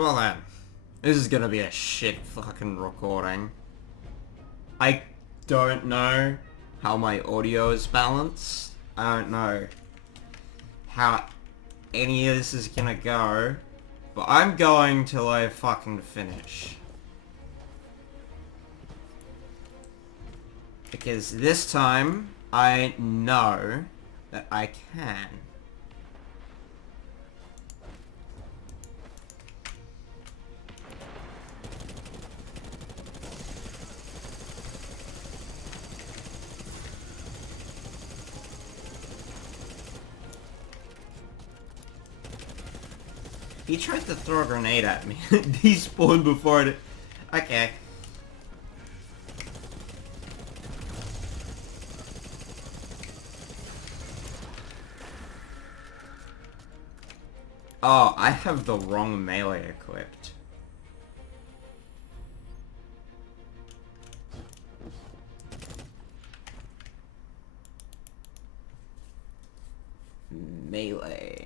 Well then, this is gonna be a shit fucking recording. I don't know how my audio is balanced. I don't know how any of this is gonna go, but I'm going till I fucking finish. Because this time, I know that I can. He tried to throw a grenade at me. He spawned before it. Okay. Oh, I have the wrong melee equipped. Melee.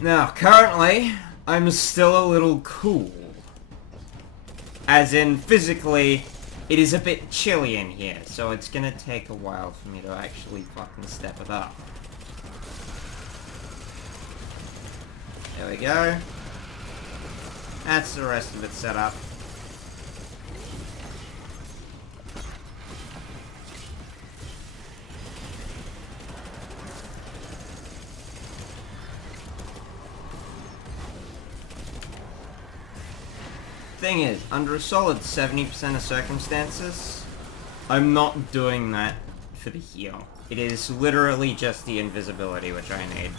Now, currently, I'm still a little cool. As in, physically, it is a bit chilly in here, so it's gonna take a while for me to actually fucking step it up. There we go. That's the rest of it set up. Thing is, under a solid 70% of circumstances, I'm not doing that for the heal. It is literally just the invisibility which I need.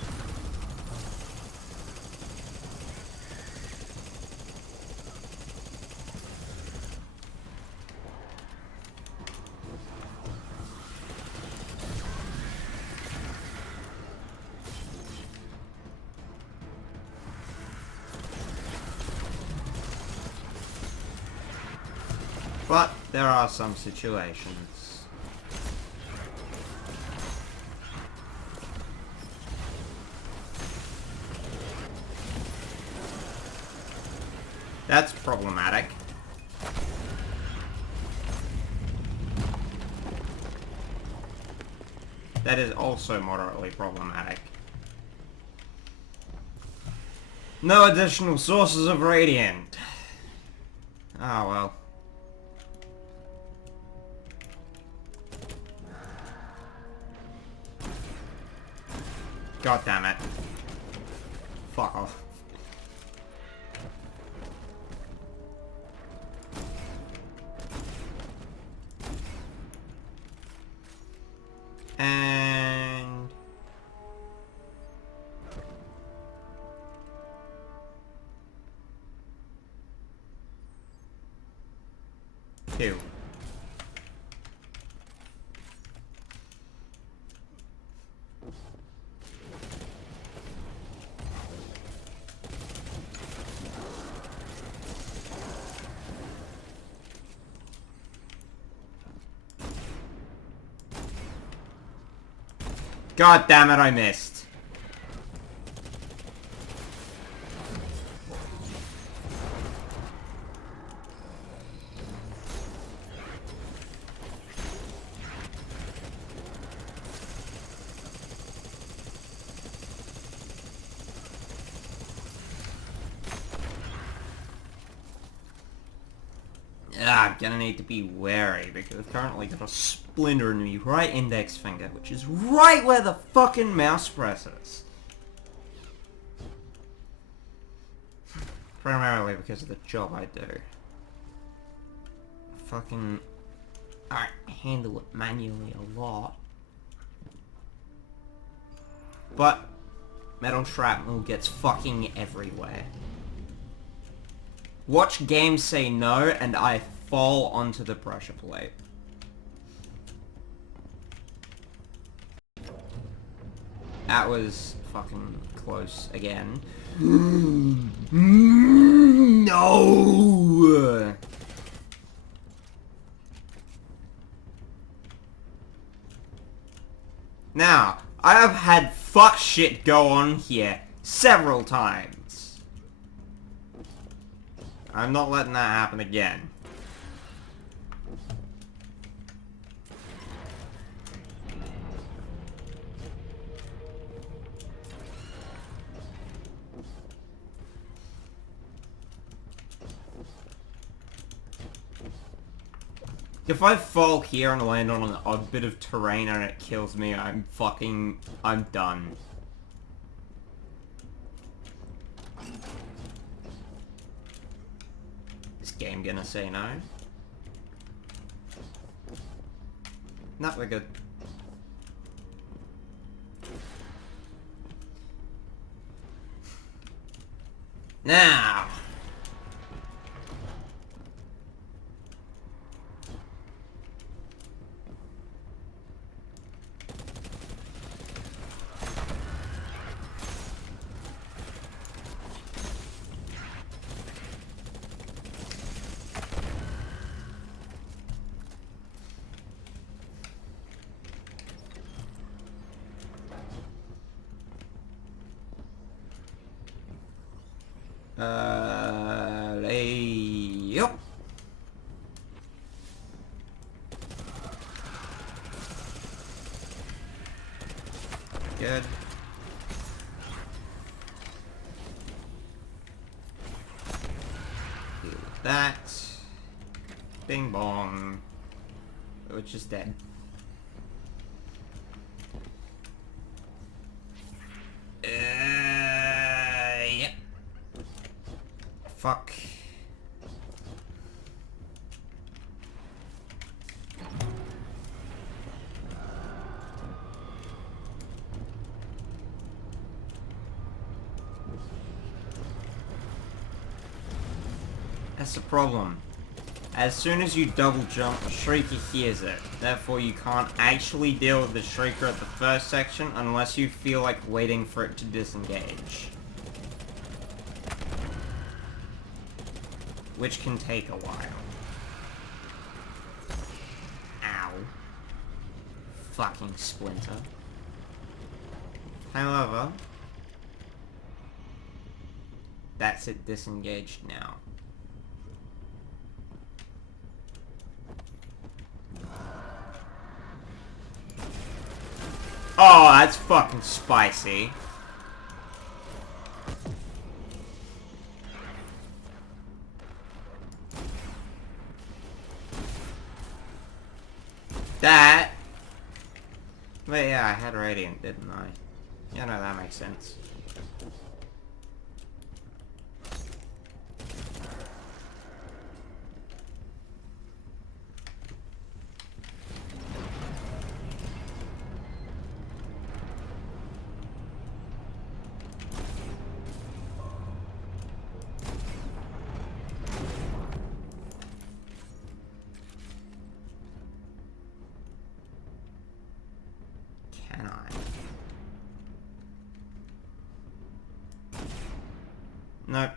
But there are some situations. That's problematic. That is also moderately problematic. No additional sources of radiant. Oh well. God damn it. Fuck off. And... 2. God damn it, I missed. I'm gonna need to be wary because I've currently got a splinter in my right index finger, which is right where the fucking mouse press is. Primarily because of the job I do. I handle it manually a lot. But metal shrapnel gets fucking everywhere. Watch games say no and I fall onto the pressure plate. That was fucking close again. No! Now, I have had fuck shit go on here several times. I'm not letting that happen again. If I fall here and land on a bit of terrain and it kills me, I'm done. Is game gonna say no? No, we're good. Now! Yep. Good. Deal with that. Bing bong. Which is dead. Yep. Fuck. That's the problem. As soon as you double jump, the Shrieker hears it. Therefore, you can't actually deal with the Shrieker at the first section unless you feel like waiting for it to disengage. Which can take a while. Ow. Fucking splinter. However, that's it disengaged now. Oh, that's fucking spicy. That... But yeah, I had Radiant, didn't I? Yeah, no, that makes sense. Nope.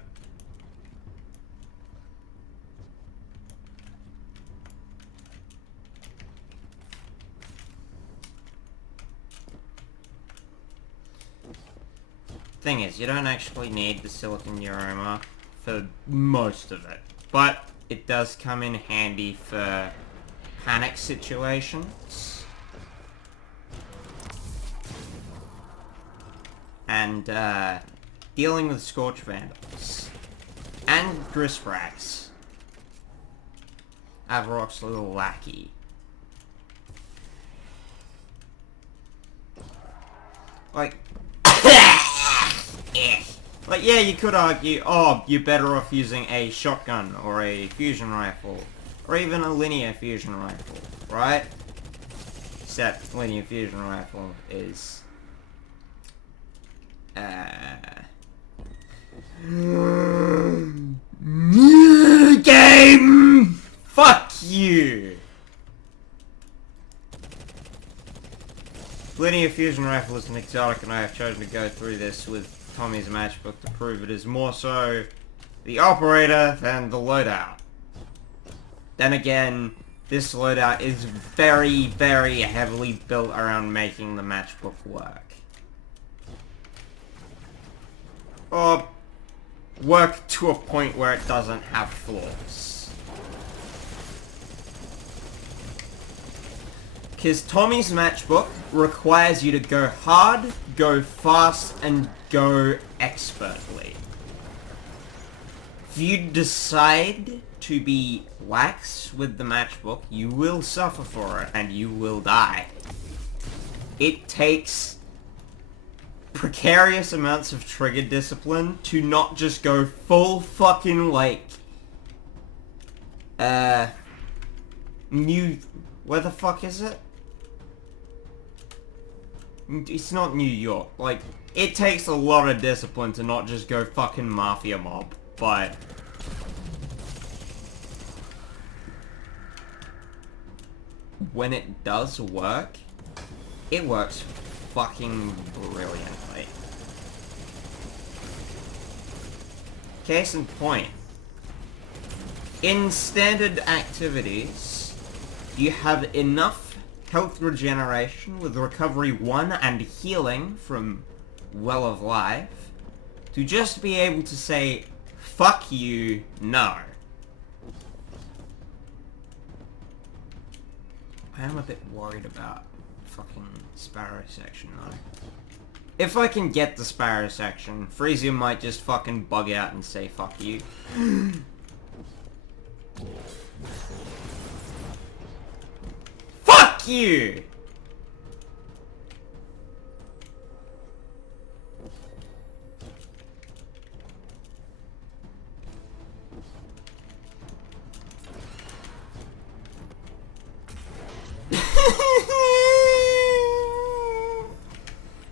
Thing is, you don't actually need the Silicone Neuroma for most of it, but it does come in handy for panic situations. And, dealing with Scorch Vandals. And Grisprax. Avarokk's little lackey. Like, like, yeah, you could argue, oh, you're better off using a shotgun, or a fusion rifle, or even a linear fusion rifle, right? Except, linear fusion rifle is, game! Fuck you! Linear fusion rifle is an exotic, and I have chosen to go through this with Tommy's matchbook to prove it is more so the operator than the loadout. Then again, this loadout is very, very heavily built around making the matchbook work. Or work to a point where it doesn't have flaws. Because Tommy's matchbook requires you to go hard, go fast, and go expertly. If you decide to be lax with the matchbook, you will suffer for it, and you will die. It takes precarious amounts of trigger discipline to not just go full fucking, like, where the fuck is it? It's not New York. Like, it takes a lot of discipline to not just go fucking mafia mob, but when it does work, it works fucking brilliantly. Case in point, in standard activities, you have enough health regeneration with recovery 1 and healing from Well of Life to just be able to say, fuck you, no. I am a bit worried about fucking Sparrow section though. If I can get the Sparrow section, Frisia might just fucking bug out and say fuck you. Fuck you!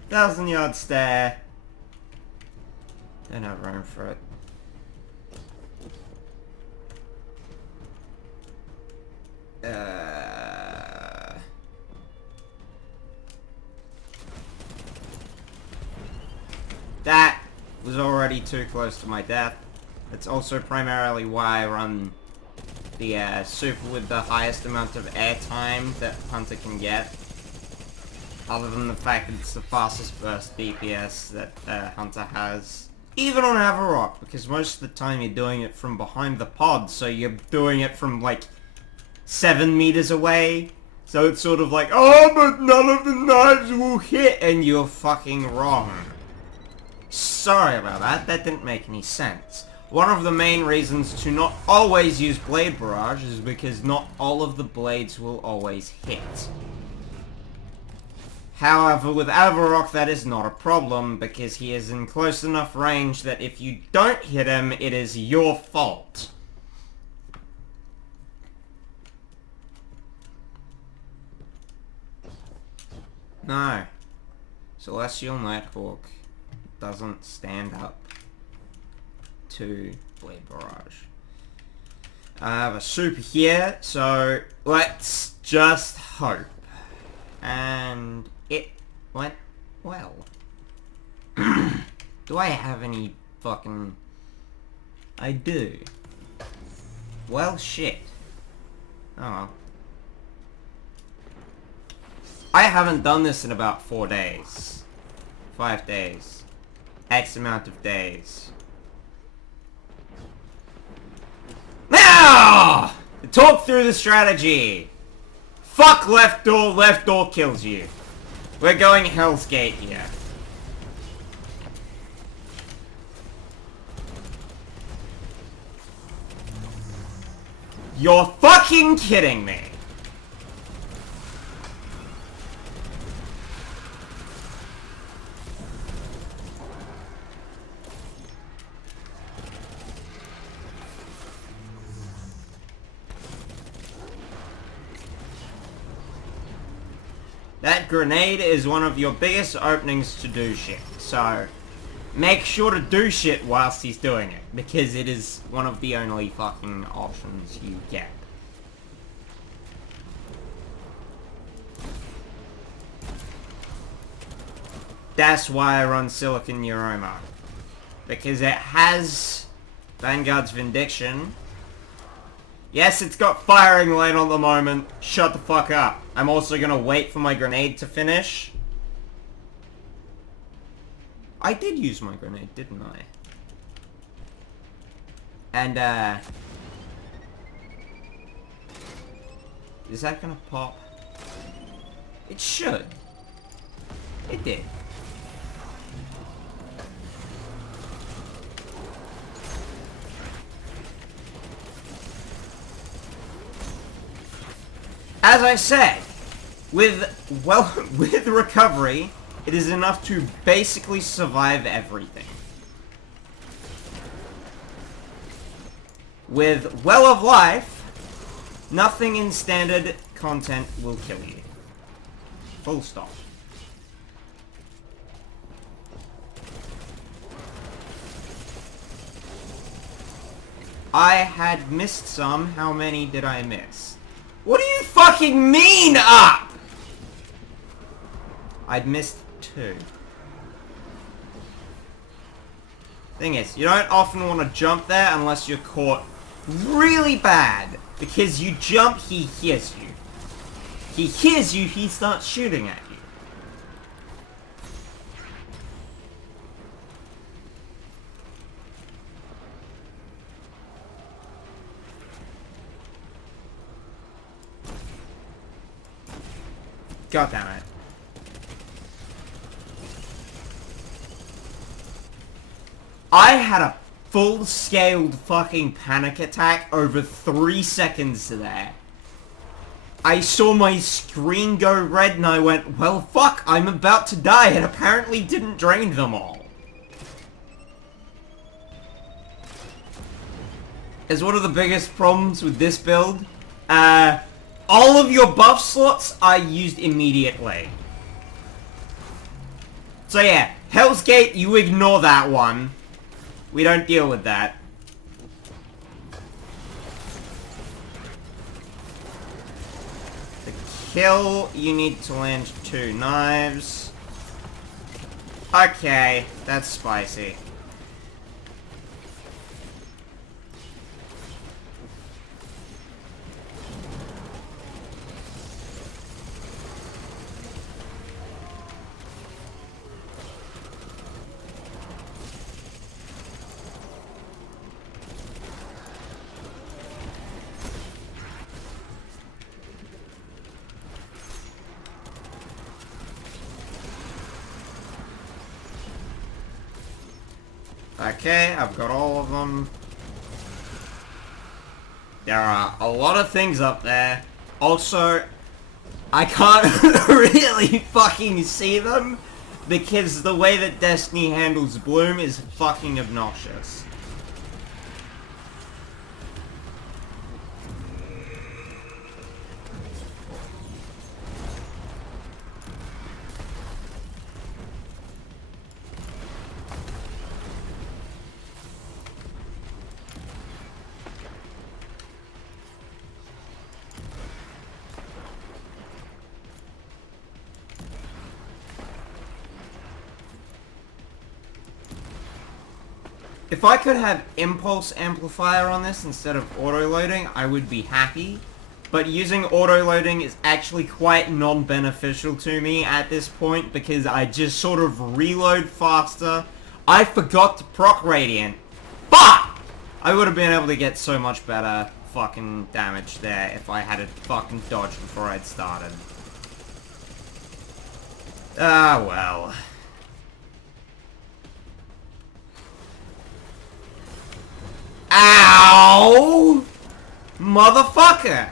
Thousand-yard stare. Don't have room for it. That was already too close to my death. That's also primarily why I run the super with the highest amount of airtime that Hunter can get. Other than the fact that it's the fastest burst DPS that Hunter has. Even on Avarokk, because most of the time you're doing it from behind the pod, so you're doing it from like 7 meters away. So it's sort of like, oh, but none of the knives will hit, and you're fucking wrong. Sorry about that, that didn't make any sense. One of the main reasons to not always use Blade Barrage is because not all of the blades will always hit. However, with Avarokk that is not a problem, because he is in close enough range that if you don't hit him, it is your fault. No. Celestial Nighthawk doesn't stand up to Blade Barrage. I have a super here, so let's just hope. And it went well. Do I have any fucking... I do. Well, shit. Oh well. I haven't done this in about 4 days. 5 days. X amount of days. Now! Talk through the strategy. Fuck left door kills you. We're going Hell's Gate here. You're fucking kidding me! That grenade is one of your biggest openings to do shit, so make sure to do shit whilst he's doing it, because it is one of the only fucking options you get. That's why I run Silicone Neuroma, because it has Vanguards Vindication. Yes, it's got firing lane at the moment. Shut the fuck up. I'm also gonna wait for my grenade to finish. I did use my grenade, didn't I? And, is that gonna pop? It should. It did. As I said, with recovery, it is enough to basically survive everything. With Well of Life, nothing in standard content will kill you. Full stop. I had missed some. How many did I miss? What do you fucking mean up? I'd missed 2. Thing is, you don't often want to jump there unless you're caught really bad. Because you jump, he hears you. He hears you, he starts shooting at you. God damn it. I had a full-scaled fucking panic attack over 3 seconds there. I saw my screen go red and I went, well fuck, I'm about to die, and apparently didn't drain them all. Is one of the biggest problems with this build. All of your buff slots are used immediately. So yeah, Hell's Gate, you ignore that one. We don't deal with that. The kill, you need to land 2 knives. Okay, that's spicy. Okay, I've got all of them. There are a lot of things up there. Also, I can't really fucking see them because the way that Destiny handles Bloom is fucking obnoxious. If I could have impulse amplifier on this instead of auto-loading, I would be happy. But using auto-loading is actually quite non-beneficial to me at this point because I just sort of reload faster. I forgot to proc Radiant. But I would have been able to get so much better fucking damage there if I had it fucking dodged before I'd started. Ah, well. Ow! motherfucker!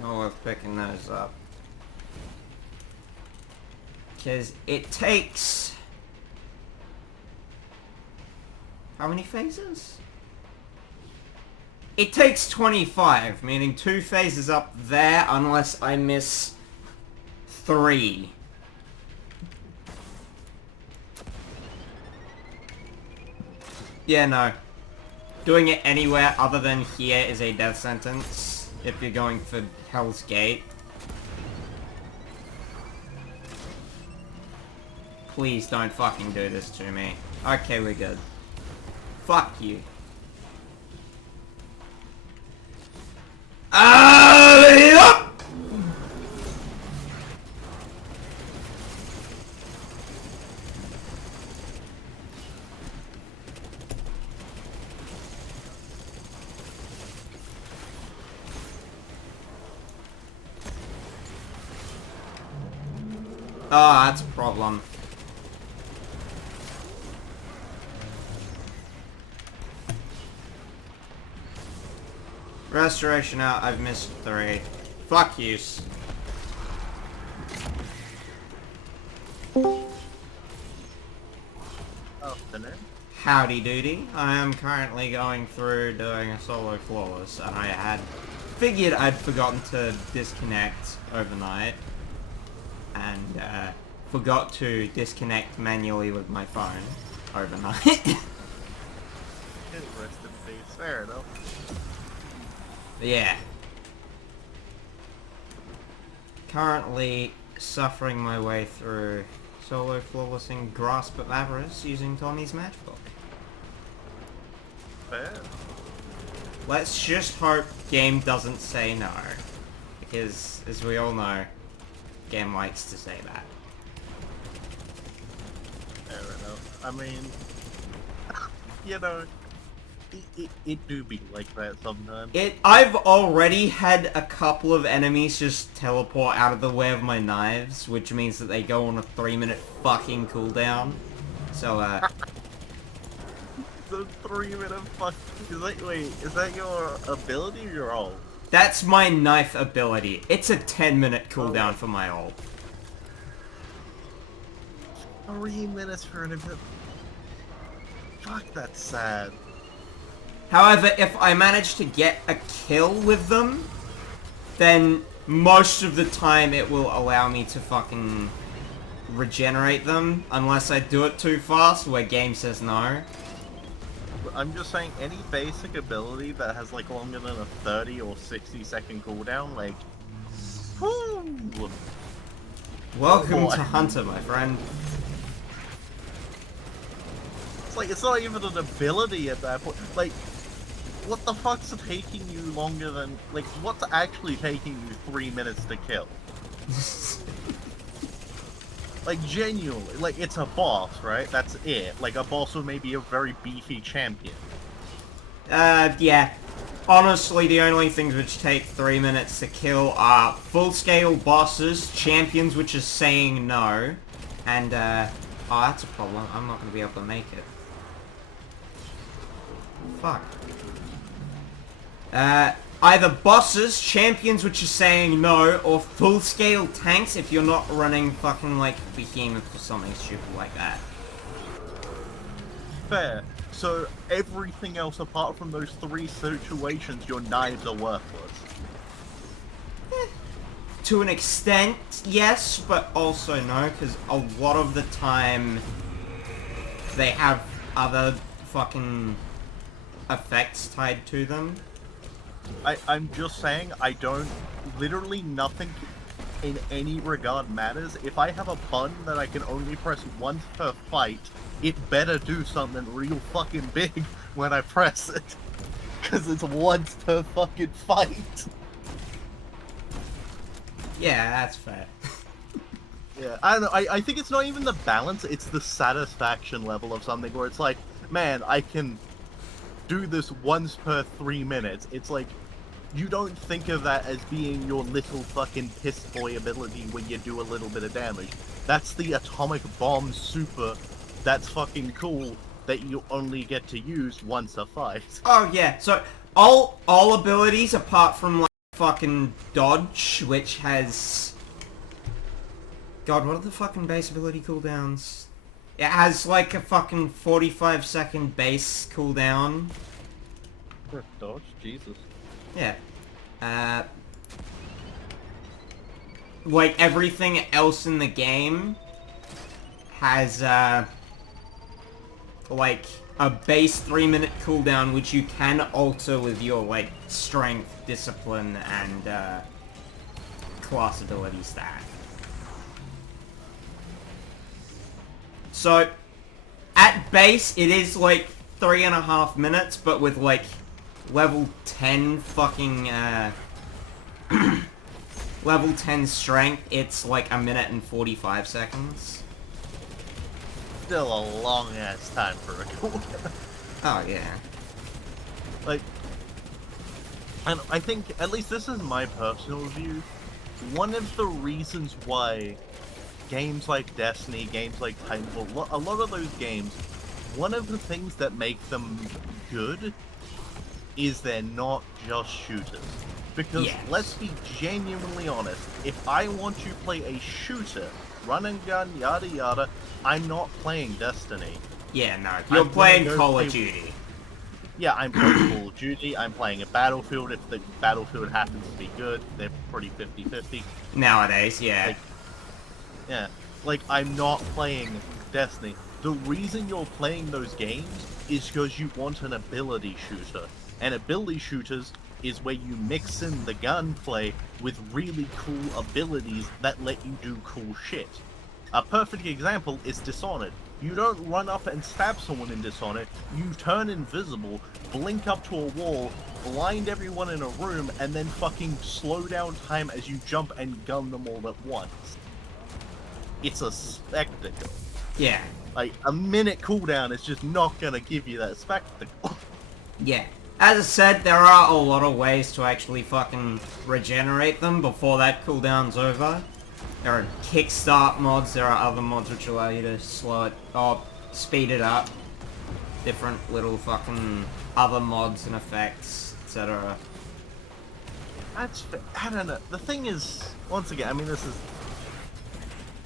Not worth picking those up. Because it takes... How many phases? It takes 25, meaning 2 phases up there unless I miss 3. Yeah, no. Doing it anywhere other than here is a death sentence if you're going for Hell's Gate. Please don't fucking do this to me. Okay, we're good. Fuck you. Yup! Oh, that's a problem. Restoration out, I've missed 3. Fuck yous. Afternoon. Howdy doody. I am currently going through doing a solo flawless, and I had figured I'd forgotten to disconnect overnight, and forgot to disconnect manually with my phone overnight. Rest in peace. Fair enough. Yeah. Currently suffering my way through solo flawlessing Grasp of Avarice using Tommy's matchbook. Fair. Let's just hope game doesn't say no. Because, as we all know, game likes to say that. Fair enough. I mean, you know, it do be like that sometimes. I've already had a couple of enemies just teleport out of the way of my knives, which means that they go on a 3-minute fucking cooldown. So, The 3-minute fuck... is that your ability or your ult? That's my knife ability. It's a 10-minute cooldown for my ult. 3 minutes for an ability? Fuck, that's sad. However, if I manage to get a kill with them, then most of the time it will allow me to fucking regenerate them, unless I do it too fast, where game says no. I'm just saying, any basic ability that has like longer than a 30 or 60 second cooldown, like... Whoo! Welcome to Hunter, my friend. It's like, it's not even an ability at that point. Like, what the fuck's taking you longer than... Like, what's actually taking you 3 minutes to kill? Like, genuinely, like, it's a boss, right? That's it. Like, a boss with maybe a very beefy champion. Yeah. Honestly, the only things which take 3 minutes to kill are full-scale bosses, champions which is saying no, and, oh, that's a problem. I'm not gonna be able to make it. Fuck. Either bosses, champions which are saying no, or full-scale tanks if you're not running fucking, like, Behemoth or something stupid like that. Fair. So, everything else apart from those 3 situations, your knives are worthless. To an extent, yes, but also no, because a lot of the time they have other fucking effects tied to them. I'm just saying, I don't... Literally nothing in any regard matters. If I have a button that I can only press once per fight, it better do something real fucking big when I press it. Because it's once per fucking fight. Yeah, that's fair. Yeah, I don't know, I think it's not even the balance, it's the satisfaction level of something where it's like, man, I can do this once per 3 minutes. It's like, you don't think of that as being your little fucking piss boy ability when you do a little bit of damage. That's the atomic bomb super that's fucking cool that you only get to use once a fight. Oh yeah, so all abilities apart from like fucking dodge, which has... God, what are the fucking base ability cooldowns? It has like a fucking 45-second base cooldown. For dodge? Jesus. Yeah. Like everything else in the game has like a base 3-minute cooldown which you can alter with your like strength, discipline, and class ability stack. So at base it is like 3.5 minutes, but with like level 10 fucking level 10 strength, it's like 1 minute and 45 seconds. Still a long ass time for a cooldown. Oh yeah. Like, and I think, at least this is my personal view, one of the reasons why games like Destiny, games like Titanfall, a lot of those games, one of the things that make them good is they're not just shooters. Because, yes, let's be genuinely honest, if I want to play a shooter, run and gun, yada yada, I'm not playing Destiny. Yeah, no, you're playing Call of Duty. Yeah, I'm playing Call of Duty, I'm playing a Battlefield, if the Battlefield happens to be good, they're pretty 50-50. Nowadays, yeah. Like, yeah, like, I'm not playing Destiny. The reason you're playing those games is because you want an ability shooter. And ability shooters is where you mix in the gunplay with really cool abilities that let you do cool shit. A perfect example is Dishonored. You don't run up and stab someone in Dishonored, you turn invisible, blink up to a wall, blind everyone in a room, and then fucking slow down time as you jump and gun them all at once. It's a spectacle. Yeah. Like, a minute cooldown is just not gonna give you that spectacle. Yeah. As I said, there are a lot of ways to actually fucking regenerate them before that cooldown's over. There are kickstart mods, there are other mods which allow you to slow it up, speed it up. Different little fucking other mods and effects, etc. That's, I don't know. The thing is, once again, I mean, this is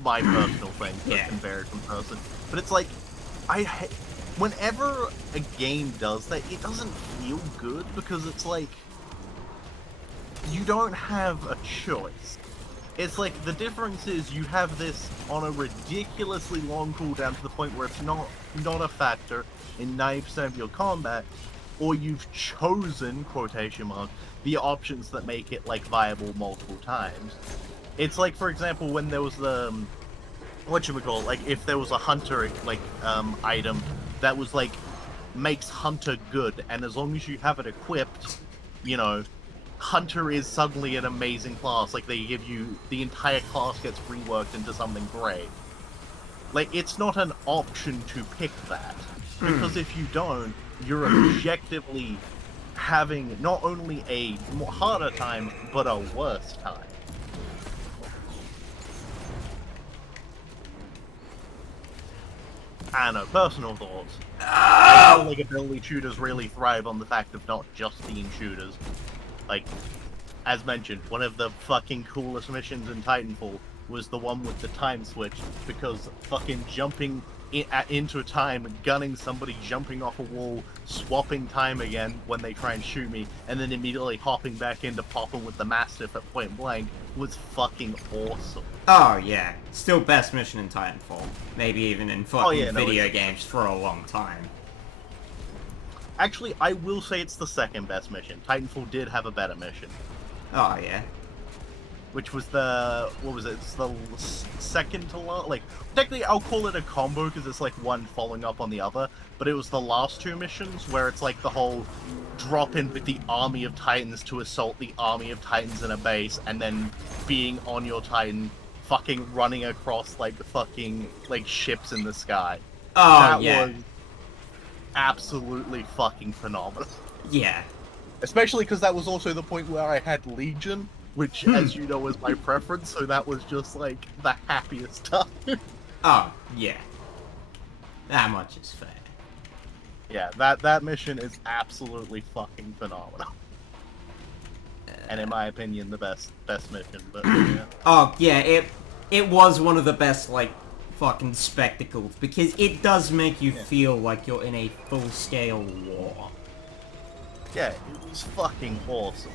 my personal thing, so it can vary from person. But it's like, whenever a game does that, it doesn't feel good, because it's like, you don't have a choice. It's like, the difference is you have this on a ridiculously long cooldown to the point where it's not a factor in 90% of your combat, or you've chosen, quotation mark, the options that make it, like, viable multiple times. It's like, for example, when there was the, whatchamacallit, like, if there was a hunter, like, item that was, like, makes hunter good, and as long as you have it equipped, you know, hunter is suddenly an amazing class. Like, they give you, the entire class gets reworked into something great. Like, it's not an option to pick that, because if you don't, you're objectively having not only a harder time, but a worse time. I don't know, personal thoughts. I feel like ability shooters really thrive on the fact of not just being shooters. Like, as mentioned, one of the fucking coolest missions in Titanfall was the one with the time switch, because fucking jumping into time, gunning somebody, jumping off a wall, swapping time again when they try and shoot me, and then immediately hopping back in to pop them with the Mastiff at point blank was fucking awesome. Oh yeah, still best mission in Titanfall. Maybe even in fucking video games for a long time. Actually, I will say it's the second best mission. Titanfall did have a better mission. Oh yeah. Which was the, what was it? It's the second to last, like, technically I'll call it a combo because it's like one following up on the other, but it was the last two missions where it's like the whole drop in with the army of Titans to assault the army of Titans in a base, and then being on your Titan, fucking running across like the fucking, like, ships in the sky. Oh, that yeah. was absolutely fucking phenomenal. Yeah. Especially because that was also the point where I had Legion, which, as you know, is my preference, so that was just, like, the happiest time. Oh, yeah. Yeah. That much is fair. Yeah, that mission is absolutely fucking phenomenal. And in my opinion, the best mission, but yeah. Oh, yeah, it was one of the best, like, fucking spectacles, because it does make you feel like you're in a full-scale war. Yeah, it was fucking awesome.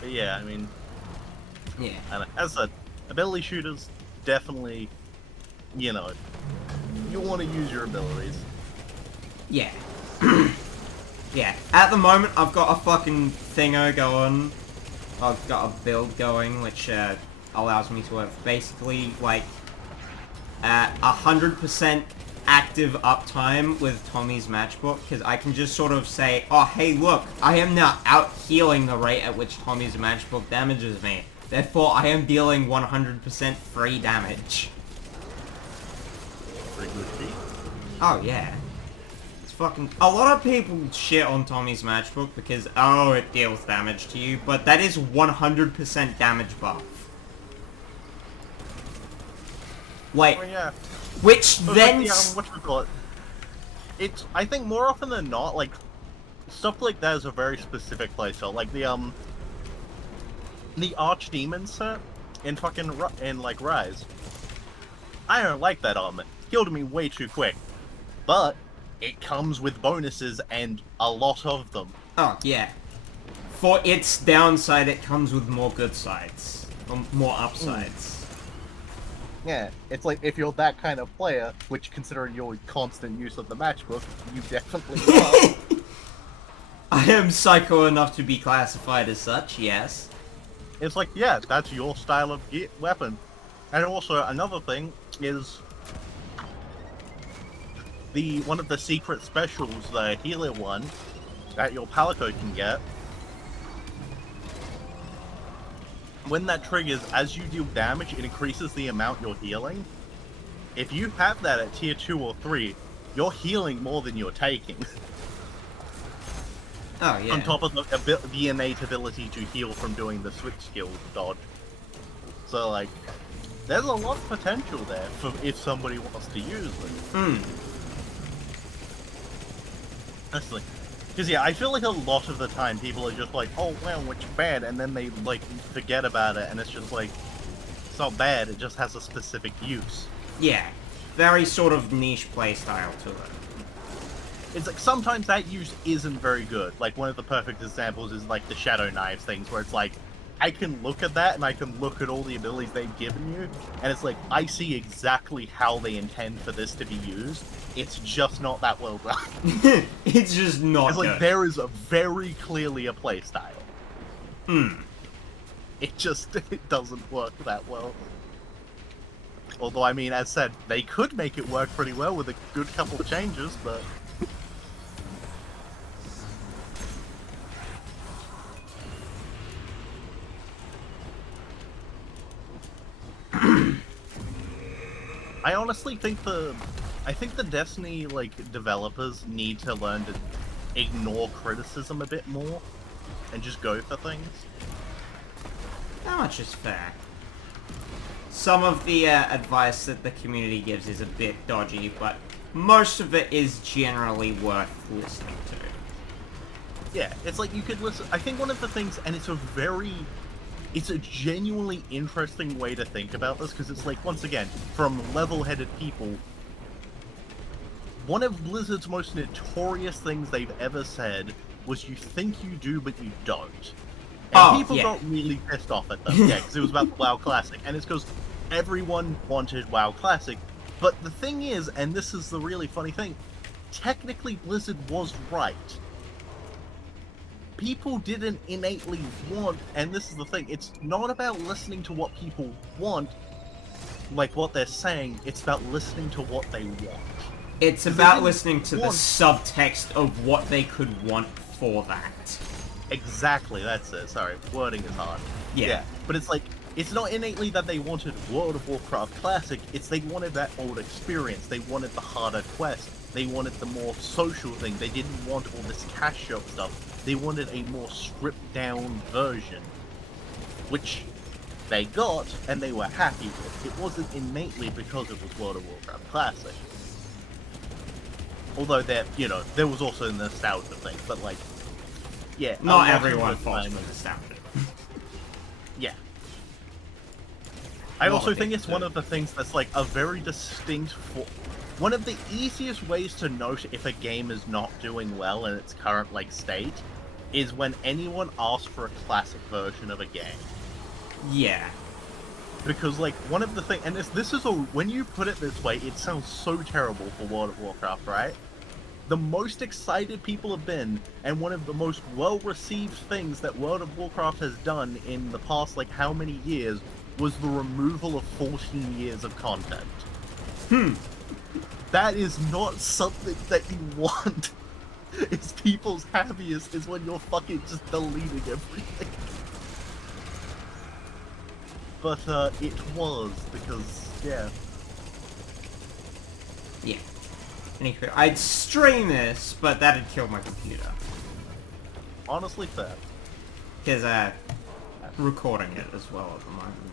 But yeah, I mean... Yeah. And as I said, ability shooters, definitely, you know, you want to use your abilities. Yeah. Yeah. At the moment, I've got a fucking thingo going. I've got a build going, which allows me to have basically, like, 100% active uptime with Tommy's matchbook, because I can just sort of say, oh, hey, look, I am now out-healing the rate at which Tommy's matchbook damages me. Therefore, I am dealing 100% free damage. Pretty good feat. Oh, yeah. It's fucking... A lot of people shit on Tommy's matchbook because, oh, it deals damage to you, but that is 100% damage buff. Wait, Oh, yeah. which then... Like whatchamacallit? It's, I think more often than not, like, stuff like that is a very specific playstyle. Like the Archdemon set in fucking, like, Rise. I don't like that armor. Killed me way too quick. But, it comes with bonuses and a lot of them. Oh, yeah. For its downside, it comes with more good sides. Or more upsides. Yeah, it's like, if you're that kind of player, which considering your constant use of the matchbook, you definitely are. I am psycho enough to be classified as such, yes. It's like, yeah, that's your style of weapon. And also, another thing is... one of the secret specials, the healer one, that your Palico can get, when that triggers, as you deal damage, it increases the amount you're healing. If you have that at tier 2 or 3, you're healing more than you're taking. Oh, yeah. On top of the innate ability to heal from doing the switch skill dodge. So, like, there's a lot of potential there for if somebody wants to use it. Hmm. Honestly. Because, yeah, I feel like a lot of the time people are just like, oh, well, it's bad, and then they, like, forget about it, and it's just like, it's not bad, it just has a specific use. Yeah. Very sort of niche playstyle to it. It's like, sometimes that use isn't very good. Like, one of the perfect examples is, like, the Shadow Knives things, where it's like, I can look at that, and I can look at all the abilities they've given you, and it's like, I see exactly how they intend for this to be used. It's just not that well done. It's just not It's like, good. there is very clearly a playstyle. Hmm. It doesn't work that well. Although, I mean, as said, they could make it work pretty well with a good couple of changes, but... I honestly think the Destiny, like, developers need to learn to ignore criticism a bit more and just go for things. That much is fair. Some of the advice that the community gives is a bit dodgy, but most of it is generally worth listening to. Yeah, it's like you could listen... I think one of the things, and it's a genuinely interesting way to think about this, because it's like, once again, from level-headed people, one of Blizzard's most notorious things they've ever said was you think you do, but you don't. And people got really pissed off at them, yeah, because it was about the WoW Classic, and it's because everyone wanted WoW Classic. But the thing is, and this is the really funny thing, technically Blizzard was right. People didn't innately want, and this is the thing, it's not about listening to what people want, like what they're saying, it's about listening to what they want. It's about listening to the subtext of what they could want for that. Exactly, that's it. Sorry, wording is hard. Yeah. But it's like, it's not innately that they wanted World of Warcraft Classic, it's they wanted that old experience, they wanted the harder quest, they wanted the more social thing, they didn't want all this cash shop stuff. They wanted a more stripped down version, which they got and they were happy with. It wasn't innately because it was World of Warcraft Classic. Although there was also a nostalgia thing, but like, yeah. Not everyone falls for nostalgia. Yeah. I also think it's one of the things that's like a very distinct one of the easiest ways to note if a game is not doing well in its current like state is when anyone asks for a classic version of a game. Yeah. Because like one of the things, and this is when you put it this way, it sounds so terrible for World of Warcraft, right? The most excited people have been, and one of the most well-received things that World of Warcraft has done in the past, like how many years, was the removal of 14 years of content. That is not something that you want. It's people's happiest is when you're fucking just deleting everything. But it was, because, yeah. Yeah. Anyway, I'd stream this, but that'd kill my computer. Honestly fair. Because I'm recording it as well at the moment.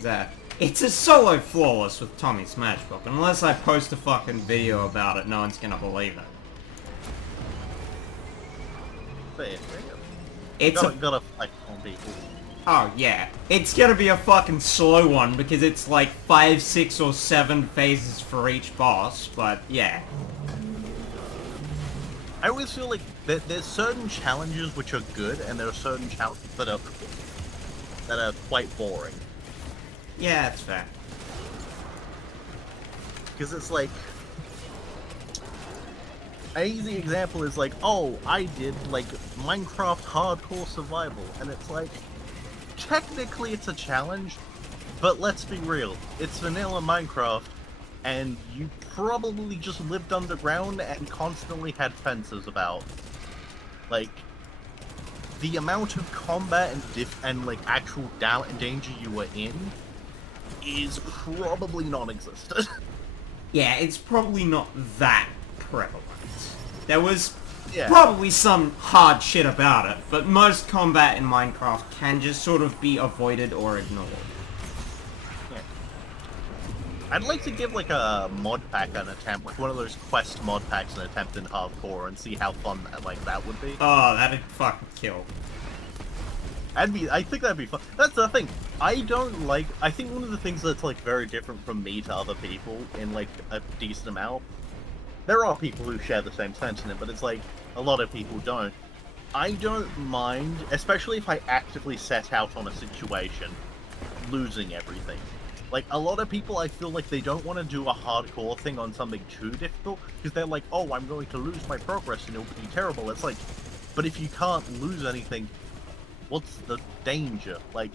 Fair. It's a solo flawless with Tommy's matchbook. Unless I post a fucking video about it, no one's gonna believe it. Fair. It's gotta flex on people. Oh yeah, it's gonna be a fucking slow one because it's like 5, 6, or 7 phases for each boss, but yeah. I always feel like there's certain challenges which are good, and there are certain challenges that are quite boring. Yeah, that's fair. Because it's like, an easy example is like, oh, I did like Minecraft Hardcore Survival, and it's like, technically it's a challenge, but let's be real, it's vanilla Minecraft, and you probably just lived underground and constantly had fences about. Like, the amount of combat and like actual danger you were in is probably non-existent. Yeah, it's probably not that prevalent. There was Yeah. probably some hard shit about it, but most combat in Minecraft can just sort of be avoided or ignored. Yeah. I'd like to give like a mod pack an attempt, like one of those quest mod packs an attempt in hardcore and see how fun that would be. Oh, that'd fucking kill. I think that'd be fun. That's the thing. I think one of the things that's like very different from me to other people in like a decent amount, there are people who share the same sentiment, but it's like a lot of people don't. I don't mind, especially if I actively set out on a situation, losing everything. Like, a lot of people, I feel like they don't want to do a hardcore thing on something too difficult, because they're like, oh, I'm going to lose my progress and it'll be terrible. It's like, but if you can't lose anything, what's the danger? Like,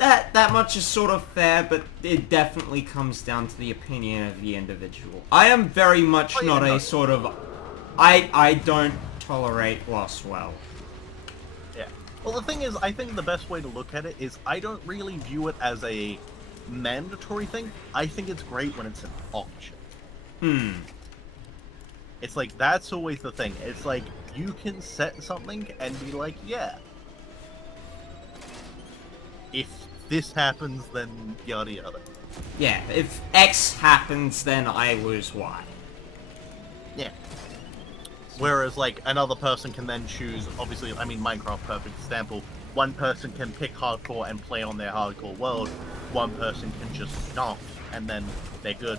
Yeah, that much is sort of fair, but it definitely comes down to the opinion of the individual. I am very much not a sort of... I don't tolerate loss well. yeah. Well, the thing is, I think the best way to look at it is I don't really view it as a mandatory thing. I think it's great when it's an option. It's like, that's always the thing. It's like, you can set something and be like, yeah, if this happens, then yada yada. Yeah, if X happens, then I lose Y. Yeah. Whereas, like, another person can then choose, obviously, I mean, Minecraft, perfect example, one person can pick hardcore and play on their hardcore world, one person can just not, and then they're good.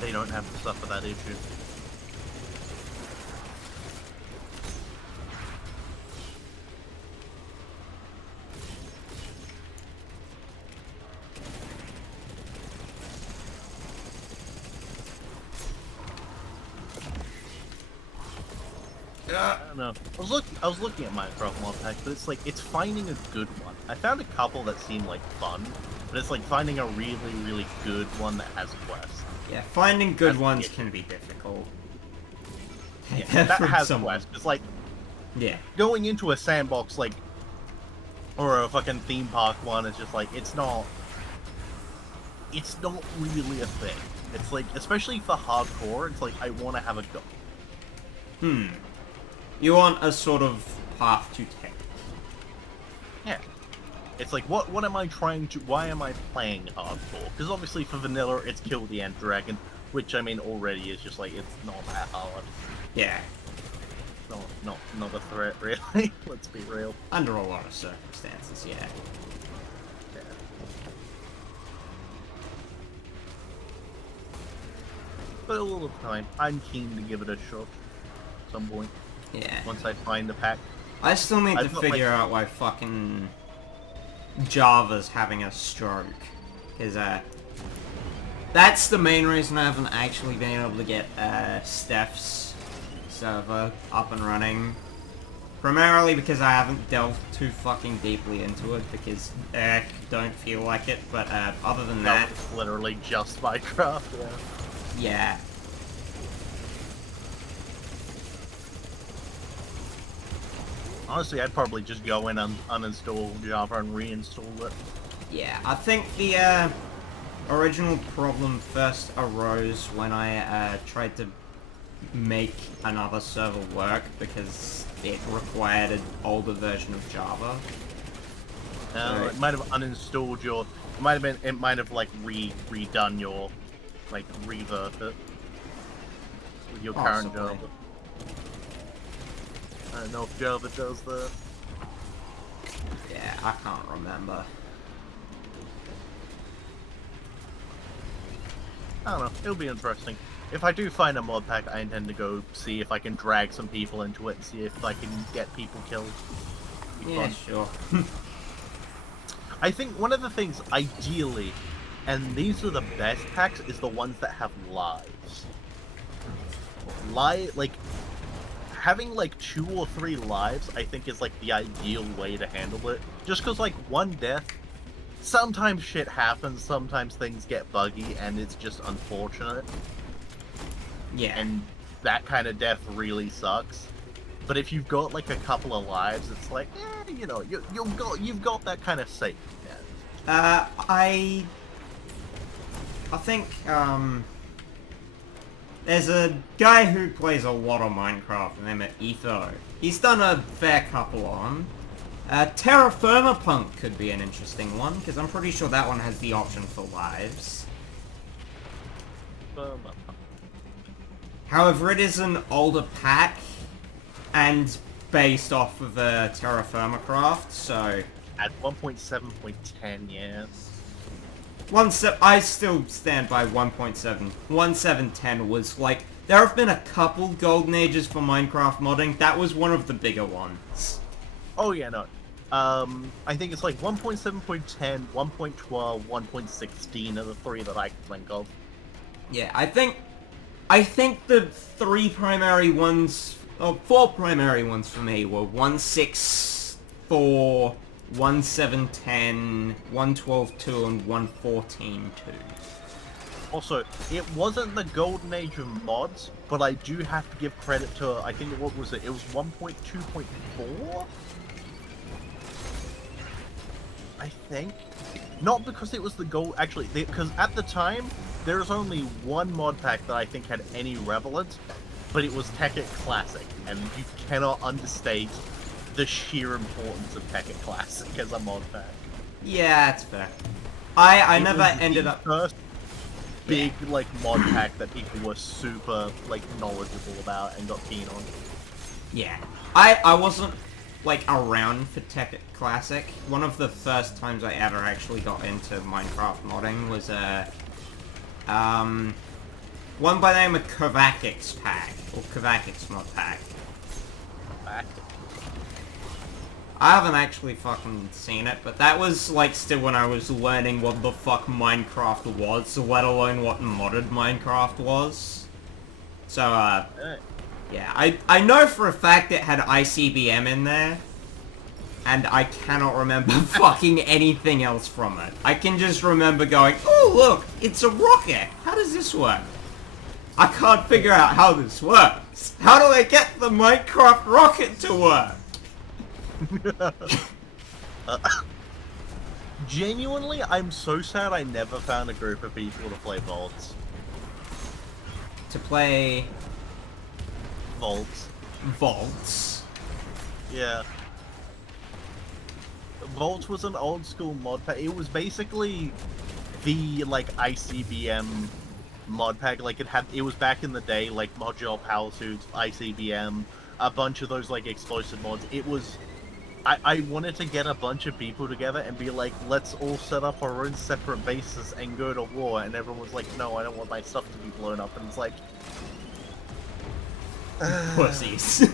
They don't have to suffer that issue. I don't know. I was looking at Minecraft mod packs, but it's like, it's finding a good one. I found a couple that seemed like fun, but it's like finding a really, really good one that has quests. Yeah, finding good ones can be difficult. Yeah, that has quests. It's like, yeah, going into a sandbox, like, or a fucking theme park one is just like, it's not really a thing. It's like, especially for hardcore, it's like, I want to have a go. You want a sort of path to take. Yeah. It's like, what am I trying to... Why am I playing hardcore? Because obviously for vanilla, it's kill the end dragon, which, I mean, already is just like, it's not that hard. Yeah. Not a threat, really. Let's be real. Under a lot of circumstances, yeah. But a little time. I'm keen to give it a shot at some point. Yeah. Once I find the pack. I still need to I've got, figure like... out why fucking Java's having a stroke. Because, that's the main reason I haven't actually been able to get, Steph's server up and running. Primarily because I haven't delved too fucking deeply into it, because, don't feel like it, but, other than that... It's literally just Minecraft, yeah. Yeah. Honestly, I'd probably just go in and uninstall Java and reinstall it. Yeah, I think the, original problem first arose when I, tried to make another server work because it required an older version of Java. So, it might have uninstalled your... It might have, like, redone your... Like, revert it. With your current possibly. Java. I don't know if Java does that. Yeah, I can't remember. I don't know, it'll be interesting. If I do find a mod pack, I intend to go see if I can drag some people into it and see if I can get people killed. Be Yeah, fun. sure. I think one of the things, ideally, and these are the best packs, is the ones that have lives. Like, having like 2 or 3 lives, I think is like the ideal way to handle it. Just because like one death, sometimes shit happens, sometimes things get buggy, and it's just unfortunate. Yeah. And that kind of death really sucks. But if you've got like a couple of lives, it's like, you know, you've got that kind of safety net. I think, there's a guy who plays a lot of Minecraft named Etho. He's done a fair couple on. Terra Firma Punk could be an interesting one, because I'm pretty sure that one has the option for lives. However, it is an older pack, and based off of Terra Firma Craft, so... At 1.7.10, yes. I still stand by 1.7. 1.7.10 was like... There have been a couple golden ages for Minecraft modding. That was one of the bigger ones. Oh yeah, no. I think it's like 1.7.10, 1.12, 1.16 are the 3 that I can think of. Yeah, I think the 3 primary ones... Oh, 4 primary ones for me were 1.6.4... 1.7.10, 1.12.2, and 1.14.2. Also, it wasn't the golden age of mods, but I do have to give credit to, I think, what was it? It was 1.2.4? I think? Not because it was the gold, actually, because at the time, there was only one mod pack that I think had any relevance, but it was Tekkit Classic, and you cannot understate the sheer importance of Tekkit Classic as a mod pack. Yeah, that's fair. I never ended up... First big, like, mod pack that people were super, like, knowledgeable about and got keen on. Yeah. I wasn't, like, around for Tekkit Classic. One of the first times I ever actually got into Minecraft modding was, one by the name of Kovacic's pack, or Kovacic's mod pack. I haven't actually fucking seen it, but that was, like, still when I was learning what the fuck Minecraft was, let alone what modded Minecraft was. So, yeah, I know for a fact it had ICBM in there, and I cannot remember fucking anything else from it. I can just remember going, oh look, it's a rocket! How does this work? I can't figure out how this works. How do I get the Minecraft rocket to work? Genuinely, I'm so sad I never found a group of people to play VODs. To play... Vaults. Vaults. Yeah. Vaults was an old school mod pack. It was basically the like ICBM mod pack. Like it was back in the day, like modular power suits, ICBM, a bunch of those like explosive mods. It was. I wanted to get a bunch of people together and be like, let's all set up our own separate bases and go to war. And everyone was like, no, I don't want my stuff to be blown up. And it's like, pussies.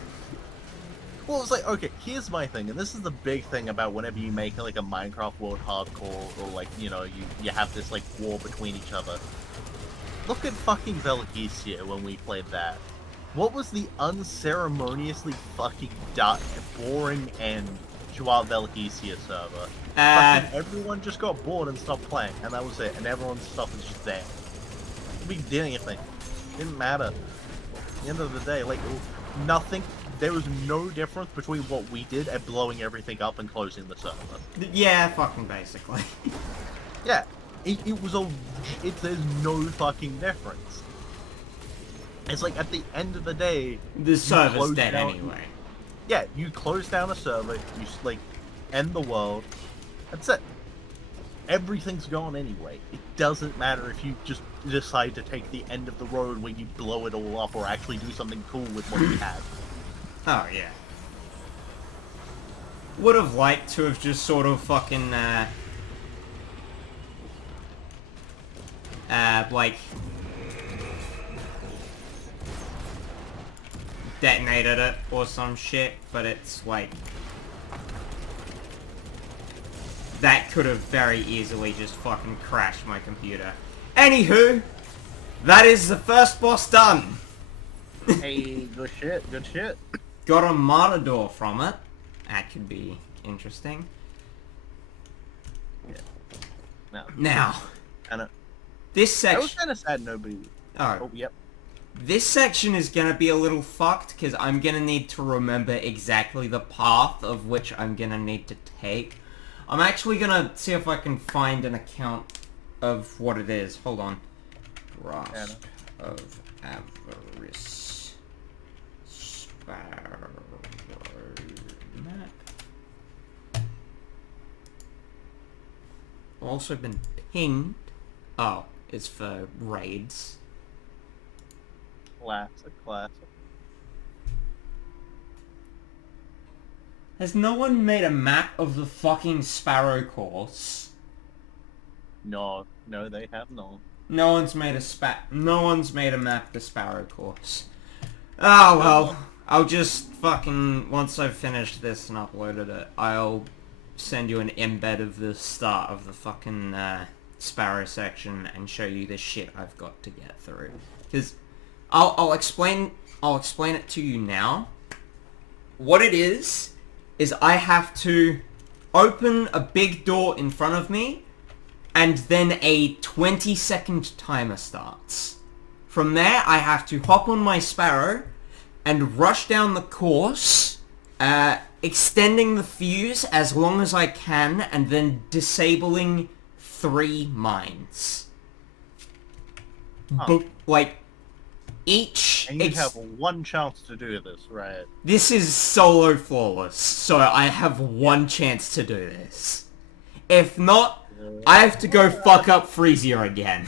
well, it's like, okay, here's my thing, and this is the big thing about whenever you make like a Minecraft world hardcore, or like, you know, you have this like war between each other. Look at fucking Velgecia when we played that. What was the unceremoniously fucking boring end to our Velgecia server? Fucking everyone just got bored and stopped playing, and that was it, and everyone's stuff was just there. We did anything. Didn't matter. At the end of the day, like, nothing. There was no difference between what we did and blowing everything up and closing the server. Yeah, fucking basically. Yeah, there's no fucking difference. It's like, at the end of the day, The server's dead anyway. Yeah, you close down a server, you like end the world. That's it. Everything's gone anyway. It doesn't matter if you just decide to take the end of the road when you blow it all up, or actually do something cool with what you have. Oh, yeah. Would have liked to have just sort of fucking, like, detonated it or some shit, but it's like, that could have very easily just fucking crashed my computer. Anywho, that is the first boss done. Hey, good shit, good shit. Got a Matador from it. That could be interesting. Yeah. Now, Kinda, this section... I was kind of sad nobody... Oh, yep. This section is gonna be a little fucked, because I'm gonna need to remember exactly the path of which I'm gonna need to take. I'm actually gonna see if I can find an account of what it is. Hold on. Grasp of Avarice. Sparrow map. Also been pinged. Oh, it's for raids. Classic. Has no one made a map of the fucking Sparrow course? No, they have not. No one's made a map of the Sparrow course. Oh well, I'll just fucking, once I've finished this and uploaded it, I'll send you an embed of the start of the fucking Sparrow section and show you the shit I've got to get through. Because I'll explain it to you now. What it is I have to open a big door in front of me, and then a 20-second timer starts. From there, I have to hop on my Sparrow and rush down the course, extending the fuse as long as I can, and then disabling 3 mines. Huh. Like, each... And you have one chance to do this, right? This is solo flawless, so I have one chance to do this. If not, I have to go fuck up Freesia again.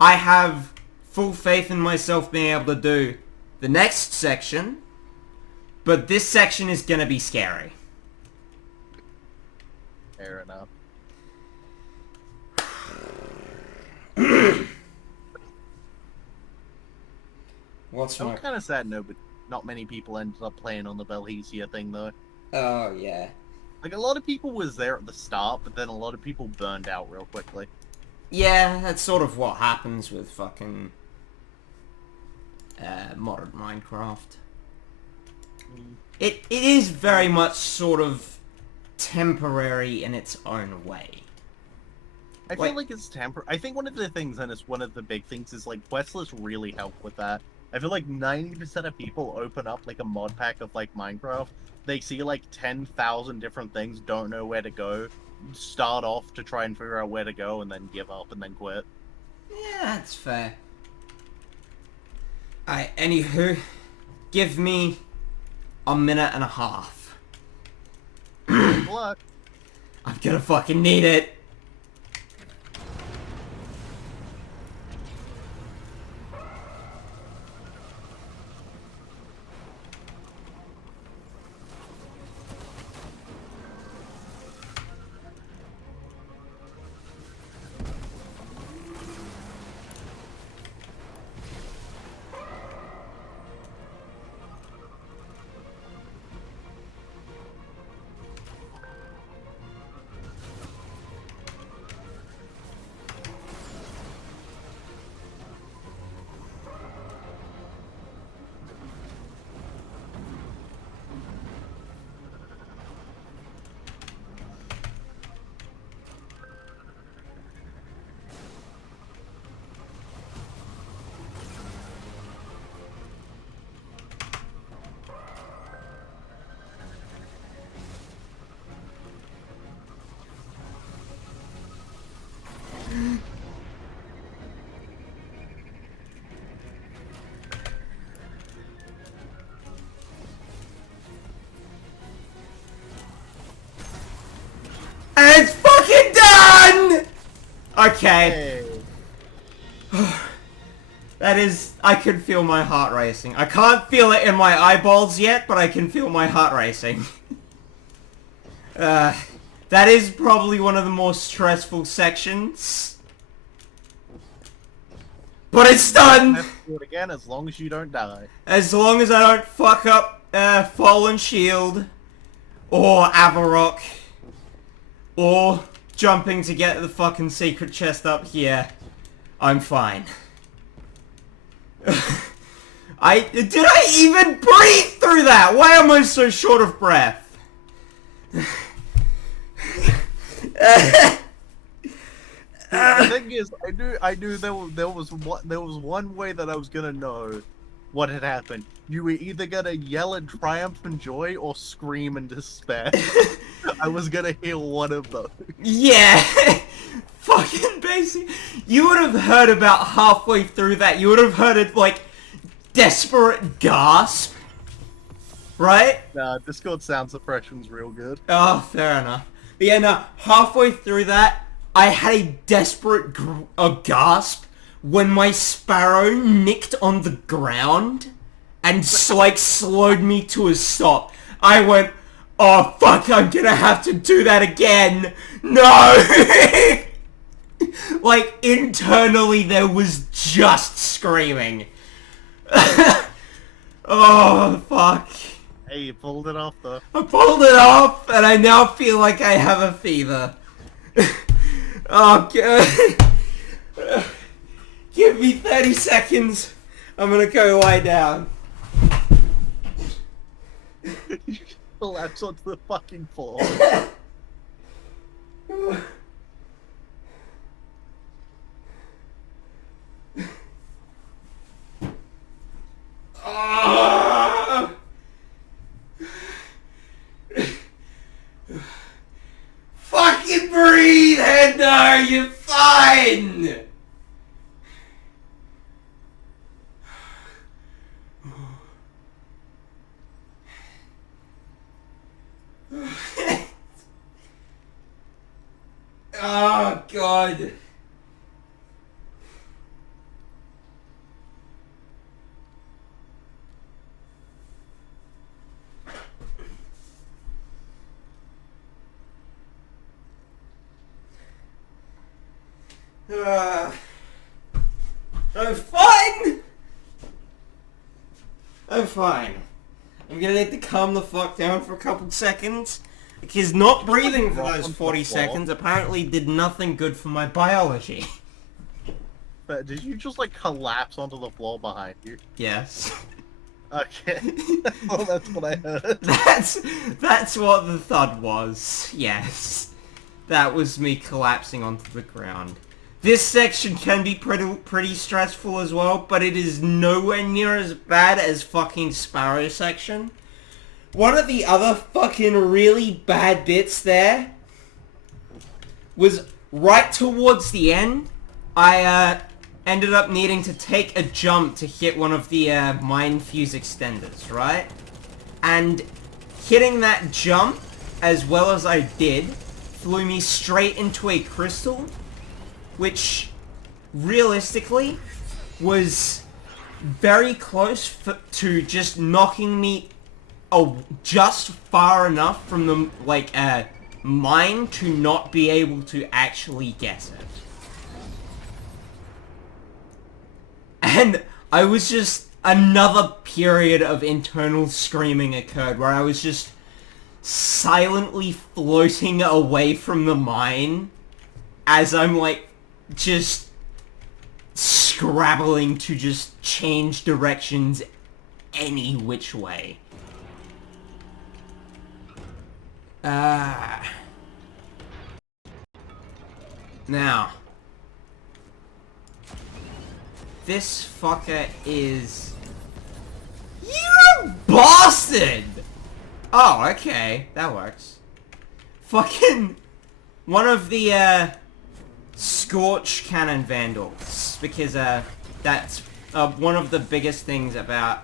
I have full faith in myself being able to do the next section, but this section is gonna be scary. Fair enough. I'm kind of sad not many people ended up playing on the Velgecia thing, though. Oh, yeah. Like, a lot of people was there at the start, but then a lot of people burned out real quickly. Yeah, that's sort of what happens with fucking modern Minecraft. It is very much sort of temporary in its own way. I feel like it's temporary. I think one of the things, and it's one of the big things, is like questlist really help with that. I feel like 90% of people open up like a mod pack of like Minecraft. They see like 10,000 different things, don't know where to go, start off to try and figure out where to go, and then give up and then quit. Yeah, that's fair. Anywho, give me a minute and a half. Good luck. I'm gonna fucking need it. And it's fucking done! Okay. Hey. That is... I can feel my heart racing. I can't feel it in my eyeballs yet, but I can feel my heart racing. That is probably one of the more stressful sections. But it's done! Have to do it again as long as you don't die. As long as I don't fuck up Fallen Shield, or Avarokk, or jumping to get the fucking secret chest up here, I'm fine. Did I even breathe through that? Why am I so short of breath? The thing is, I knew there was one way that I was gonna know what had happened. You were either gonna yell in triumph and joy or scream in despair. I was gonna hear one of those. Yeah! Fucking basic. You would have heard about halfway through that, you would have heard it like desperate gasp. Right? Nah, Discord sound suppression's real good. Oh, fair enough. But yeah, no, halfway through that, I had a desperate gasp when my sparrow nicked on the ground and like slowed me to a stop. I went, oh fuck, I'm gonna have to do that again. No! Like, internally there was just screaming. Oh, fuck. Hey, you pulled it off though. I pulled it off, and I now feel like I have a fever. Oh, God. Give me 30 seconds. I'm gonna go lie down. You collapse onto the fucking floor. Ah! Fucking breathe, Hendo! You're fine! Oh, God. I'm fine! I'm fine. I'm gonna need to calm the fuck down for a couple seconds. Because not breathing for those 40 seconds apparently did nothing good for my biology. But did you just like collapse onto the floor behind you? Yes. Okay. Well, that's what I heard. That's what the thud was. Yes. That was me collapsing onto the ground. This section can be pretty stressful as well, but it is nowhere near as bad as fucking Sparrow section. One of the other fucking really bad bits there was right towards the end. I ended up needing to take a jump to hit one of the Mind Fuse extenders, right? And hitting that jump, as well as I did, flew me straight into a crystal, which realistically was very close to just knocking me just far enough from the, like, mine to not be able to actually guess it. And I was just, another period of internal screaming occurred where I was just silently floating away from the mine as I'm, like, just scrabbling to just change directions any which way. Now, this fucker is... You bastard! Oh, okay, that works. Fucking one of the Scorch Cannon Vandals, because that's one of the biggest things about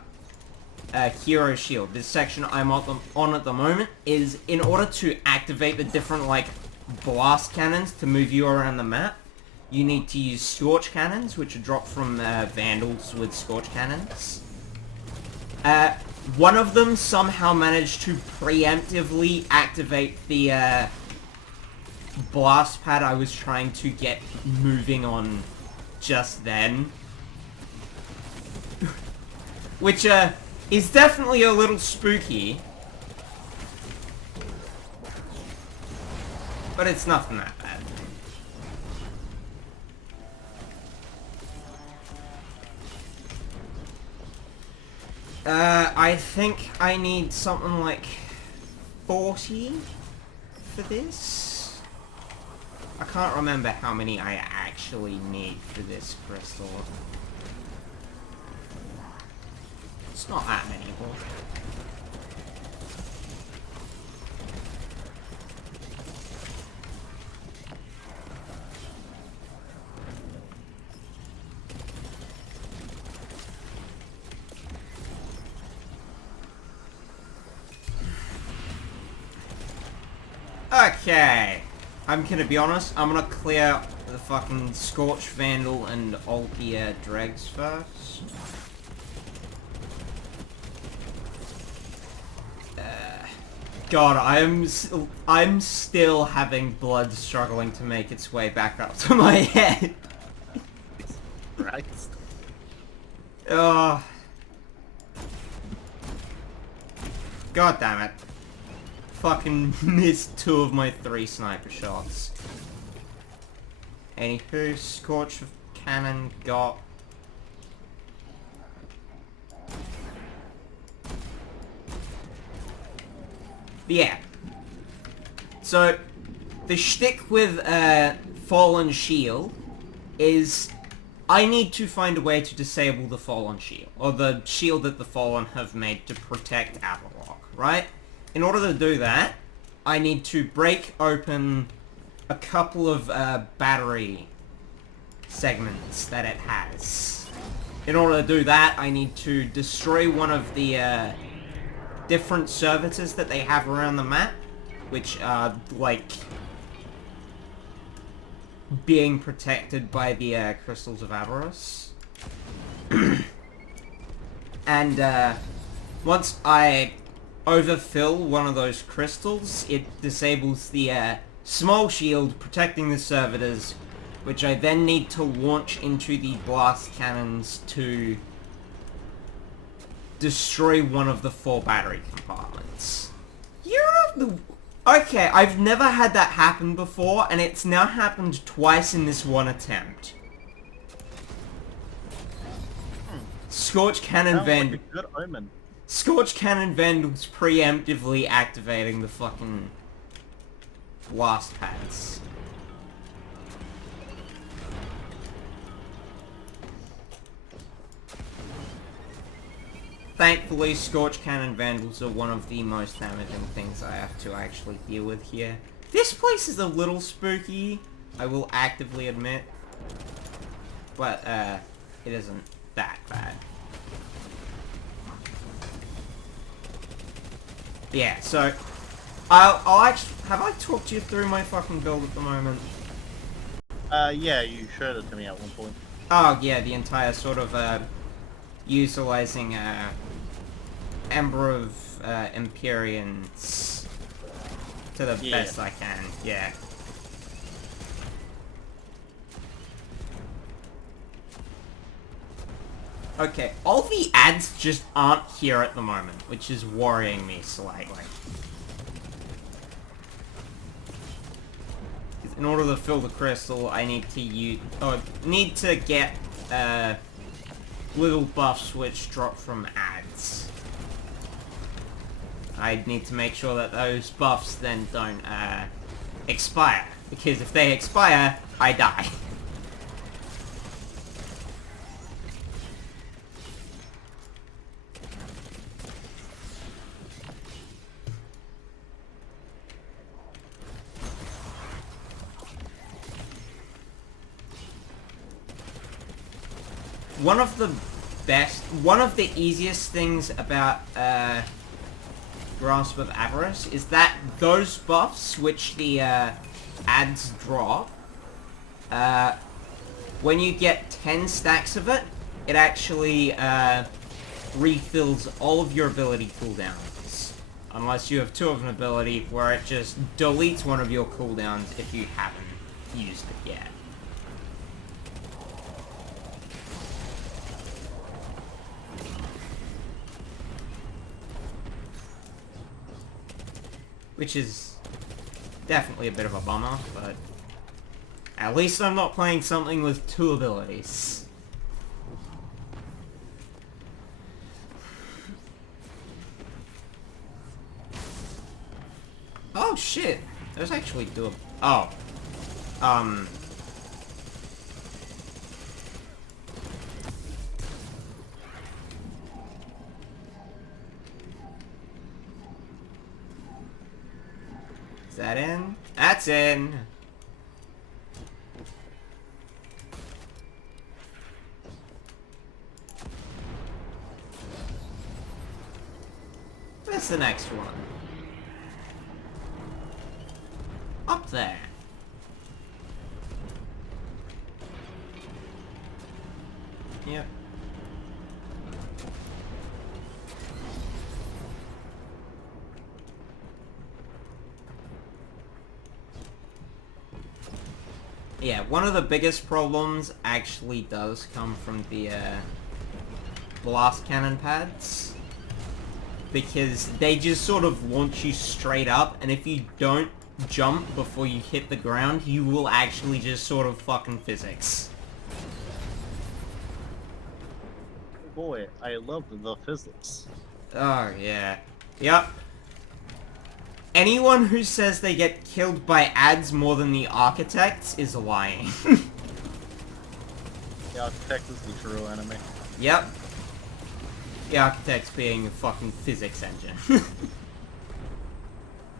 Hero Shield. This section I'm on at the moment is in order to activate the different, like, blast cannons to move you around the map, you need to use Scorch Cannons, which are dropped from Vandals with Scorch Cannons. One of them somehow managed to preemptively activate the blast pad I was trying to get moving on just then. Which is definitely a little spooky. But it's nothing that bad. I think I need something like 40 for this. I can't remember how many I actually need for this crystal. It's not that many, but... Okay, I'm gonna be honest, I'm gonna clear the fucking Scorch Vandal and all the dregs first. God, I'm still having blood struggling to make its way back up to my head. Christ. Oh. God damn it. Fucking missed 2 of my 3 sniper shots. Anywho, Scorch Cannon got... Yeah. So, the shtick with Fallen Shield is I need to find a way to disable the Fallen Shield, or the shield that the Fallen have made to protect Avarokk, right? In order to do that, I need to break open a couple of battery segments that it has. In order to do that, I need to destroy one of the different servitors that they have around the map, which are, like, being protected by the crystals of Avarice. And once I overfill one of those crystals, it disables the small shield protecting the servitors, which I then need to launch into the blast cannons to destroy one of the 4 battery compartments. Okay, I've never had that happen before, and it's now happened twice in this one attempt. Scorch Cannon Vandal. Like a good omen. Scorch Cannon Vandal's preemptively activating the fucking blast pads. Thankfully, Scorch Cannon Vandals are one of the most damaging things I have to actually deal with here. This place is a little spooky, I will actively admit. but it isn't that bad. Yeah, so I'll actually have I talked you through my fucking build at the moment? Yeah, you showed it to me at one point. Oh yeah, the entire sort of utilizing Ember of Empyreans to the best I can. Yeah. Okay, all the ads just aren't here at the moment, which is worrying me slightly. In order to fill the crystal, I need to get little buffs which drop from ads. I need to make sure that those buffs then don't expire, because if they expire, I die. One of the easiest things about Grasp of Avarice is that those buffs which the ads drop, when you get 10 stacks of it, it actually refills all of your ability cooldowns. Unless you have 2 of an ability where it just deletes one of your cooldowns if you haven't used it yet. Which is definitely a bit of a bummer, but at least I'm not playing something with 2 abilities. Oh shit! There's actually 2 oh. Is that in? That's in! Where's the next one? Up there. Yep. Yeah, one of the biggest problems actually does come from the blast cannon pads, because they just sort of launch you straight up, and if you don't jump before you hit the ground, you will actually just sort of fucking physics. Boy, I love the physics. Oh, yeah. Yep. Anyone who says they get killed by ads more than the architects is lying. The architect is the true enemy. Yep. The architects being a fucking physics engine.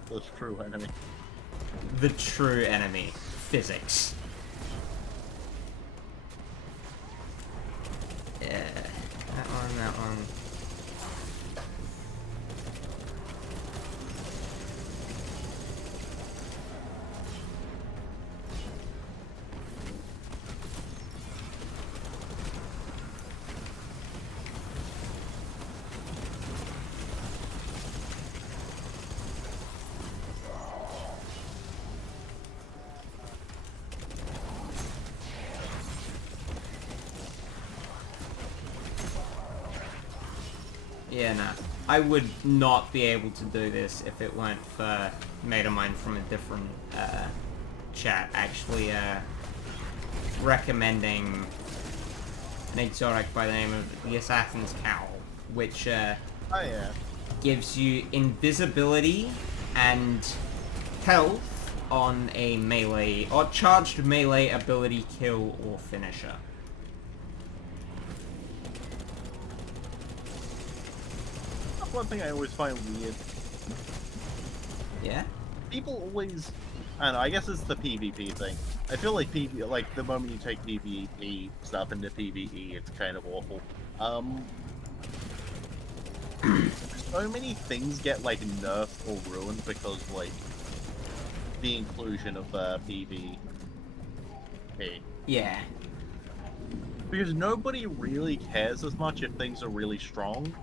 The true enemy. The true enemy. Physics. Yeah. That one, that one. Yeah, nah. I would not be able to do this if it weren't for a mate of mine from a different chat actually recommending an exotic by the name of the Assassin's Cowl, which Oh yeah. gives you invisibility and health on a melee or charged melee ability kill or finisher. One thing I always find weird. Yeah? People always, I don't know, I guess it's the PvP thing. I feel like like the moment you take PvP stuff into PvE, it's kind of awful. So many things get like nerfed or ruined because like the inclusion of PvP. Yeah. Because nobody really cares as much if things are really strong,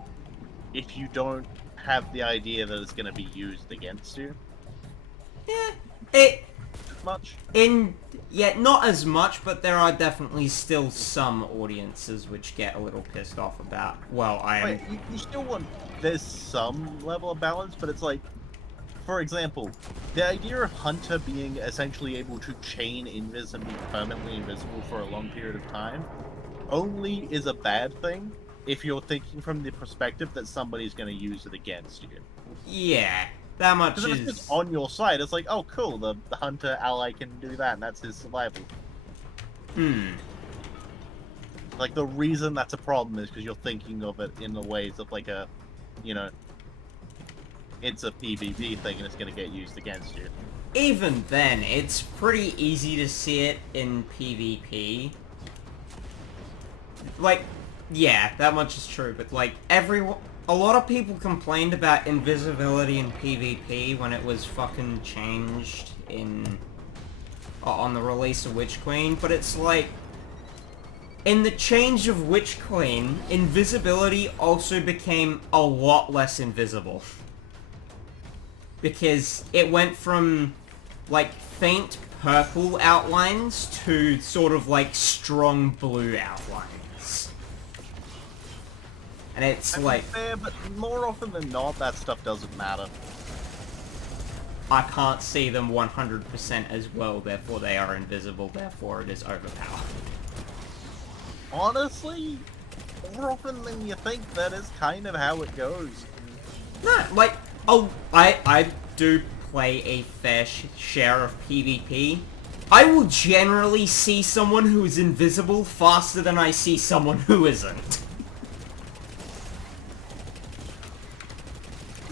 if you don't have the idea that it's going to be used against you. Yeah. Much. Yeah, not as much, but there are definitely still some audiences which get a little pissed off about, well, Wait, you still want, there's some level of balance, but it's like, for example, the idea of Hunter being essentially able to chain invis and be permanently invisible for a long period of time only is a bad thing if you're thinking from the perspective that somebody's going to use it against you. Yeah, that much Because if it's just on your side, it's like, oh cool, the Hunter ally can do that, and that's his survival. Like, the reason that's a problem is because you're thinking of it in the ways of, like, a, you know, it's a PvP thing and it's going to get used against you. Even then, it's pretty easy to see it in PvP. Like, yeah, that much is true, but, like, a lot of people complained about invisibility in PvP when it was fucking changed on the release of Witch Queen, but it's like, in the change of Witch Queen, invisibility also became a lot less invisible. Because it went from, like, faint purple outlines to sort of, like, strong blue outlines. And it's like... fair, but more often than not, that stuff doesn't matter. I can't see them 100% as well, therefore they are invisible, therefore it is overpowered. Honestly, more often than you think, that is kind of how it goes. No, like, oh, I do play a fair share of PvP. I will generally see someone who is invisible faster than I see someone who isn't.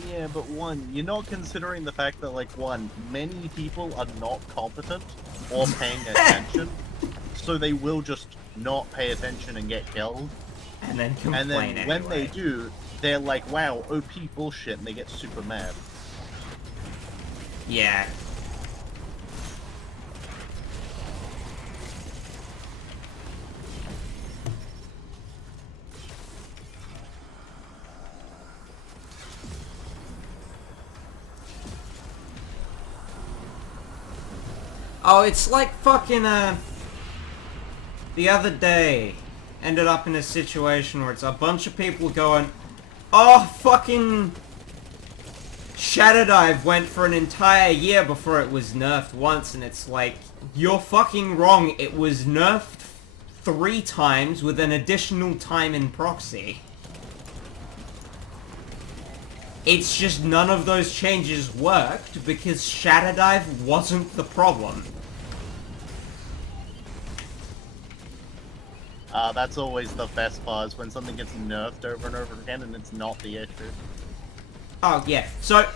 Yeah, but one, you're not considering the fact that, like, one, many people are not competent or paying attention, so they will just not pay attention and get killed. And then complain And then anyway. when they do, they're like, wow, OP bullshit, and they get super mad. Yeah. Oh, it's like fucking, the other day, ended up in a situation where it's a bunch of people going, oh, fucking Shadow Dive went for an entire year before it was nerfed once, and it's like, you're fucking wrong, it was nerfed 3 times with an additional time in proxy. It's just none of those changes worked because Shadow Dive wasn't the problem. That's always the best part, is when something gets nerfed over and over again and it's not the issue. Oh, yeah. So,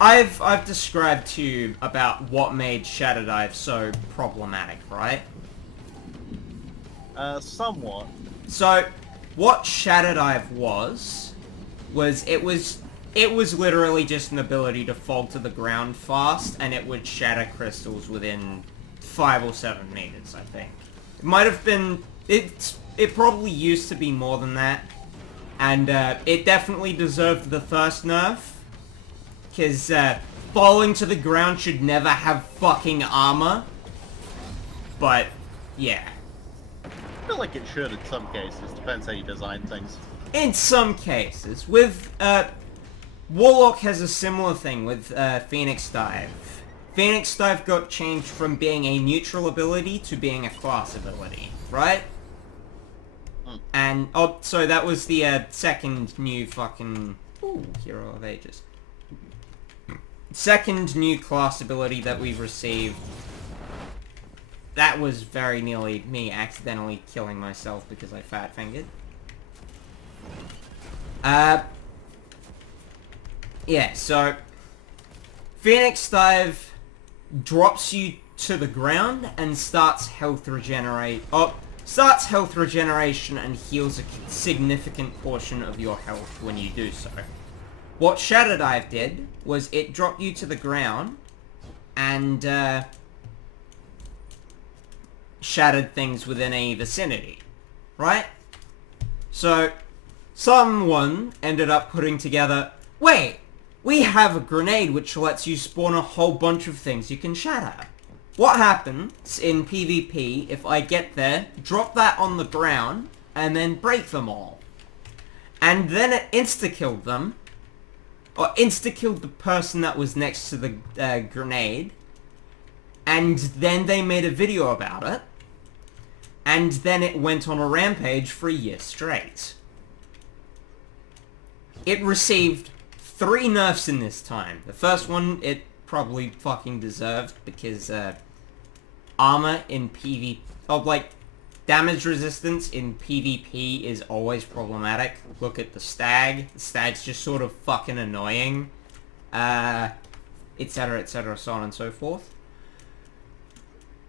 I've described to you about what made Shadow Dive so problematic, right? Somewhat. So, what Shadow Dive was it was literally just an ability to fall to the ground fast, and it would shatter crystals within 5 or 7 meters, I think. It might have been... It probably used to be more than that. And, it definitely deserved the first nerf. Because, falling to the ground should never have fucking armor. But, yeah. I feel like it should in some cases. Depends how you design things. In some cases. With, Warlock has a similar thing with, Phoenix Dive. Phoenix Dive got changed from being a neutral ability to being a class ability, right? And, oh, so that was the, second new fucking... Ooh, Hero of Ages. Second new class ability that we've received. That was very nearly me accidentally killing myself because I fat-fingered. Yeah, so... Phoenix Dive drops you to the ground and starts health regeneration and heals a significant portion of your health when you do so. What Shadow Dive did was it dropped you to the ground and shattered things within a vicinity, right? So someone ended up putting together, wait, we have a grenade which lets you spawn a whole bunch of things you can shatter. What happens in PvP if I get there, drop that on the ground, and then break them all? And then it insta-killed them, or insta-killed the person that was next to the grenade, and then they made a video about it, and then it went on a rampage for a year straight. It received 3 nerfs in this time. The first one, it probably fucking deserved, because armor in PvP, damage resistance in PvP is always problematic. Look at the stag. The stag's just sort of fucking annoying. Etc, so on and so forth.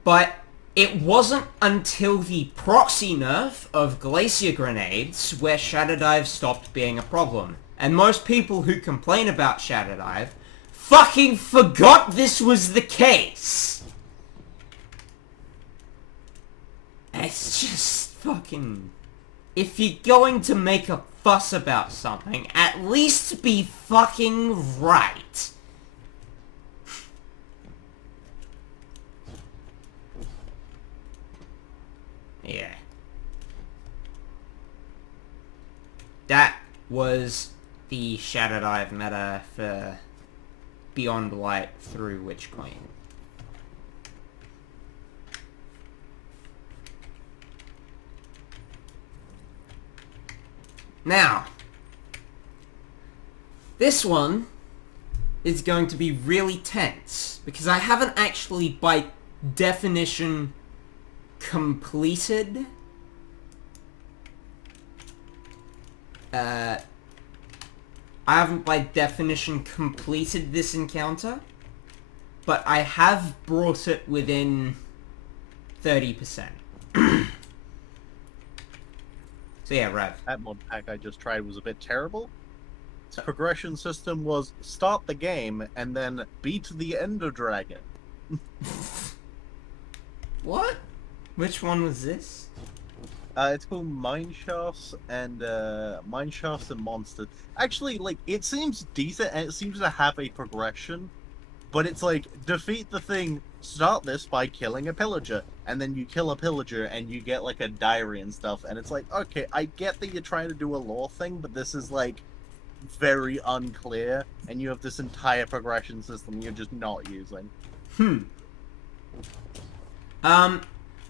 But it wasn't until the proxy nerf of Glacier Grenades where Shadow Dive stopped being a problem. And most people who complain about Shadow Dive fucking forgot this was the case. It's just fucking... If you're going to make a fuss about something, at least be fucking right. Yeah. That was the Shadow Dive meta for Beyond Light through Witch Queen. Now, this one is going to be really tense, because I haven't actually, by definition, completed I haven't by definition completed this encounter, but I have brought it within 30%. So yeah, Rev. That mod pack I just tried was a bit terrible. Its progression system was start the game and then beat the Ender Dragon. What? Which one was this? It's called Mineshafts and Monsters. Actually, like, it seems decent and it seems to have a progression, but it's like, defeat the thing, start this by killing a pillager, and then you kill a pillager and you get like a diary and stuff, and it's like, okay, I get that you're trying to do a lore thing, but this is like very unclear, and you have this entire progression system you're just not using.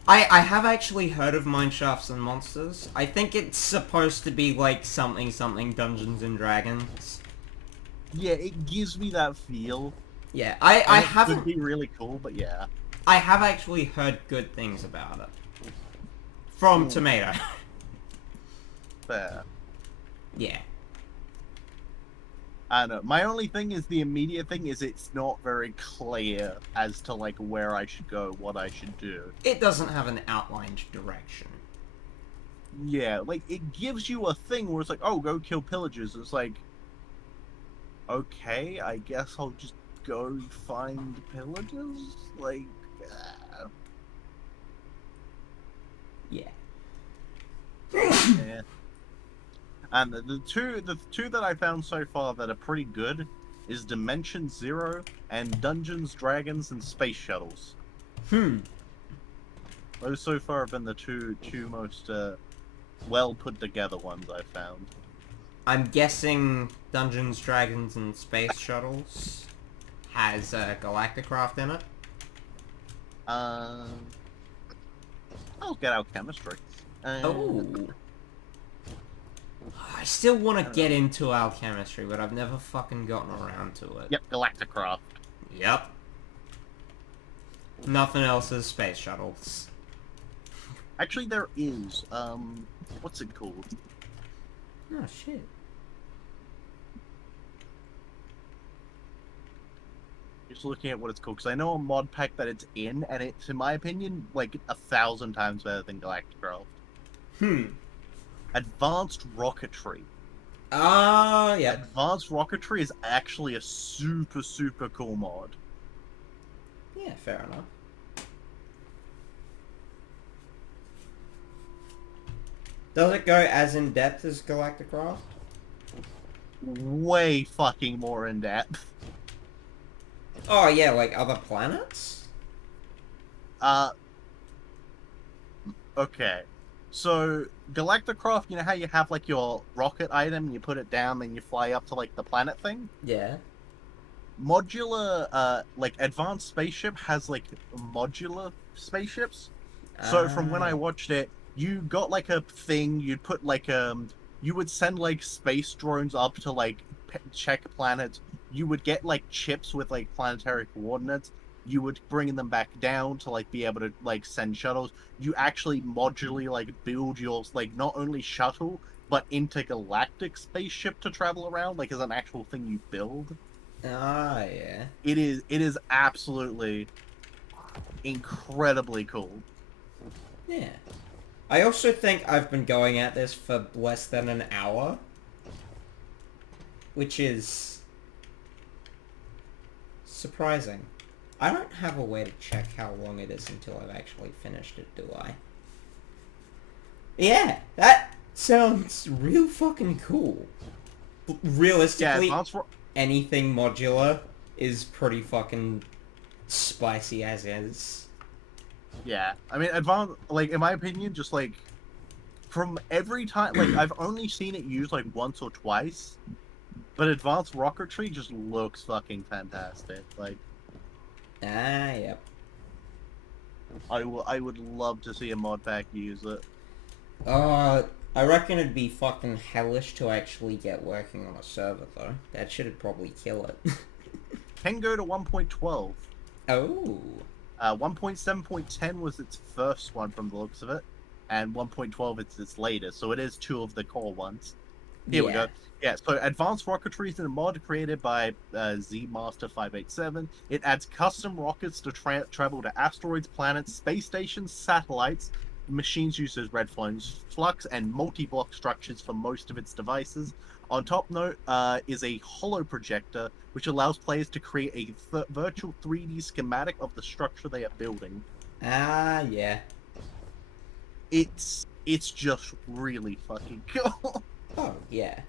I have actually heard of Mineshafts and Monsters. I think it's supposed to be like something Dungeons and Dragons. Yeah, it gives me that feel. Yeah, I haven't... It would be really cool, but yeah. I have actually heard good things about it. From Tomato. Fair. Yeah. I don't know. My only thing is, the immediate thing is it's not very clear as to, like, where I should go, what I should do. It doesn't have an outlined direction. Yeah, like, it gives you a thing where it's like, oh, go kill pillagers. It's like, okay, I guess I'll just go find pillagers? Like, Yeah. yeah. And the two that I found so far that are pretty good is Dimension Zero and Dungeons, Dragons, and Space Shuttles. Those so far have been the two most well put together ones I've found. I'm guessing Dungeons, Dragons, and Space Shuttles has Galacticraft in it. I'll get out chemistry. Oh. I still want to get into alchemistry, but I've never fucking gotten around to it. Yep, Galacticraft. Yep. Nothing else is Space Shuttles. Actually, there is. What's it called? Oh, shit. Just looking at what it's called, because I know a mod pack that it's in, and it's, in my opinion, like 1,000 times better than Galacticraft. Advanced Rocketry. Yeah. Advanced Rocketry is actually a super, super cool mod. Yeah, fair enough. Does it go as in depth as Galacticraft? Way fucking more in depth. Oh yeah, like other planets? Okay. So, Galacticraft, you know how you have, like, your rocket item, and you put it down, and you fly up to, like, the planet thing? Yeah. Modular, like, Advanced Spaceship has, like, modular spaceships. So, from when I watched it, you got, like, a thing, you'd put, like, you would send, like, space drones up to, like, check planets. You would get, like, chips with, like, planetary coordinates. You would bring them back down to, like, be able to, like, send shuttles. You actually modularly, like, build your, like, not only shuttle, but intergalactic spaceship to travel around, like, as an actual thing you build. Yeah. It is absolutely incredibly cool. Yeah. I also think I've been going at this for less than an hour. Which is surprising. I don't have a way to check how long it is until I've actually finished it, do I? Yeah, that sounds real fucking cool. Realistically, Yeah, anything modular is pretty fucking spicy as is. yeah. I mean, advanced, like, in my opinion, just, like, from every time, like, I've only seen it used, like, once or twice, but Advanced Rocketry just looks fucking fantastic. Like, Yep. I would love to see a mod pack use it. I reckon it'd be fucking hellish to actually get working on a server, though. That shit'd probably kill it. Can go to 1.12. Oh. 1.7.10 was its first one from the looks of it, and 1.12 is its latest, so it is two of the core ones. Here we go. Yeah, so Advanced Rocketry is a mod created by ZMaster587. It adds custom rockets to travel to asteroids, planets, space stations, satellites. Machines uses red flux and multi-block structures for most of its devices. On top note is a holo projector, which allows players to create a virtual 3D schematic of the structure they are building. Yeah. It's just really fucking cool. Oh, yeah.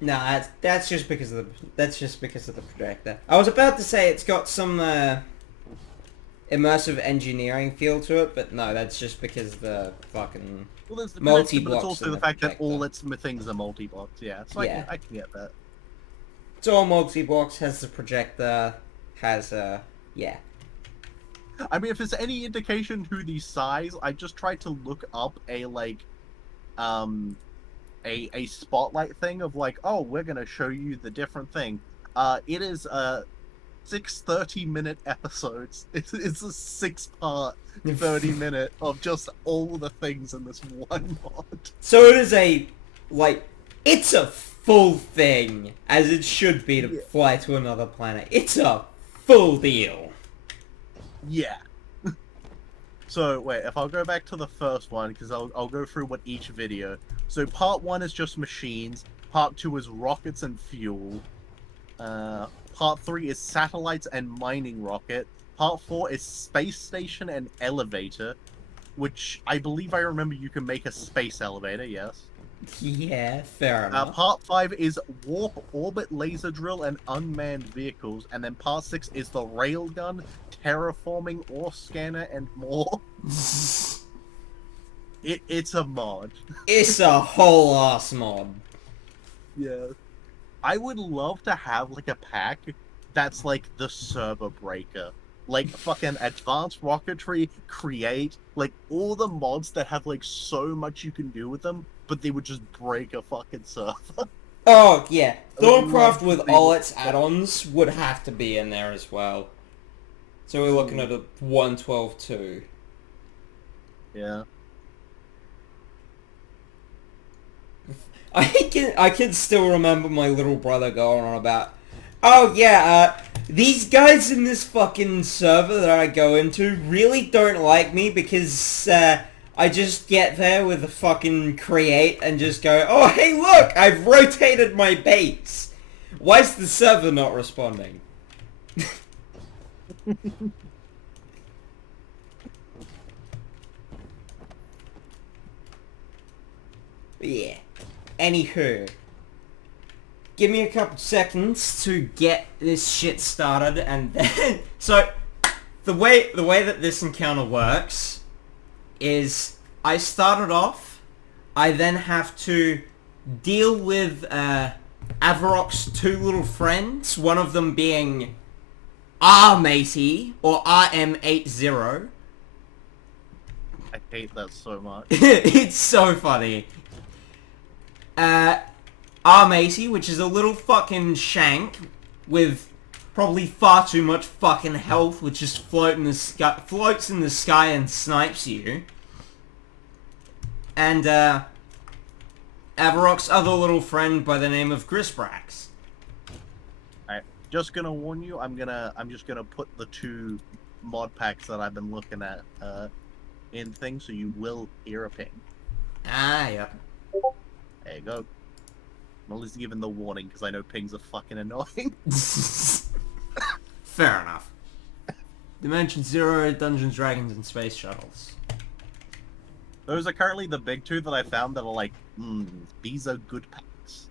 Nah, that's just because of the projector. I was about to say it's got some immersive engineering feel to it, but no, that's just because the fucking Well, there's multi-blocks. But it's also the fact that all its things are multi-blocks. Yeah, so yeah. I can get that. It's all multi-blocks. Has the projector. Has yeah. I mean, if there's any indication who the size, I just tried to look up a spotlight thing of like, oh, we're gonna show you the different thing. It is 6 30-minute episodes. It's a 6-part 30-minute of just all the things in this one mod. So it is it's a full thing, as it should be to fly to another planet. It's a full deal. Yeah. So, wait, if I'll go back to the first one, because I'll go through what each video. So, part 1 is just machines. Part 2 is rockets and fuel. Part 3 is satellites and mining rocket. Part 4 is space station and elevator, which I believe I remember you can make a space elevator, yes. Yeah, fair enough. Part 5 is warp, orbit laser drill, and unmanned vehicles. And then part 6 is the railgun, terraforming, ore scanner, and more. It's a mod. It's a whole ass mod. Yeah. I would love to have, like, a pack that's, like, the server breaker. Like, fucking Advanced Rocketry, Create, like, all the mods that have, like, so much you can do with them, but they would just break a fucking server. Oh, yeah. Thorncraft with all its add-ons would have to be in there as well. So we're looking at a 1.12.2. Yeah. I can still remember my little brother going on about, oh yeah, these guys in this fucking server that I go into really don't like me because I just get there with a fucking create and just go, oh hey look, I've rotated my base. Why is the server not responding? Yeah. Anywho, give me a couple seconds to get this shit started, and then so the way that this encounter works is I started off, I then have to deal with Avarokk's two little friends, one of them being R-Matey or RM80. I hate that so much. It's so funny. R-Matey, which is a little fucking shank with probably far too much fucking health, which just floats in the sky and snipes you. And Avarokk's other little friend by the name of Grisbrax. Alright, just gonna warn you, I'm just gonna put the two mod packs that I've been looking at in things, so you will hear a ping. Ah, yeah. There you go. I'm at least giving the warning because I know pings are fucking annoying. Fair enough. Dimension Zero, Dungeons, Dragons, and Space Shuttles. Those are currently the big two that I found that are like, these are good packs.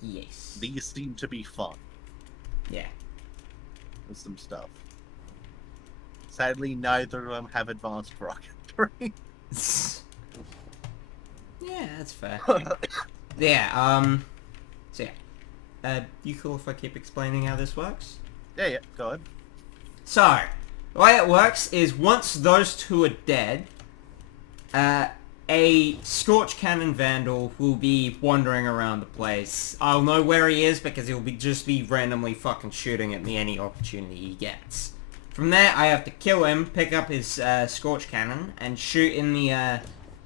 Yes. These seem to be fun. Yeah. With some stuff. Sadly, neither of them have advanced rocketry. Yeah, that's fair. Yeah, so yeah. You cool if I keep explaining how this works? Yeah, go ahead. So, the way it works is once those two are dead, a Scorch Cannon Vandal will be wandering around the place. I'll know where he is because he'll just be randomly fucking shooting at me any opportunity he gets. From there, I have to kill him, pick up his Scorch Cannon, and shoot in the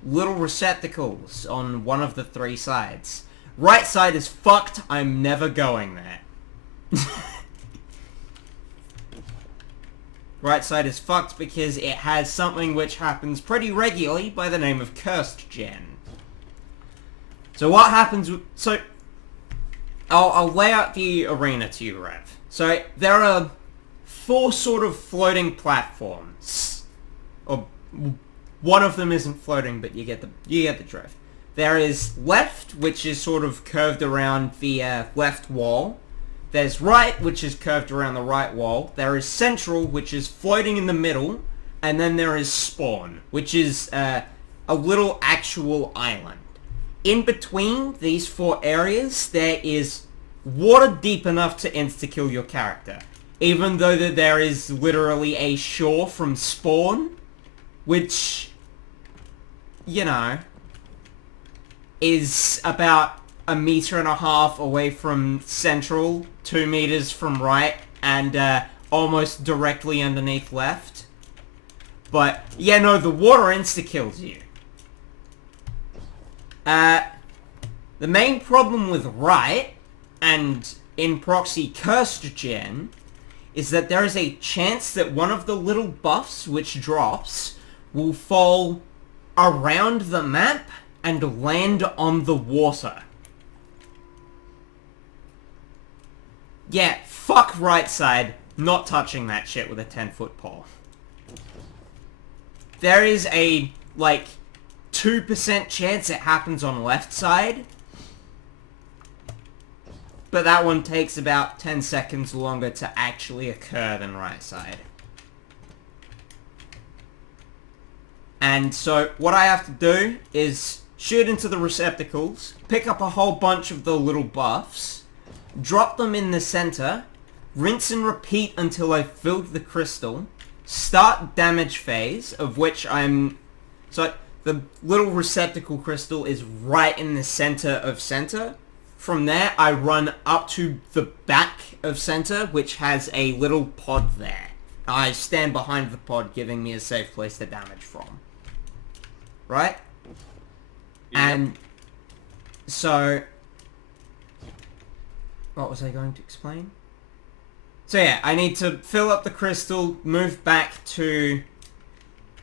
little receptacles on one of the three sides. Right side is fucked, I'm never going there. Right side is fucked because it has something which happens pretty regularly by the name of Cursed Gen. So what happens... So, I'll lay out the arena to you, Rev. So, there are 4 sort of floating platforms. Or, one of them isn't floating, but you get the drift. There is left, which is sort of curved around the left wall. There's right, which is curved around the right wall. There is central, which is floating in the middle. And then there is spawn, which is a little actual island. In between these 4 areas, there is water deep enough to insta-kill your character. Even though there is literally a shore from spawn, which, you know, is about 1.5 meters away from central, 2 meters from right, and almost directly underneath left. But, yeah, no, the water insta-kills you. The main problem with right, and in proxy Cursed Gen, is that there is a chance that one of the little buffs which drops will fall around the map and land on the water. Yeah, fuck right side, not touching that shit with a 10-foot pole. There is a, like, 2% chance it happens on left side, but that one takes about 10 seconds longer to actually occur than right side. And so, what I have to do is shoot into the receptacles, pick up a whole bunch of the little buffs, drop them in the center, rinse and repeat until I've filled the crystal, start damage phase, of which I'm... So, the little receptacle crystal is right in the center of center. From there, I run up to the back of center, which has a little pod there. I stand behind the pod, giving me a safe place to damage from. Right? Yep. And So, what was I going to explain? So yeah, I need to fill up the crystal, move back to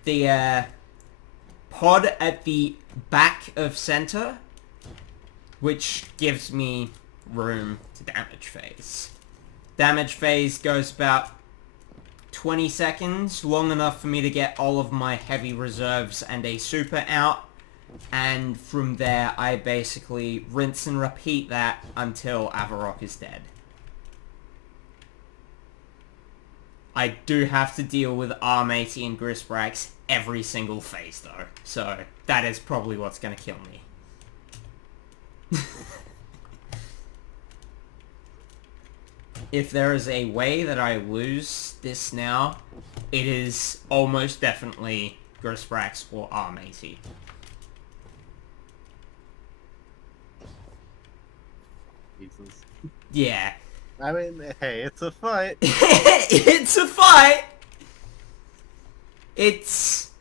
the pod at the back of center, which gives me room to damage phase. Damage phase goes about 20 seconds, long enough for me to get all of my heavy reserves and a super out, and from there I basically rinse and repeat that until Avarokk is dead. I do have to deal with Arm 80 and Grisbrax every single phase though, so that is probably what's gonna kill me. If there is a way that I lose this now, it is almost definitely Grisbrax or Arm 80. Jesus. Yeah. I mean, hey, it's a fight. It's a fight! It's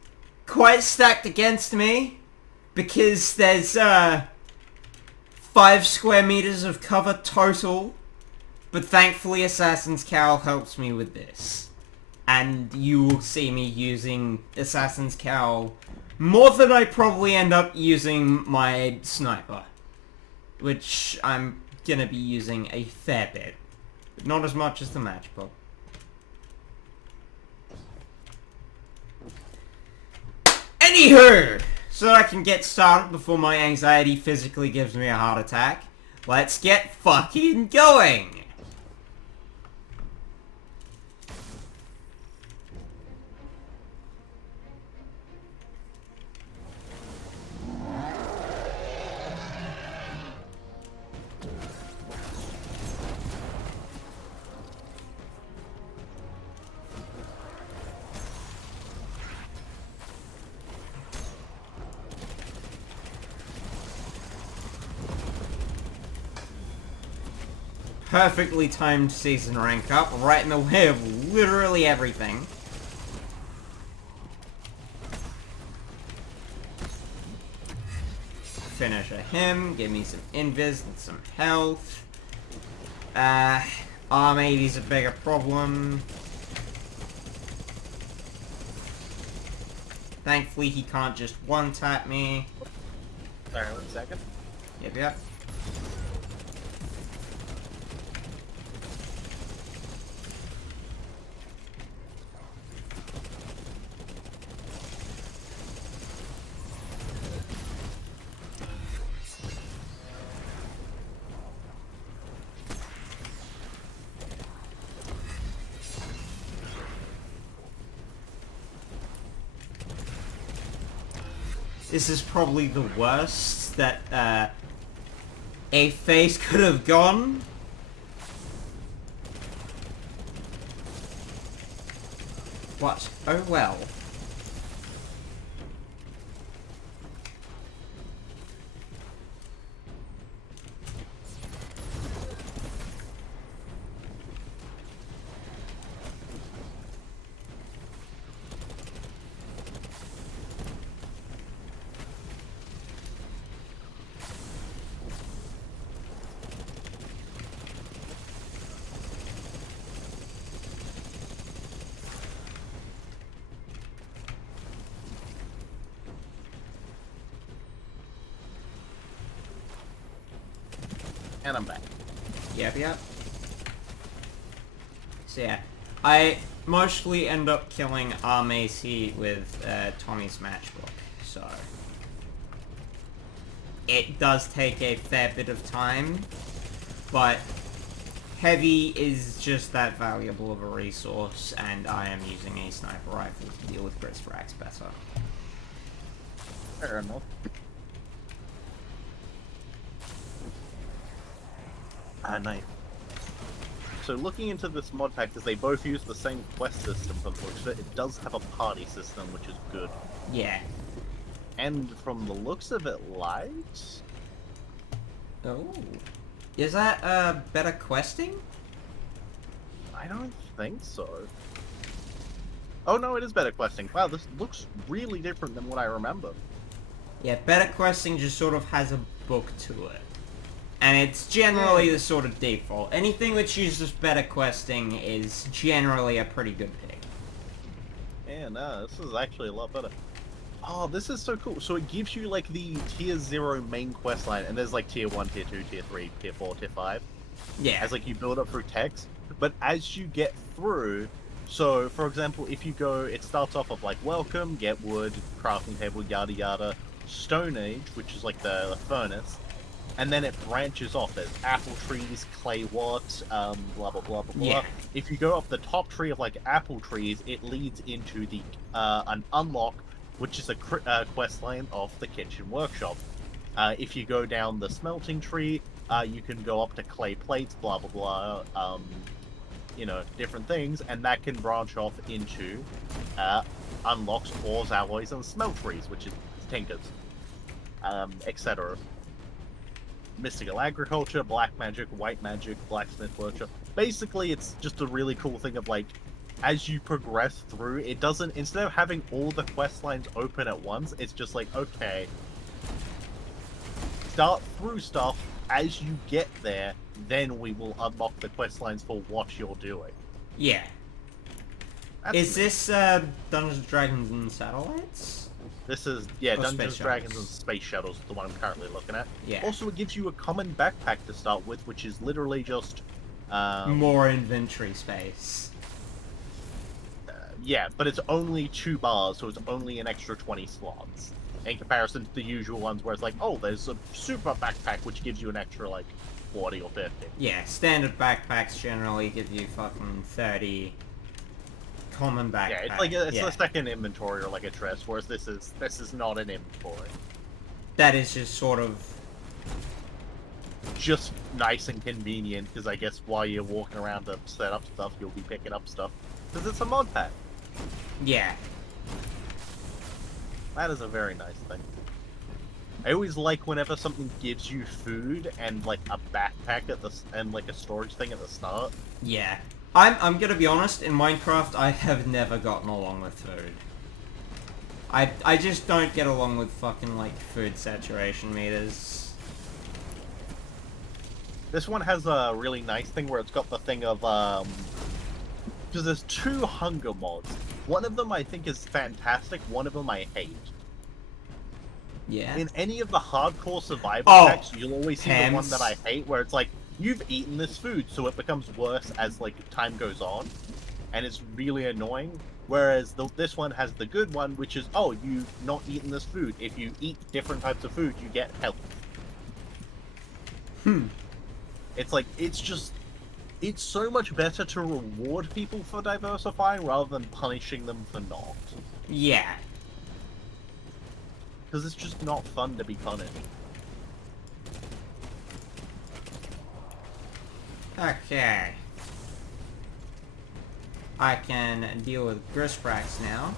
quite stacked against me, because there's 5 square meters of cover total, but thankfully Assassin's Cowl helps me with this. And you will see me using Assassin's Cowl more than I probably end up using my sniper, which I'm gonna be using a fair bit. But not as much as the matchbook. Anywho, so that I can get started before my anxiety physically gives me a heart attack, let's get fucking going! Perfectly timed season rank up, right in the way of literally everything. Finish a him, give me some invis and some health. Arm 80's a bigger problem. Thankfully he can't just one-tap me. Sorry, 1 second. Yep. This is probably the worst that a phase could have gone. What? Oh well. And I'm back. Yep. So yeah, I mostly end up killing Arm 80 with Tommy's matchbook, so it does take a fair bit of time, but heavy is just that valuable of a resource, and I am using a sniper rifle to deal with Grisbrax better. Fair enough. Nice. So looking into this mod pack, because they both use the same quest system for the looks of it, it does have a party system, which is good. Yeah. And from the looks of it, light? Oh. Is that better questing? I don't think so. Oh no, it is better questing. Wow, this looks really different than what I remember. Yeah, better questing just sort of has a book to it. And it's generally the sort of default. Anything which uses better questing is generally a pretty good pick. Yeah, no, this is actually a lot better. Oh, this is so cool. So it gives you, like, the Tier 0 main quest line, and there's, like, Tier 1, Tier 2, Tier 3, Tier 4, Tier 5. Yeah. As, like, you build up through text. But as you get through... So, for example, if you go... It starts off of, like, welcome, get wood, crafting table, yada yada, Stone Age, which is, like, the furnace. And then it branches off. There's apple trees, clay what, blah, blah, blah, blah, blah. Yeah. If you go up the top tree of, like, apple trees, it leads into the an unlock, which is a quest line of the kitchen workshop. If you go down the smelting tree, you can go up to clay plates, blah, blah, blah, you know, different things, and that can branch off into unlocks ores, alloys, and smelteries, which is tinkers, etc. Mystical agriculture, black magic, white magic, blacksmith workshop. Basically, it's just a really cool thing of, like, as you progress through, it doesn't, instead of having all the quest lines open at once, it's just like, okay, start through stuff, as you get there, then we will unlock the quest lines for what you're doing. Yeah. Is this Dungeons & Dragons and Satellites? This is, yeah, Or Dungeons, Space Dragons, Shuttles. and Space Shuttles, the one I'm currently looking at. Yeah. Also, it gives you a common backpack to start with, which is literally just... More inventory space. Yeah, but it's only 2 bars, so it's only an extra 20 slots. In comparison to the usual ones where it's like, oh, there's a super backpack, which gives you an extra, like, 40 or 50. Yeah, standard backpacks generally give you fucking 30. Common backpack. Yeah, it's like it's a second inventory or like a chest, whereas this is not an inventory. That is just sort of... Just nice and convenient, because I guess while you're walking around to set up stuff, you'll be picking up stuff. Because it's a mod pack. Yeah. That is a very nice thing. I always like whenever something gives you food and like a backpack at the and like a storage thing at the start. Yeah. I'm gonna be honest, in Minecraft I have never gotten along with food. I just don't get along with fucking like food saturation meters. This one has a really nice thing where it's got the thing of because there's 2 hunger mods. One of them I think is fantastic, one of them I hate. Yeah. In any of the hardcore survival packs, you'll always see Hams. the one that I hate, where it's like, you've eaten this food, so it becomes worse as, like, time goes on. And it's really annoying. Whereas this one has the good one, which is, oh, you've not eaten this food. If you eat different types of food, you get health. It's like, it's just... It's so much better to reward people for diversifying rather than punishing them for not. Yeah. Because it's just not fun to be punished. Okay. I can deal with Grisprax now.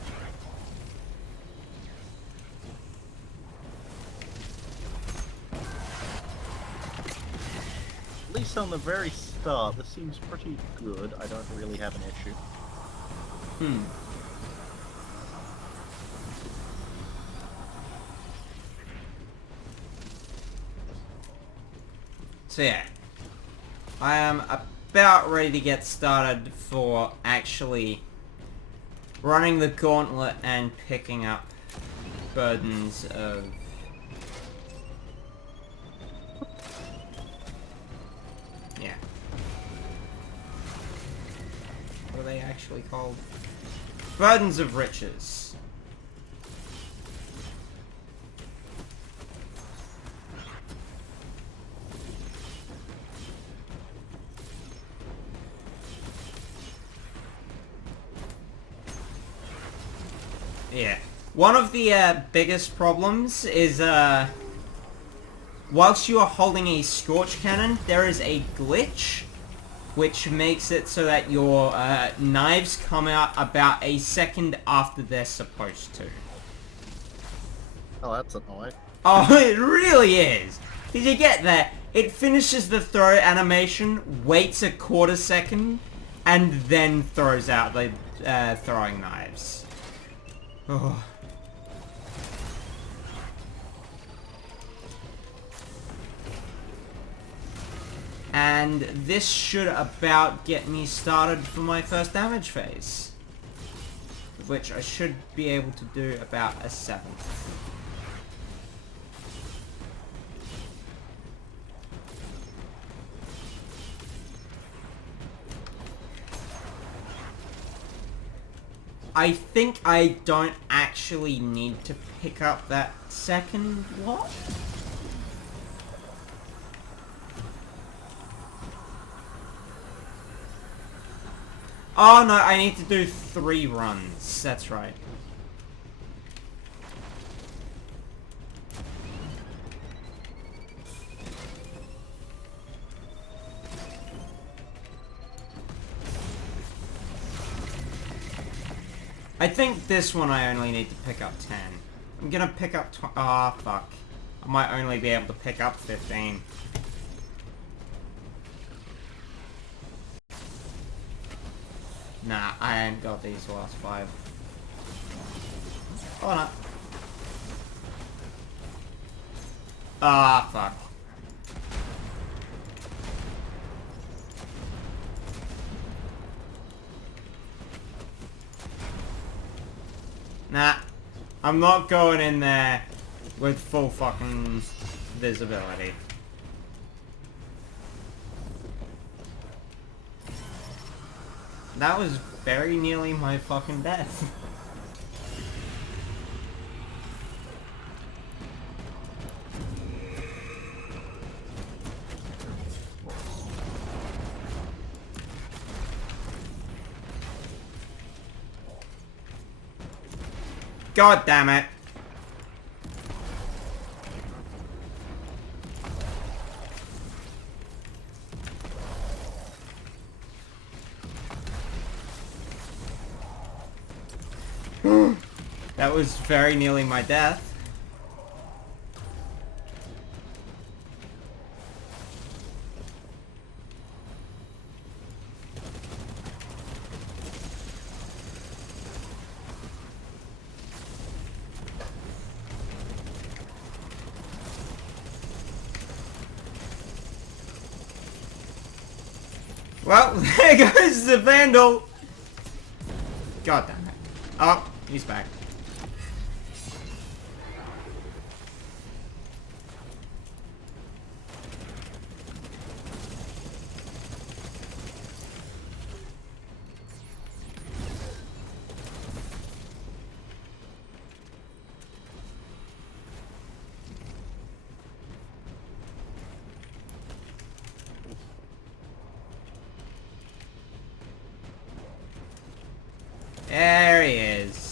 At least on the very start, this seems pretty good. I don't really have an issue. So yeah. I am about ready to get started for actually running the gauntlet and picking up burdens of... Yeah. What are they actually called? Burdens of riches. Yeah. One of the biggest problems is, whilst you are holding a Scorch Cannon, there is a glitch which makes it so that your knives come out about a second after they're supposed to. Oh, that's annoying. Oh, it really is! Did you get that? It finishes the throw animation, waits a quarter second, and then throws out the throwing knives. Oh. And this should about get me started for my first damage phase, which I should be able to do about a 7th. I think I don't actually need to pick up that second what? Oh no, I need to do 3 runs. That's right. I think this one I only need to pick up 10. I'm gonna pick up ah, fuck. I might only be able to pick up 15. Nah, I ain't got these last 5. Oh no. Ah, fuck. Nah, I'm not going in there with full fucking visibility. That was very nearly my fucking death. God damn it. That was very nearly my death. Well, there goes the Vandal! God damn it. Oh, he's back. There he is.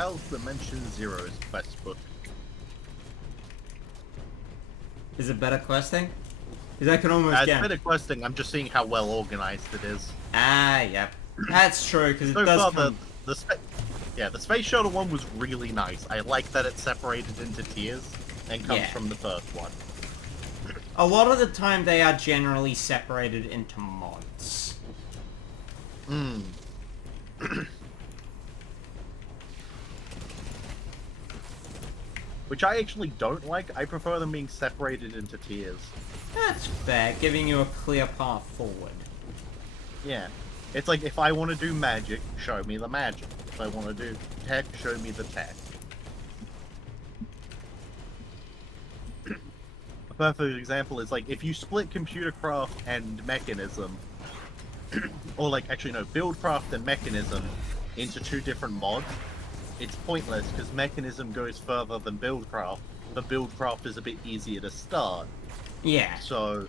how's Dimension Zero's quest book? Is it better questing? Because I can almost It's better questing, I'm just seeing how well organized it is. Ah, yep. That's true, because it So does far, come... the Space Shuttle one was really nice. I like that it's separated into tiers and comes from the first one. A lot of the time, they are generally separated into mods. Hmm. Which I actually don't like. I prefer them being separated into tiers. That's fair, giving you a clear path forward. Yeah. It's like, if I want to do magic, show me the magic. If I want to do tech, show me the tech. A perfect example is, like, if you split computer craft and mechanism, or, like, actually, no, buildcraft and mechanism into two different mods, it's pointless, because mechanism goes further than buildcraft, but buildcraft is a bit easier to start. Yeah. So,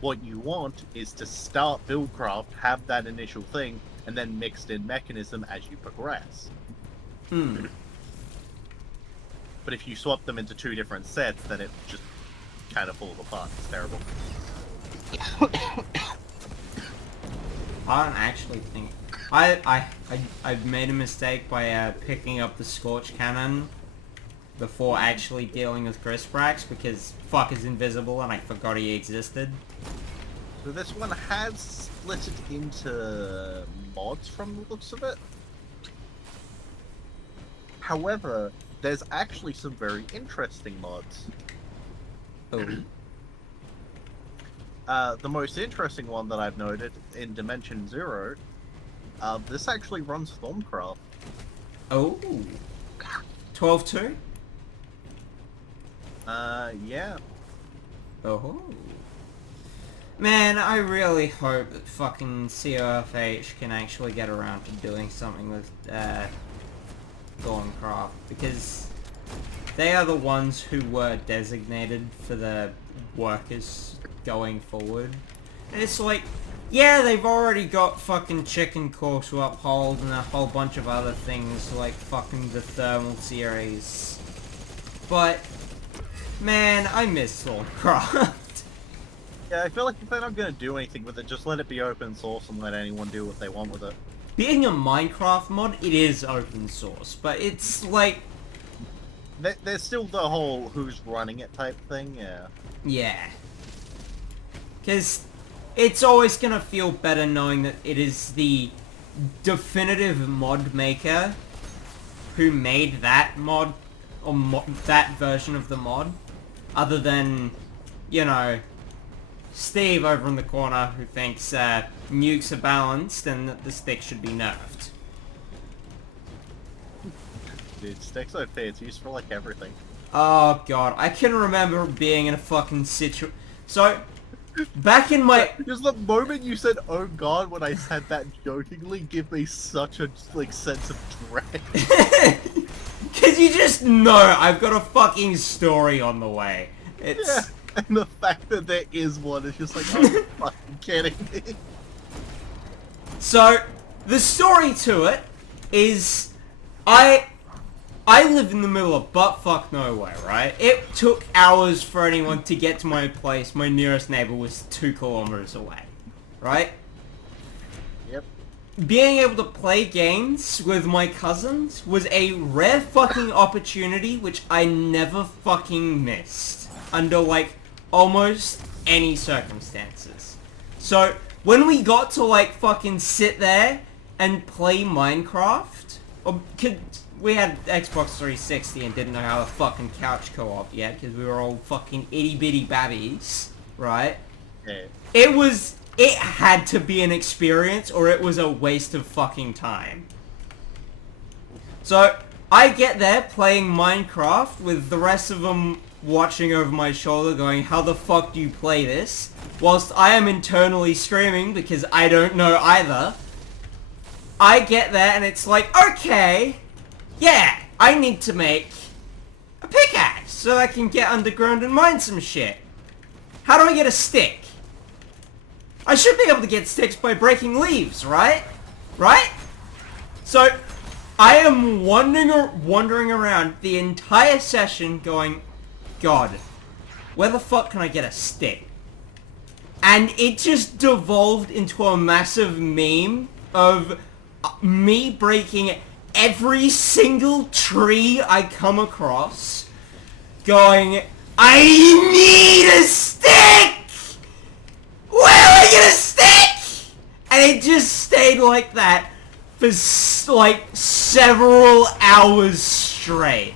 what you want is to start buildcraft, have that initial thing, and then mixed in mechanism as you progress. Hmm. But if you swap them into two different sets, then it just kind of falls apart. It's terrible. I don't actually think... I've made a mistake by picking up the Scorch Cannon before actually dealing with Grisbrax, because fuck is invisible and I forgot he existed. So this one has split it into mods from the looks of it. However, there's actually some very interesting mods. Oh. The most interesting one that I've noted in Dimension Zero, this actually runs Stormcraft. Oh. 12-2? Yeah. Oh. Man, I really hope that fucking COFH can actually get around to doing something with, Stormcraft, because they are the ones who were designated for the workers going forward. And it's like, yeah, they've already got fucking Chicken Core to uphold and a whole bunch of other things like fucking the Thermal series. But, man, I miss Stormcraft. Yeah, I feel like if they're not gonna do anything with it, just let it be open source and let anyone do what they want with it. Being a Minecraft mod, it is open source, but it's like... There's still the whole who's running it type thing, yeah. Yeah. Because it's always gonna feel better knowing that it is the definitive mod maker who made that mod, or that version of the mod, other than, you know, Steve over in the corner who thinks nukes are balanced and that the stick should be nerfed. Dude, stick's okay, it's used for like everything. Oh god, I can remember being in a fucking So, back in my... Just the moment you said, oh god, when I said that jokingly, give me such a, like, sense of dread. Cause you just know I've got a fucking story on the way. It's... Yeah, and the fact that there is one is just like, oh, you're fucking kidding me. So, the story to it is, I live in the middle of butt-fuck nowhere, right? It took hours for anyone to get to my place. My nearest neighbor was 2 kilometers away, right? Yep. Being able to play games with my cousins was a rare fucking opportunity which I never fucking missed under, like, almost any circumstances. So, when we got to, like, fucking sit there and play Minecraft, we had Xbox 360 and didn't know how to fucking couch co-op yet, because we were all fucking itty-bitty babbies, right? Yeah. It had to be an experience, or it was a waste of fucking time. So, I get there playing Minecraft with the rest of them watching over my shoulder going, how the fuck do you play this? Whilst I am internally screaming because I don't know either. I get there and it's like, okay, yeah, I need to make a pickaxe so I can get underground and mine some shit. How do I get a stick? I should be able to get sticks by breaking leaves, right? Right? So, I am wandering around the entire session going, God, where the fuck can I get a stick? And it just devolved into a massive meme of me breaking every single tree I come across, going, I need a stick! Where am I gonna stick? And it just stayed like that for like several hours straight.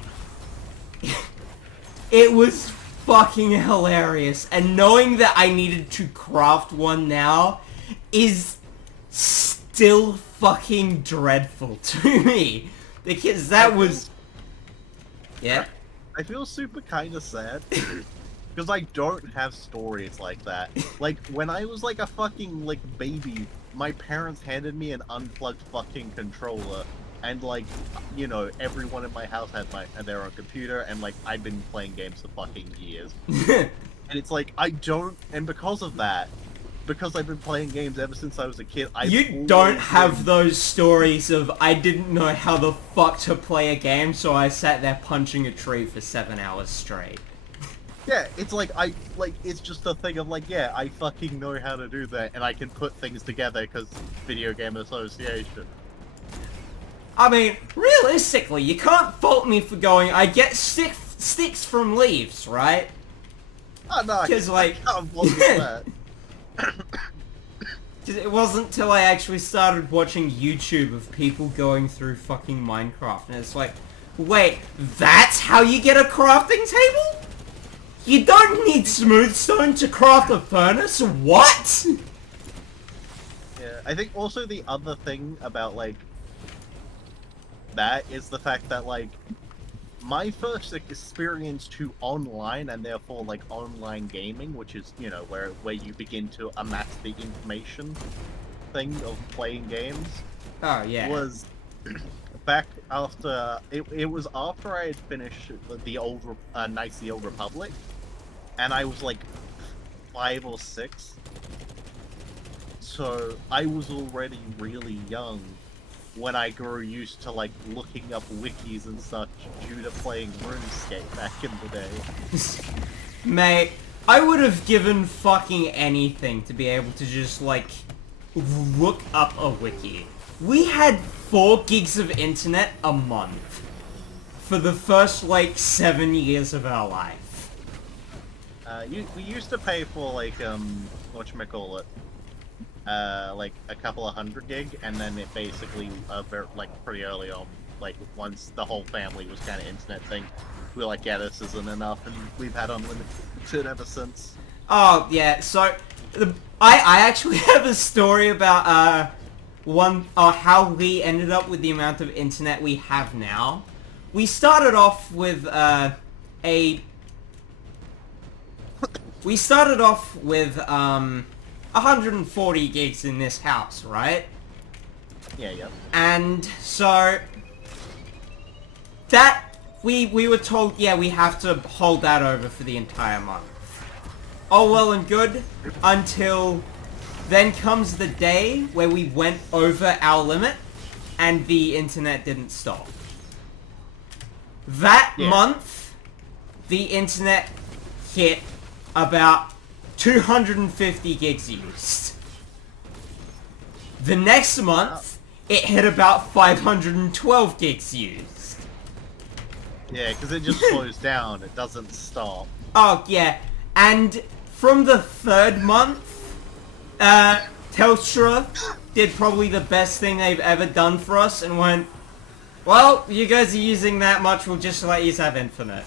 It was fucking hilarious, and knowing that I needed to craft one now is still fucking dreadful to me, because that was... Yeah? I feel super kind of sad, because I don't have stories like that. Like, when I was like a fucking, like, baby, my parents handed me an unplugged fucking controller, and like, you know, everyone in my house had their own computer, and like, I've been playing games for fucking years. And it's like, I don't, and because of that, because I've been playing games ever since I was a kid, You don't have those stories of, I didn't know how the fuck to play a game, so I sat there punching a tree for 7 hours straight. Yeah, it's like, it's just a thing of like, yeah, I fucking know how to do that, and I can put things together because video game association. I mean, realistically, you can't fault me for going, I get sticks from leaves, right? Oh no, Because like, I can't fault you for that. Because it wasn't till I actually started watching YouTube of people going through fucking Minecraft, and it's like, wait, that's how you get a crafting table? You don't need smooth stone to craft a furnace? What? Yeah, I think also the other thing about, like, that is the fact that, like, my first experience to online, and therefore, like, online gaming, which is, you know, where you begin to amass the information thing of playing games. Oh, yeah. Was back after, it was after I had finished the old, Knights of the Old Republic, and I was, like, 5 or 6. So, I was already really young when I grew used to, like, looking up wikis and such due to playing RuneScape back in the day. Mate, I would have given fucking anything to be able to just, like, look up a wiki. We had 4 gigs of internet a month for the first, like, 7 years of our life. We used to pay for, like, whatchamacallit, like a couple of 100 gig, and then it basically, like, pretty early on, like, once the whole family was kind of internet thing, we were like, yeah, this isn't enough, and we've had unlimited ever since. Oh, yeah, so, I actually have a story about, how we ended up with the amount of internet we have now. We started off with, 140 gigs in this house, right? Yeah, yeah. And so that we were told, yeah, we have to hold that over for the entire month. Oh, well and good, until then comes the day where we went over our limit and the internet didn't stop. That month, the internet hit about 250 gigs used. The next month, it hit about 512 gigs used. Yeah, because it just slows down, it doesn't stop. Oh, yeah. And from the 3rd month, Telstra did probably the best thing they've ever done for us and went, well, you guys are using that much, we'll just let you have infinite.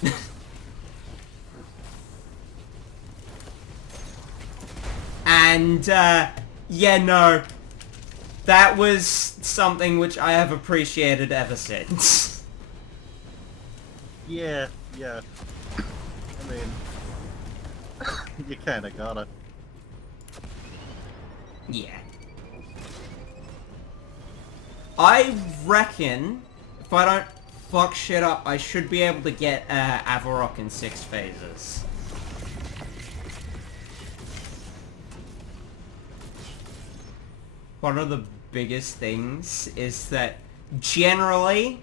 And, yeah, no. That was something which I have appreciated ever since. Yeah, yeah. I mean, you kinda gotta. Yeah. I reckon, if I don't fuck shit up, I should be able to get, Avarokk in 6 phases. One of the biggest things is that generally,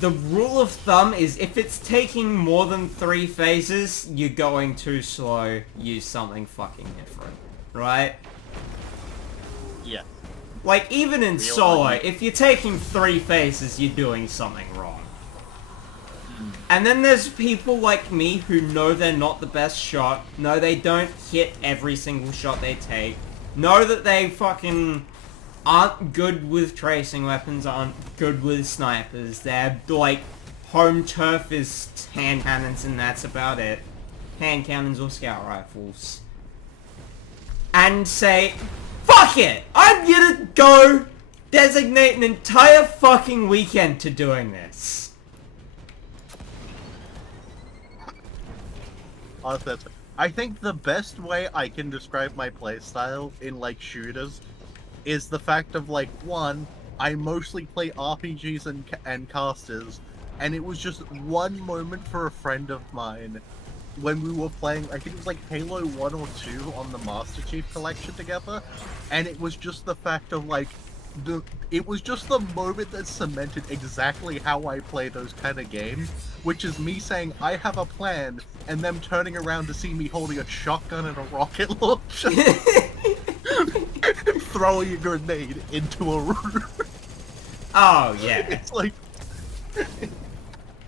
the rule of thumb is if it's taking more than 3 phases, you're going too slow, use something fucking different, right? Yeah. Like, even in Real solo, life. if you're taking 3 phases, you're doing something wrong. And then there's people like me who know they're not the best shot, know they don't hit every single shot they take, know that they fucking aren't good with tracing weapons, aren't good with snipers, their, like, home turf is hand cannons and that's about it. Hand cannons or scout rifles. And say, fuck it! I'm gonna go designate an entire fucking weekend to doing this. I think the best way I can describe my playstyle in, like, shooters is the fact of, like, one, I mostly play RPGs and casters, and it was just one moment for a friend of mine when we were playing, I think it was like Halo 1 or 2 on the Master Chief Collection together, and it was just the fact of, like, it was just the moment that cemented exactly how I play those kind of games, which is me saying, I have a plan, and them turning around to see me holding a shotgun and a rocket launcher, throwing a grenade into a room. Oh, yeah. It's like,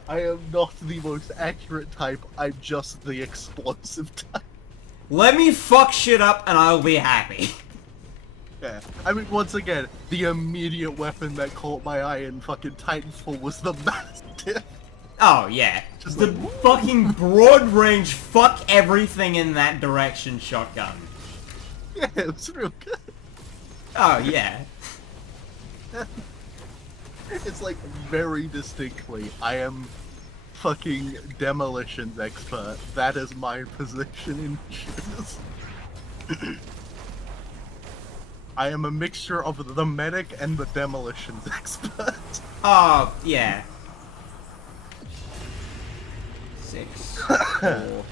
I am not the most accurate type, I'm just the explosive type. Let me fuck shit up and I'll be happy. Yeah. I mean, once again, the immediate weapon that caught my eye in fucking Titanfall was the Mastiff. Oh, yeah. Just The like, fucking broad range, fuck everything in that direction shotgun. yeah, it was real good. Oh, yeah. It's like, very distinctly, I am fucking demolitions expert. That is my position in shooters. I am a mixture of the medic and the demolitions expert. Oh, yeah. 6, 4,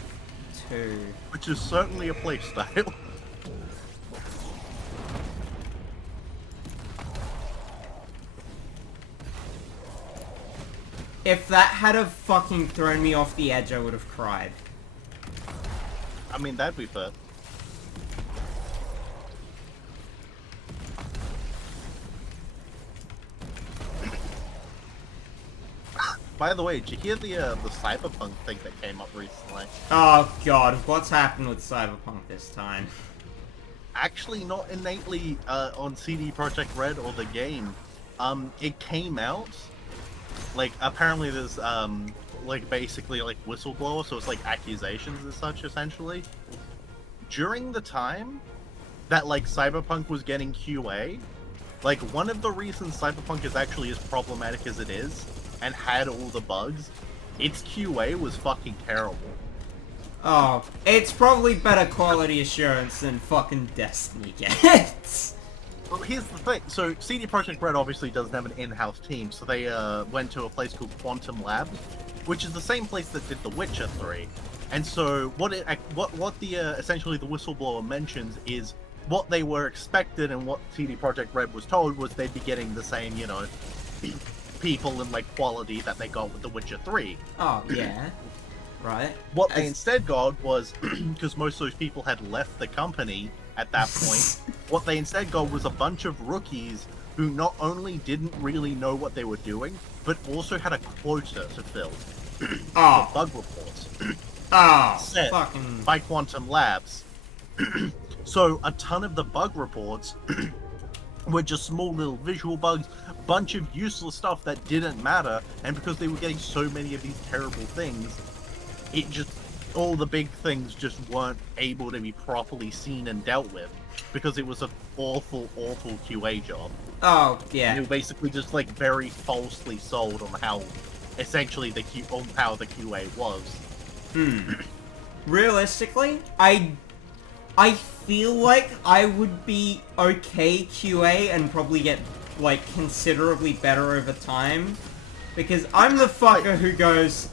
2... Which is certainly a playstyle. If that had have fucking thrown me off the edge, I would have cried. I mean, that'd be fair. By the way, did you hear the Cyberpunk thing that came up recently? Oh god, what's happened with Cyberpunk this time? Actually, not innately on CD Projekt Red or the game. It came out. Like, apparently there's like basically like whistleblower, so it's like accusations and such essentially. During the time that like Cyberpunk was getting QA, like one of the reasons Cyberpunk is actually as problematic as it is and had all the bugs, its QA was fucking terrible. Oh, it's probably better quality assurance than fucking Destiny gets. Well, here's the thing. So CD Projekt Red obviously doesn't have an in-house team, so they went to a place called Quantum Labs, which is the same place that did The Witcher 3. And so what essentially the whistleblower mentions is what they were expected and what CD Projekt Red was told was they'd be getting the same, you know, people and like quality that they got with The Witcher 3. Oh, yeah. Right. What they instead got was, because most of those people had left the company at that point, what they instead got was a bunch of rookies who not only didn't really know what they were doing, but also had a quota to fill. Oh. For bug reports. Oh, Set fucking... by Quantum Labs. So a ton of the bug reports were just small little visual bugs, bunch of useless stuff that didn't matter, and because they were getting so many of these terrible things, it just, all the big things just weren't able to be properly seen and dealt with, because it was an awful, awful QA job. Oh, yeah. They were basically just like very falsely sold on how, essentially, on how the QA was. Realistically, I feel like I would be okay QA and probably get, like, considerably better over time. Because I'm the fucker who goes,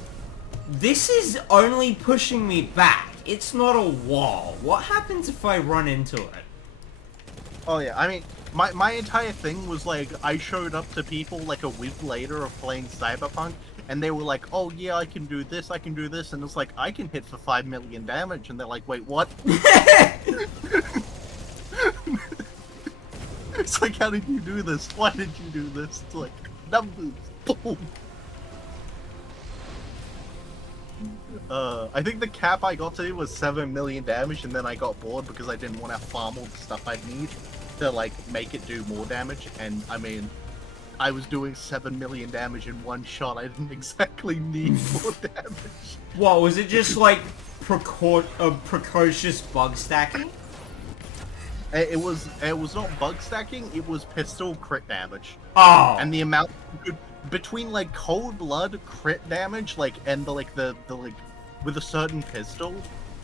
this is only pushing me back. It's not a wall. What happens if I run into it? Oh yeah, I mean, My entire thing was like, I showed up to people like a week later of playing Cyberpunk, and they were like, oh yeah, I can do this, and it's like, I can hit for 5 million damage, and they're like, wait, what? It's like, how did you do this? Why did you do this? It's like, numbers, boom. I think the cap I got to was 7 million damage, and then I got bored because I didn't want to farm all the stuff I'd need to, like, make it do more damage, and, I mean, I was doing 7 million damage in one shot. I didn't exactly need more damage. What, was it just, like, precocious bug stacking? It was not bug stacking, it was pistol crit damage. Oh! And the amount... Between, like, cold blood crit damage, like, and the with a certain pistol,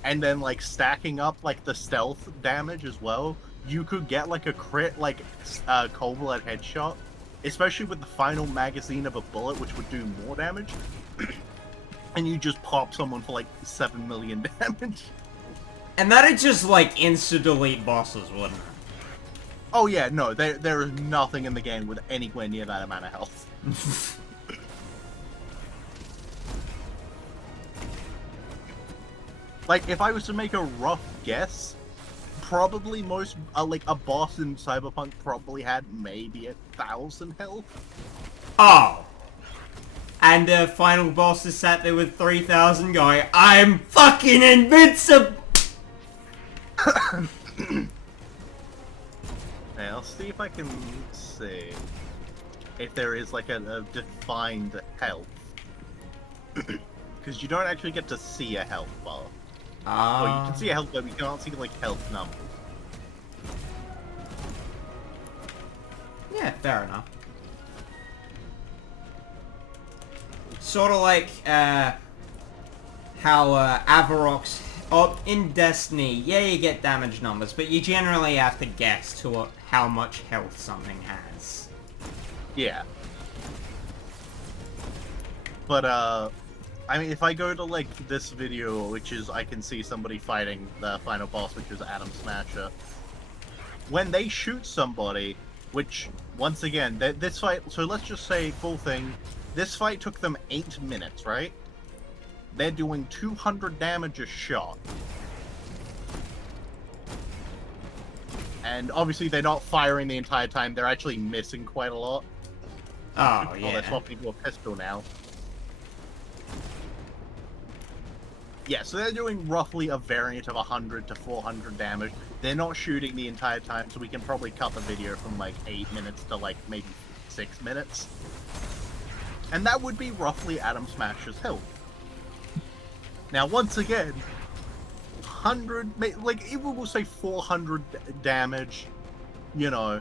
and then, like, stacking up, like, the stealth damage as well, you could get, like, a crit, like, cold blood headshot, especially with the final magazine of a bullet, which would do more damage, and you just pop someone for, like, 7 million damage. And that'd just, like, insta-delete bosses, wouldn't it? Oh yeah, no, there is nothing in the game with anywhere near that amount of health. Like, if I was to make a rough guess, probably most, like, a boss in Cyberpunk probably had maybe 1,000 health. Oh! And the final boss is sat there with 3,000 going, I'm fucking invincible! Now, I'll see if I can see if there is, like, a defined health. Because you don't actually get to see a health bar. Well, you can see a health bar, but you can't see, like, health numbers. Yeah, fair enough. Sort of like, how, Avarokk's... Oh, in Destiny, yeah, you get damage numbers, but you generally have to guess to how much health something has. Yeah. But, I mean, if I go to, like, this video, which is, I can see somebody fighting the final boss, which is Adam Smasher. When they shoot somebody, which, once again, this fight, so let's just say, full thing, this fight took them 8 minutes, right? They're doing 200 damage a shot. And obviously they're not firing the entire time, they're actually missing quite a lot. Oh, yeah. Oh, they're swapping to a pistol now. Yeah, so they're doing roughly a variant of 100 to 400 damage. They're not shooting the entire time, so we can probably cut the video from like 8 minutes to like maybe 6 minutes. And that would be roughly Adam Smasher's health. Now, once again, 100, like, even we'll say 400 damage, you know,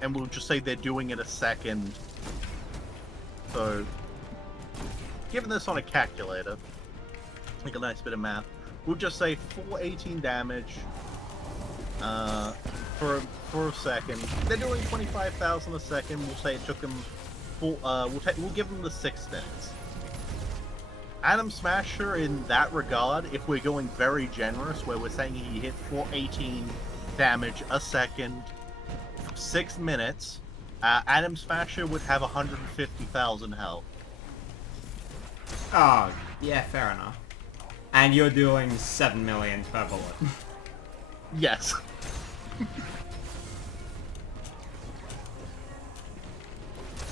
and we'll just say they're doing it a second. So, given this on a calculator, like a nice bit of math, we'll just say 418 damage for a second. They're doing 25,000 a second. We'll say it took them, we'll give them the 6 minutes. Adam Smasher, in that regard, if we're going very generous, where we're saying he hit 418 damage a second, 6 minutes, Adam Smasher would have 150,000 health. Oh, yeah, fair enough. And you're doing 7 million per bullet. Yes.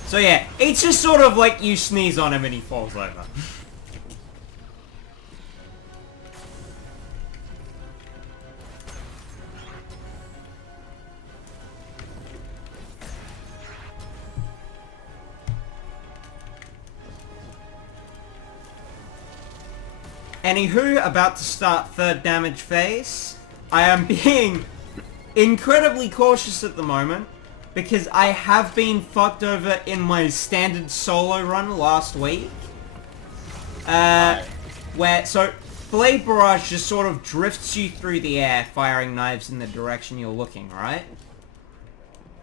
So yeah, it's just sort of like you sneeze on him and he falls over. Anywho, about to start third damage phase. I am being incredibly cautious at the moment because I have been fucked over in my standard solo run last week. So Blade Barrage just sort of drifts you through the air, firing knives in the direction you're looking, right?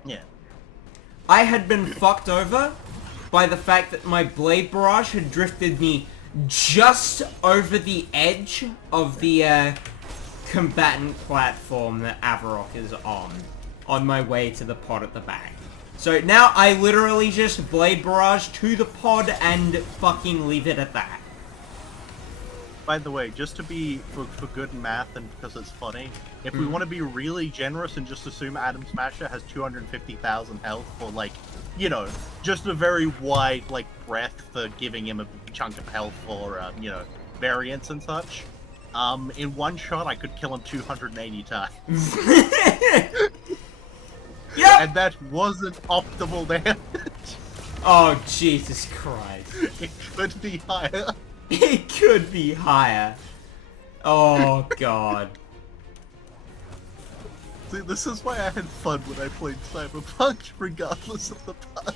Yeah. I had been fucked over by the fact that my Blade Barrage had drifted me just over the edge of the combatant platform that Avarokk is on. on my way to the pod at the back. So now I literally just Blade Barrage to the pod and fucking leave it at that. By the way, just to be for good math and because it's funny, if we want to be really generous and just assume Atom Smasher has 250,000 health for, like, you know, just a very wide, like, breadth for giving him a chunk of health for, you know, variants and such, in one shot I could kill him 280 times. Yep! And that wasn't optimal damage. Oh, Jesus Christ. It could be higher. It could be higher. Oh, God. See, this is why I had fun when I played Cyberpunk, regardless of the pun.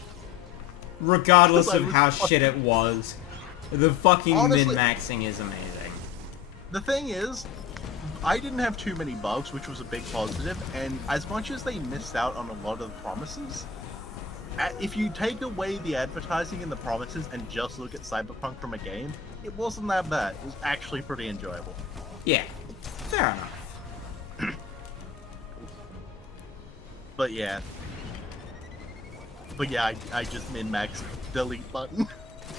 Regardless of how shit it was. The fucking Honestly, min-maxing is amazing. The thing is, I didn't have too many bugs, which was a big positive, and as much as they missed out on a lot of the promises, if you take away the advertising and the promises and just look at Cyberpunk from a game, it wasn't that bad. It was actually pretty enjoyable. Yeah, fair enough. But yeah, I just min-maxed delete button.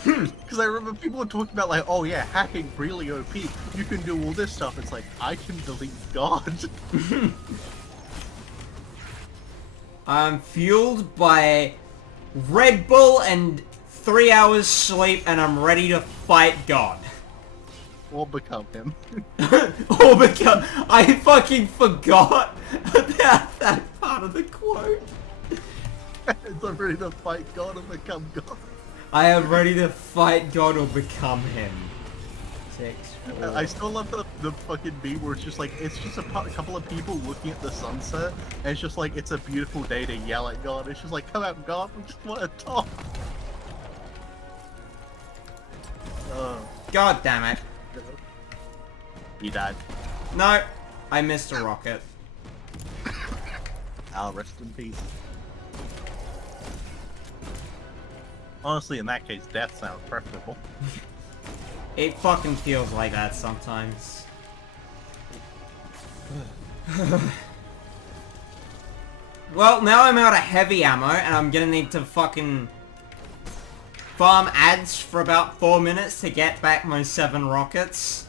Because I remember people were talking about, like, oh yeah, hacking really OP. You can do all this stuff. It's like, I can delete God. I'm fueled by Red Bull and 3 hours sleep, and I'm ready to fight God. Or become him. Or become... I fucking forgot about that part of the quote. I'm ready to fight God and become God. I am ready to fight God or become him. 6, 4... I still love the fucking beat where it's just like, it's just a couple of people looking at the sunset, and it's just like, it's a beautiful day to yell at God. It's just like, come out, God, we just want to talk. God damn it. He died. No, I missed a rocket. I'll rest in peace. Honestly, in that case, death sounds preferable. It fucking feels like that sometimes. Well, now I'm out of heavy ammo, and I'm gonna need to fucking farm ads for about 4 minutes to get back my 7 rockets.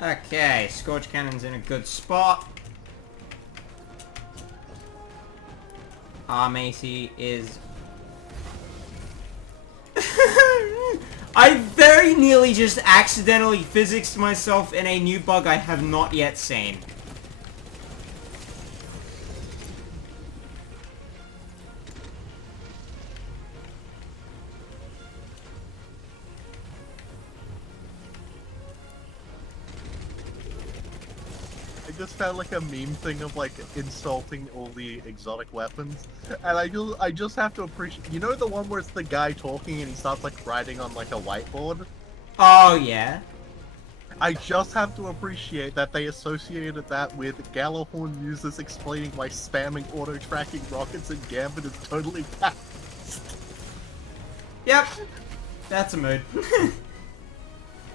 Okay, Scorch Cannon's in a good spot. Macy is... I very nearly just accidentally physicsed myself in a new bug I have not yet seen. I just found like a meme thing of like insulting all the exotic weapons, and I just have to appreciate, you know, the one where it's the guy talking and he starts like writing on like a whiteboard? Oh yeah. I just have to appreciate that they associated that with Galahorn users explaining why spamming auto-tracking rockets in Gambit is totally balanced. Yep. That's a mood.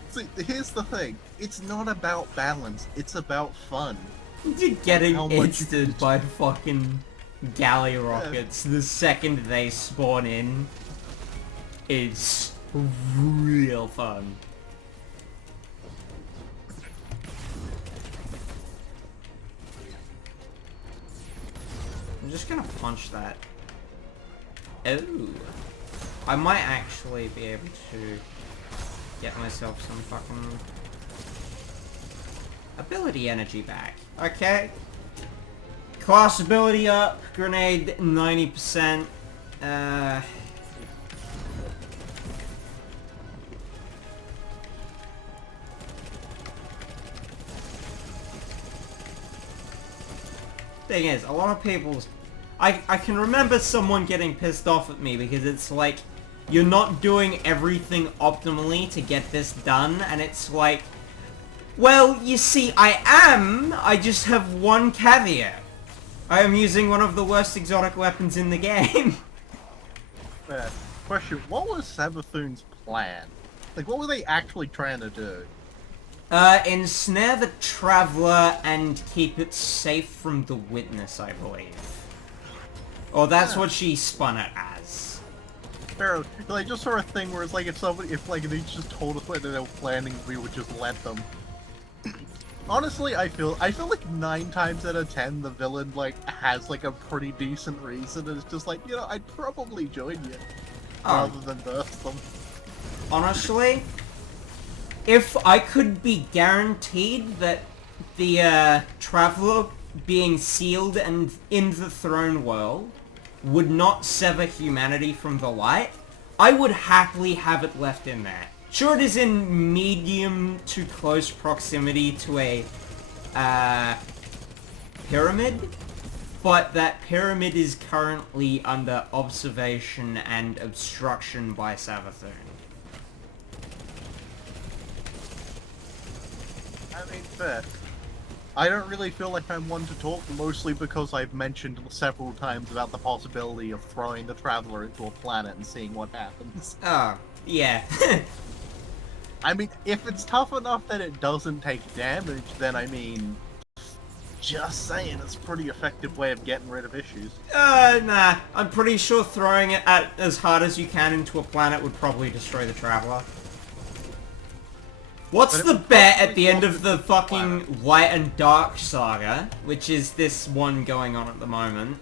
See, here's the thing. It's not about balance, it's about fun. You're getting How much insted by fucking galley rockets the second they spawn in. It's real fun. I'm just gonna punch that. Oh. I might actually be able to get myself some fucking ability energy back. Okay. Class ability up. Grenade 90%. Thing is, a lot of people's... I can remember someone getting pissed off at me because it's like, you're not doing everything optimally to get this done, and it's like, Well, you see, I just have one caveat. I am using one of the worst exotic weapons in the game. Question, what was Savathun's plan? Like, what were they actually trying to do? Ensnare the Traveler and keep it safe from the Witness, I believe. Or that's what she spun it as. Fair, like, just sort of thing where it's like, if they just told us what they were planning, we would just let them. Honestly, I feel like 9 times out of 10, the villain, like, has, like, a pretty decent reason, and it's just like, you know, I'd probably join you, rather than burst them. Honestly, if I could be guaranteed that the, Traveler being sealed and in the Throne World would not sever humanity from the light, I would happily have it left in there. Sure, it is in medium to close proximity to a, pyramid, but that pyramid is currently under observation and obstruction by Savathun. I mean, fair. I don't really feel like I'm one to talk, mostly because I've mentioned several times about the possibility of throwing the Traveler into a planet and seeing what happens. Oh, yeah. I mean, if it's tough enough that it doesn't take damage, then I mean, just saying, it's a pretty effective way of getting rid of issues. Nah. I'm pretty sure throwing it at as hard as you can into a planet would probably destroy the Traveler. What's the bet at the end of the fucking Light and Dark saga, which is this one going on at the moment?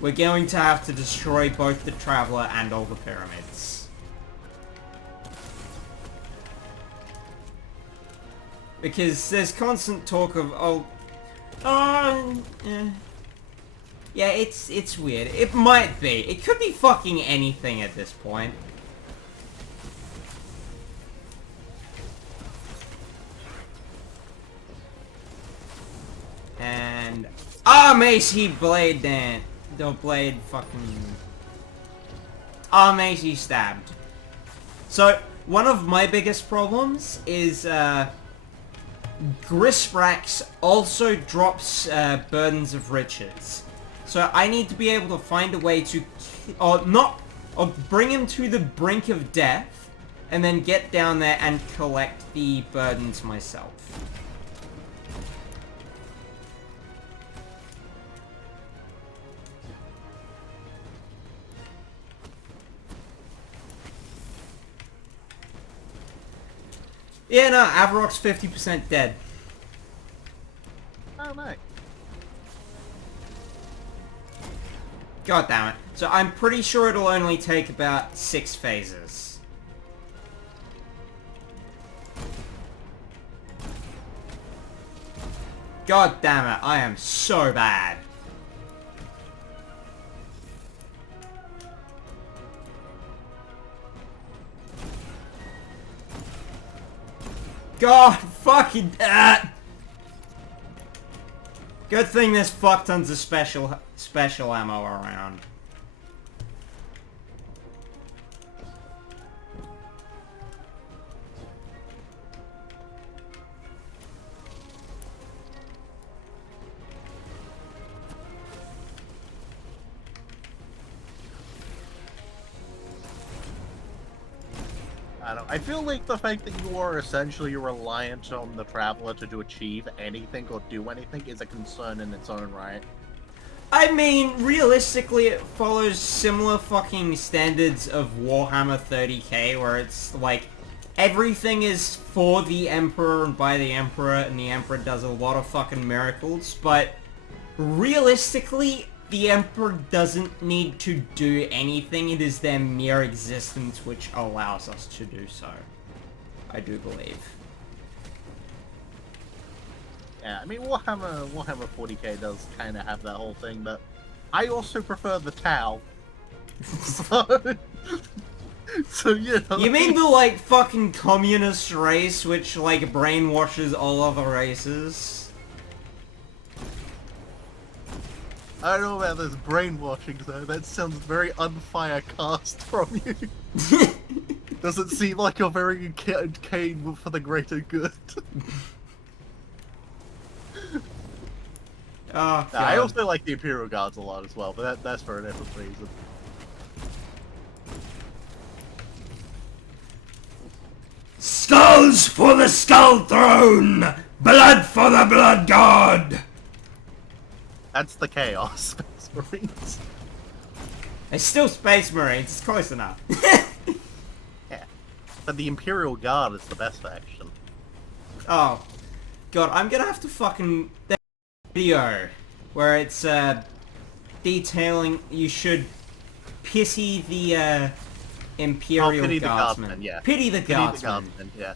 We're going to have to destroy both the Traveler and all the pyramids. Because there's constant talk of, yeah, it's weird. It might be. It could be fucking anything at this point. And Macy Blade Dan. The blade fucking Macy stabbed. So one of my biggest problems is Grisbrax also drops Burdens of Riches. So I need to be able to find a way to bring him to the brink of death and then get down there and collect the burdens myself. Yeah, no, Avarokk's 50% dead. Oh, no. God damn it. So I'm pretty sure it'll only take about 6 phases. God damn it, I am so bad. God fucking Good thing there's fuck tons of special ammo around. I feel like the fact that you are essentially reliant on the Traveler to achieve anything or do anything is a concern in its own right. I mean, realistically, it follows similar fucking standards of Warhammer 30k, where it's like, everything is for the Emperor and by the Emperor, and the Emperor does a lot of fucking miracles, but realistically, the Emperor doesn't need to do anything. It is their mere existence which allows us to do so. I do believe. Yeah, I mean, Warhammer 40k does kind of have that whole thing, but I also prefer the Tau. So, you know... You mean the, like, fucking communist race which, like, brainwashes all other races? I don't know about this brainwashing, though. That sounds very unfire cast from you. Doesn't seem like you're very keen for the greater good. Oh, God. I also like the Imperial Guards a lot as well, but that's for a different reason. Skulls for the Skull Throne! Blood for the Blood God! That's the Chaos Space Marines. It's still Space Marines, it's close enough. Yeah. But the Imperial Guard is the best faction. Oh, God, I'm gonna have to fucking... That video where it's, detailing you should pity the, Imperial pity the Guardsmen. Guardsmen, yeah. Pity the Guardsmen. Yeah.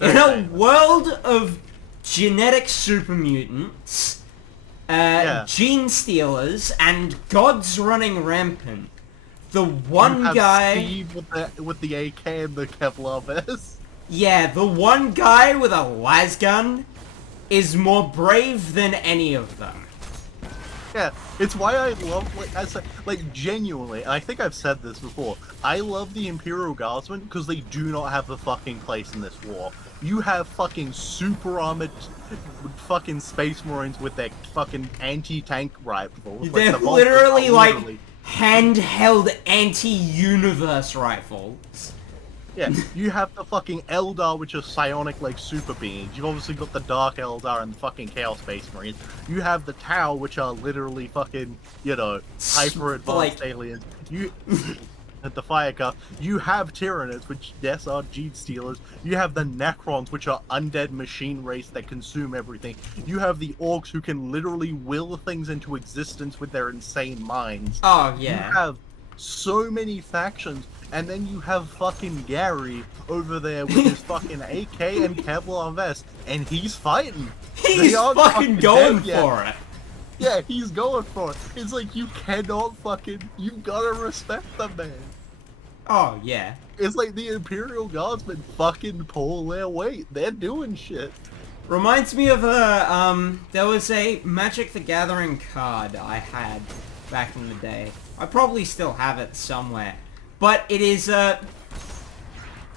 In a world of genetic super mutants, gene stealers, and gods running rampant, the one guy... Steve with the AK and the Kevlar vest. Yeah, the one guy with a las gun is more brave than any of them. Yeah, it's why I love, genuinely, and I think I've said this before, I love the Imperial Guardsmen because they do not have a fucking place in this war. You have fucking super armored fucking Space Marines with their fucking anti-tank rifles. They're literally like handheld anti-universe rifles. Yeah, you have the fucking Eldar, which are psionic, super beings. You've obviously got the Dark Eldar and the fucking Chaos Space Marines. You have the Tau, which are literally fucking, hyper-advanced aliens. You... the Firecuff. You have Tyranids, which, yes, are Gene Stealers. You have the Necrons, which are undead machine race that consume everything. You have the Orcs, who can literally will things into existence with their insane minds. Oh, yeah. You have so many factions, and then you have fucking Gary over there with his fucking AK and Kevlar vest, and he's fighting. He's fucking going for it. Yeah, he's going for it. It's like, you cannot fucking... You gotta respect the man. Oh, yeah. It's like the Imperial Guardsmen fucking pull their weight. They're doing shit. Reminds me of a, there was a Magic the Gathering card I had back in the day. I probably still have it somewhere. But it is,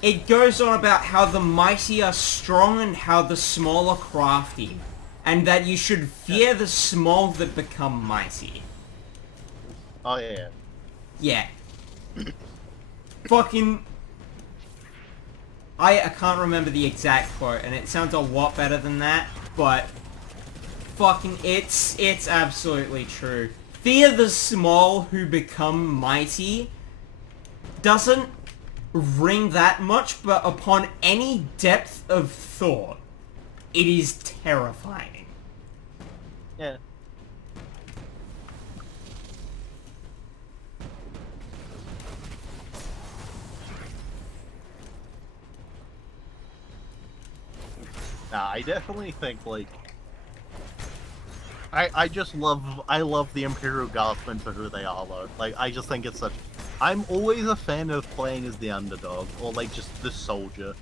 it goes on about how the mighty are strong and how the small are crafty. And that you should fear the small that become mighty. Oh, yeah. Yeah. Fucking... I can't remember the exact quote, and it sounds a lot better than that, but... Fucking, it's absolutely true. Fear the small who become mighty doesn't ring that much, but upon any depth of thought, it is terrifying. Yeah. Nah, I definitely think, I just love the Imperial Guardsmen for who they are, though. I just think it's such... I'm always a fan of playing as the underdog, or, just the soldier.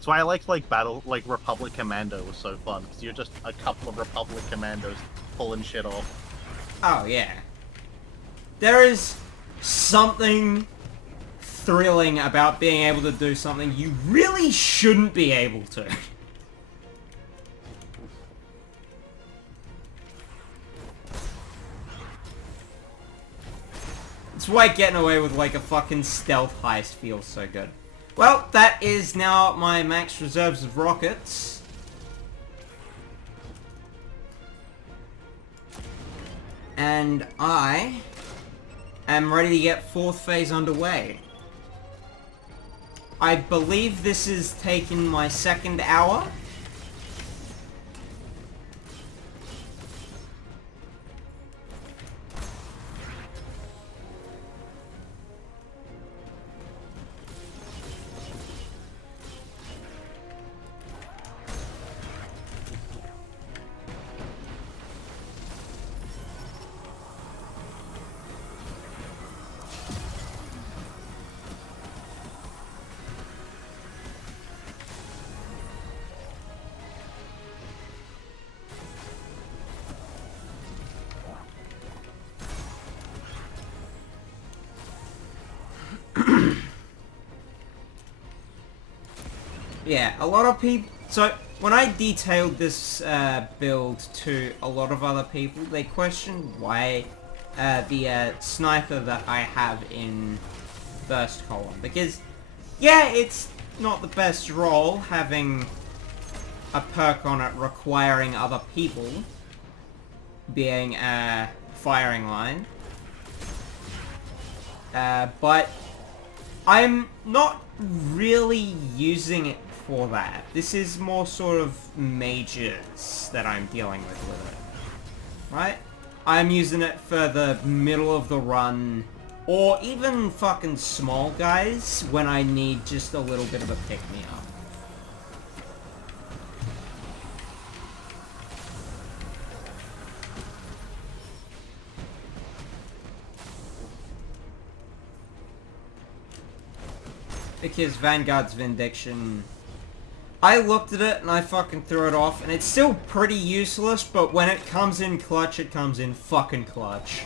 So I liked, Republic Commando was so fun, because you're just a couple of Republic Commandos pulling shit off. Oh, yeah. There is something thrilling about being able to do something you really shouldn't be able to. It's why getting away with, a fucking stealth heist feels so good. Well, that is now my max reserves of rockets. And I am ready to get 4th phase underway. I believe this is taking my 2nd hour. Yeah, a lot of people... So, when I detailed this build to a lot of other people, they questioned why the sniper that I have in first column. Because, yeah, it's not the best role having a perk on it requiring other people being a firing line. But I'm not really using it for that. This is more sort of majors that I'm dealing with it. Right? I'm using it for the middle of the run, or even fucking small guys when I need just a little bit of a pick-me-up. Because Vanguards Vindication, I looked at it and I fucking threw it off, and it's still pretty useless, but when it comes in clutch, it comes in fucking clutch.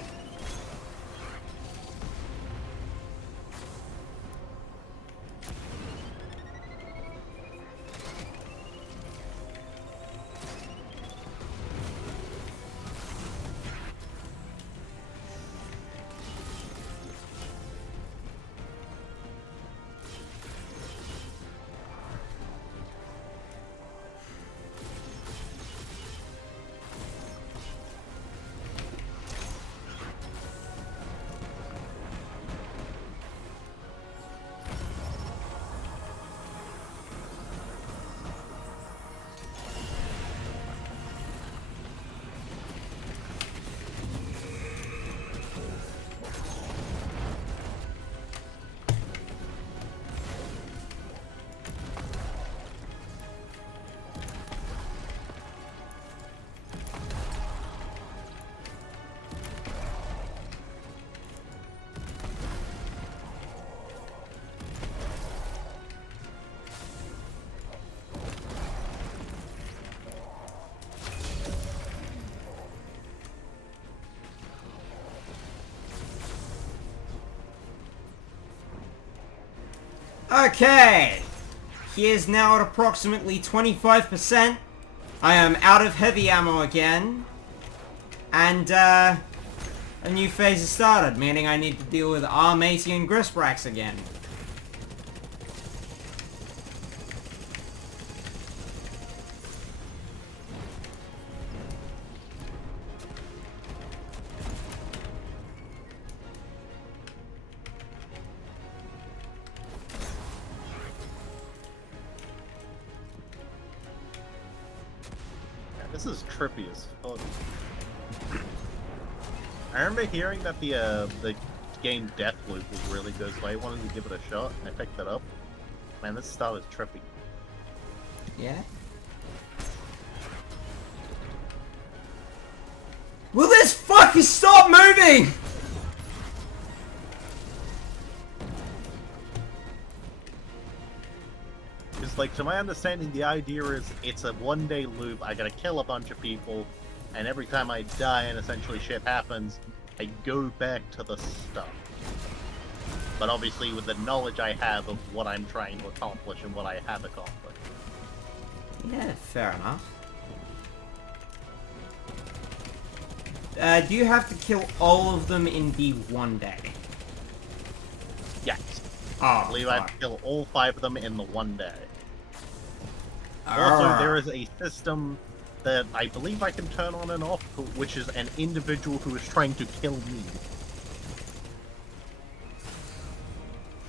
Okay, he is now at approximately 25%. I am out of heavy ammo again, and a new phase has started, meaning I need to deal with arm 80 and Grisbrax again. This is trippy as fuck. I remember hearing that the game Deathloop was really good, so I wanted to give it a shot, and I picked it up. Man, this style is trippy. Yeah? Will this fucking stop moving?! Because, like, to my understanding, the idea is it's a one-day loop, I gotta kill a bunch of people, and every time I die and essentially shit happens, I go back to the stuff. But obviously with the knowledge I have of what I'm trying to accomplish and what I have accomplished. Yeah, fair enough. Do you have to kill all of them in the one day? Yes. Oh, I believe I have to kill all 5 of them in the one day. Also, there is a system that I believe I can turn on and off, which is an individual who is trying to kill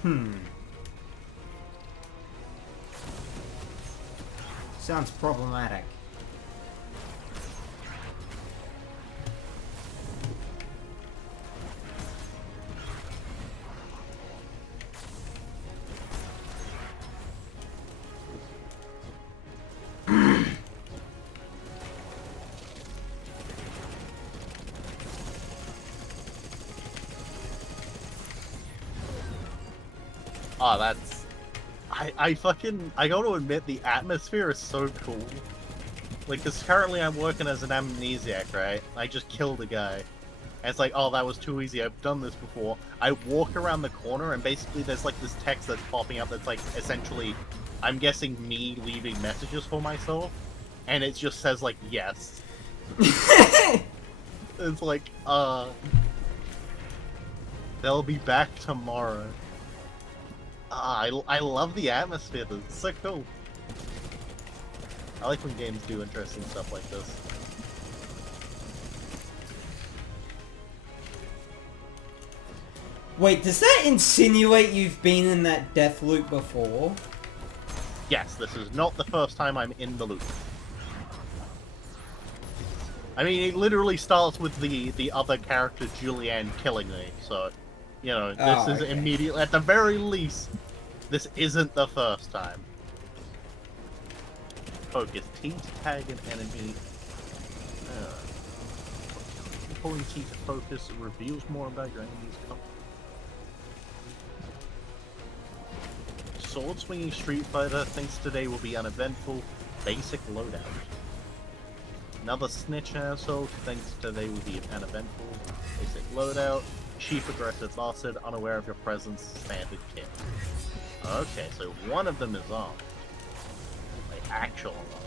me. Sounds problematic. Oh, that's... I gotta admit, the atmosphere is so cool. Like, because currently I'm working as an amnesiac, right? I just killed a guy. And it's like, oh, that was too easy, I've done this before. I walk around the corner, and basically there's, like, this text that's popping up that's, like, essentially, I'm guessing me leaving messages for myself, and it just says, like, yes. It's like, they'll be back tomorrow. I love the atmosphere. It's so cool. I like when games do interesting stuff like this. Wait, does that insinuate you've been in that death loop before? Yes, this is not the first time I'm in the loop. I mean, it literally starts with the other character, Julianne, killing me, so, you know, this is immediately, at the very least, this isn't the first time. Focus. T to tag an enemy. Pulling T to focus reveals more about your enemy's comfort. Sword swinging Street Fighter thinks today will be uneventful. Basic loadout. Another snitch asshole thinks today will be uneventful. Basic loadout. Chief aggressive bastard, unaware of your presence, standard kit. Okay, so one of them is armed. Like actual armed.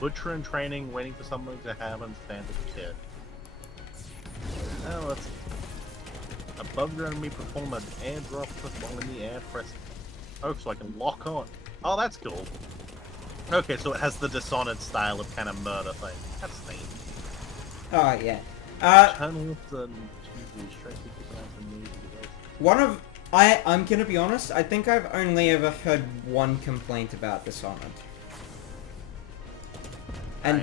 Butcher in training, waiting for something to happen, standard kit. Now let's... Above your enemy, perform an airdrop while in the air, press... Oh, so I can lock on. Oh, that's cool. Okay, so it has the Dishonored style of kind of murder thing. That's neat. Oh, yeah. Turn off the... One of... I'm gonna be honest, I think I've only ever heard one complaint about Dishonored. And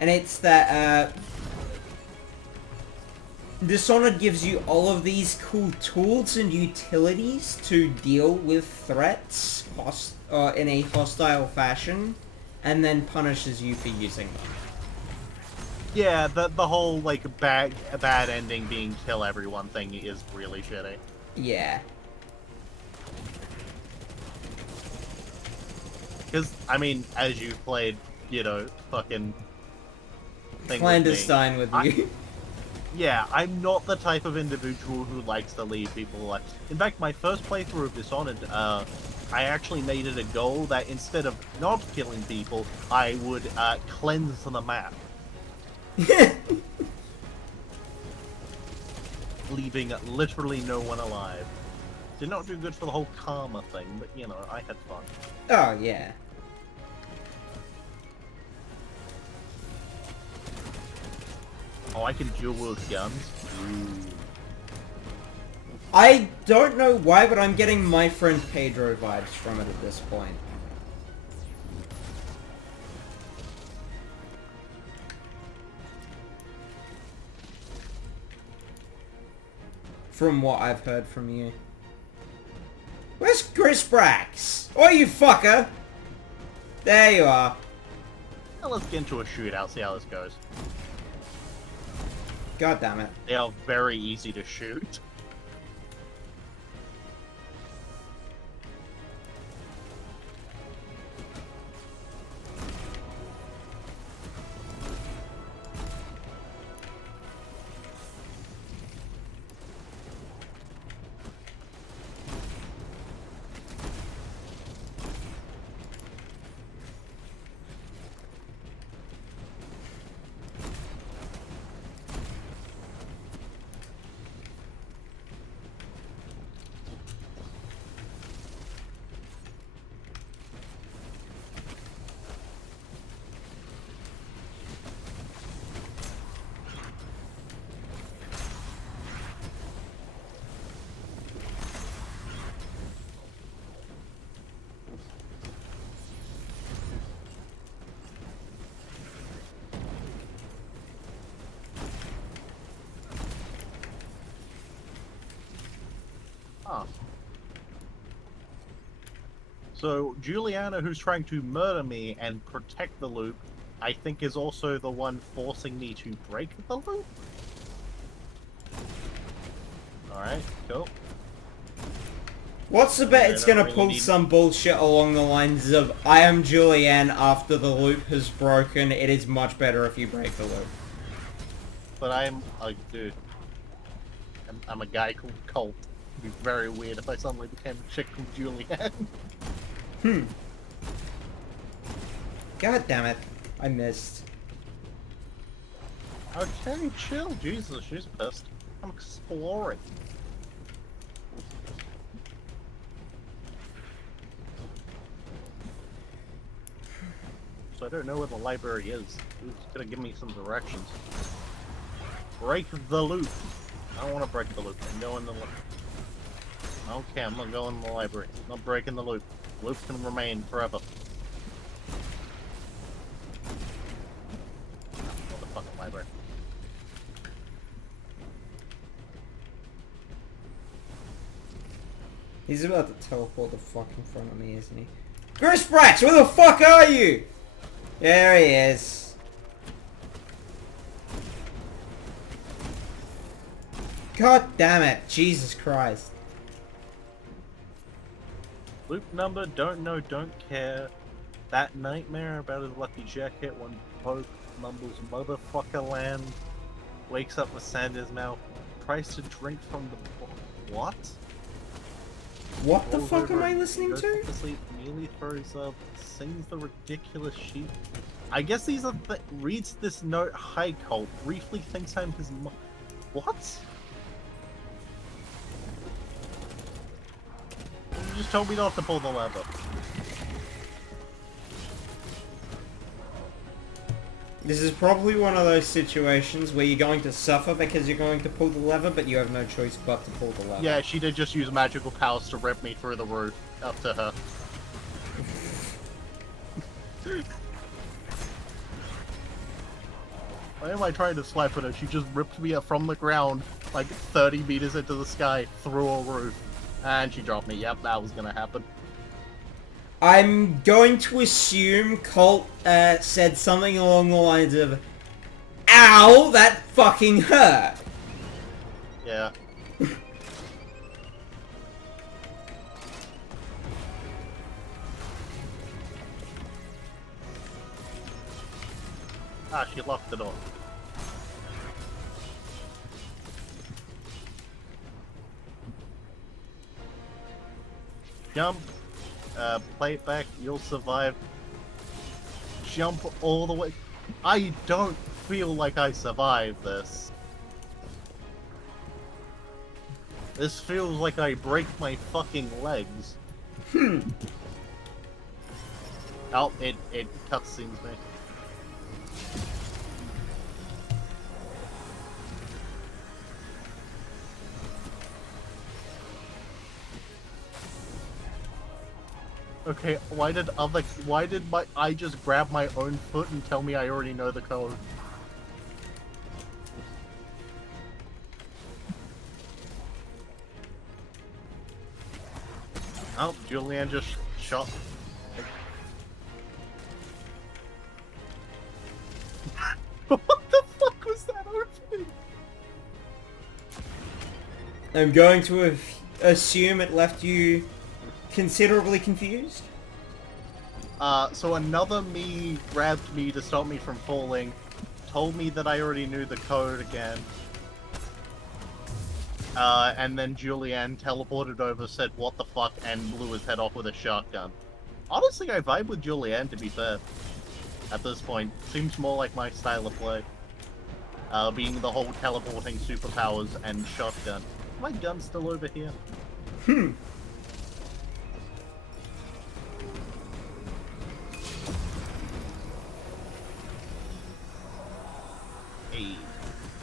it's that, Dishonored gives you all of these cool tools and utilities to deal with threats in a hostile fashion, and then punishes you for using them. Yeah, the whole, like, bad ending being kill everyone thing is really shitty. Yeah. Because, I mean, as you played, you know, fucking... Clandestine with you. Yeah, I'm not the type of individual who likes to leave people alive. In fact, my first playthrough of Dishonored, I actually made it a goal that instead of not killing people, I would cleanse the map. Leaving literally no one alive. Did not do good for the whole karma thing, but, you know, I had fun. Oh, yeah. Oh, I can dual wield guns? Ooh. I don't know why, but I'm getting my friend Pedro vibes from it at this point. From what I've heard from you. Where's Chris Brax? Oh, you fucker! There you are. Now let's get into a shootout, see how this goes. God damn it. They are very easy to shoot. Huh. So, Juliana, who's trying to murder me and protect the loop, I think is also the one forcing me to break the loop? Alright, cool. What's the bet Yeah, it's I don't gonna really pull need- some bullshit along the lines of, I am Julianne after the loop has broken, it is much better if you break the loop. But I'm a dude. I'm a guy called Colt. It'd be very weird if I suddenly became a chick called Julianne. God damn it. I missed. Okay, chill. Jesus, she's pissed. I'm exploring. So I don't know where the library is. Who's gonna give me some directions? Break the loop. I don't want to break the loop. I'm going the loop. Okay, I'm gonna go in the library. I'm not breaking the loop. Loop can remain forever. Motherfucking library. He's about to teleport the fuck in front of me, isn't he? Grisbrax, where the fuck are you? There he is. God damn it. Jesus Christ. Loop number, don't know, don't care. That nightmare about his lucky jacket when Pope mumbles motherfucker land. Wakes up with sand in his mouth. Tries to drink from the... What? What the Rolls fuck am over, I listening goes to? to sleep, nearly throws up, sings the ridiculous sheep. I guess these are reads this note, hi Colt, briefly thinks I'm his What? You just told me not to pull the lever. This is probably one of those situations where you're going to suffer because you're going to pull the lever, but you have no choice but to pull the lever. Yeah, she did just use magical powers to rip me through the roof up to her. Why am I trying to swipe at her? She just ripped me up from the ground, like 30 meters into the sky, through a roof. And she dropped me. Yep, that was gonna happen. I'm going to assume Colt said something along the lines of, ow, that fucking hurt. Yeah. Ah, she locked the door. Jump. Play it back. You'll survive. Jump all the way. I don't feel like I survived this. This feels like I break my fucking legs. Oh, it cutscenes me. Okay, why did I just grab my own foot and tell me I already know the code? Oh, Julianne just shot. What the fuck was that opening? I'm going to assume it left you considerably confused. So another me grabbed me to stop me from falling, told me that I already knew the code again. And then Julianne teleported over, said what the fuck, and blew his head off with a shotgun. Honestly, I vibe with Julianne, to be fair. At this point, seems more like my style of play. Being the whole teleporting superpowers and shotgun. My gun's still over here. Hey.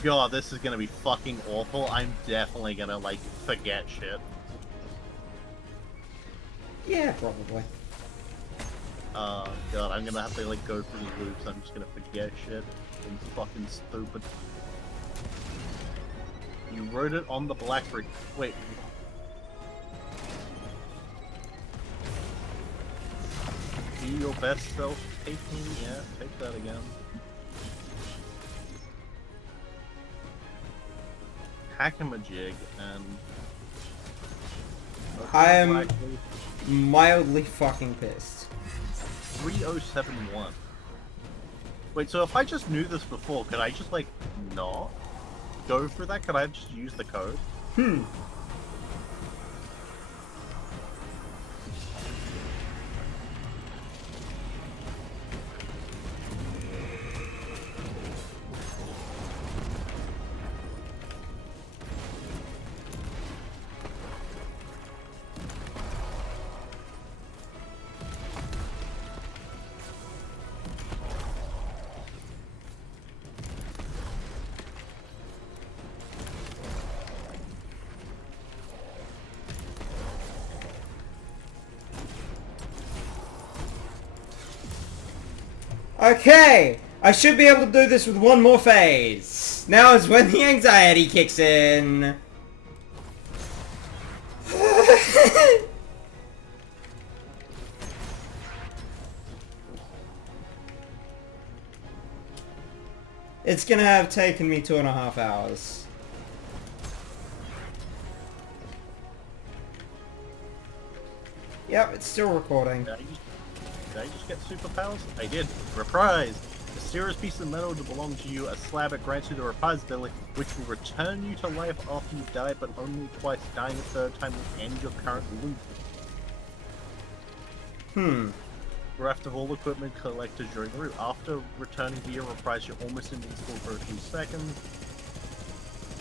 God, this is gonna be fucking awful. I'm definitely gonna, like, forget shit. Yeah, probably. God, I'm gonna have to, like, go through the loops. I'm just gonna forget shit. It's fucking stupid. You wrote it on the blackboard. Wait. Do your best self. Take me. Yeah, take that again. Hack him a jig and... Okay. I am mildly fucking pissed. 3071. Wait, so if I just knew this before, could I just, like, not go for that? Could I just use the code? Okay! I should be able to do this with one more phase. Now is when the anxiety kicks in. It's gonna have taken me 2.5 hours. Yep, it's still recording. Did I just get superpowers? I did. Reprise! A serious piece of metal to belong to you, a slab that grants you the reprise ability, which will return you to life after you die, but only twice. Dying a third time will end your current loop. Bereft of all equipment collected during the route. After returning to your reprise, you're almost invincible for a few seconds.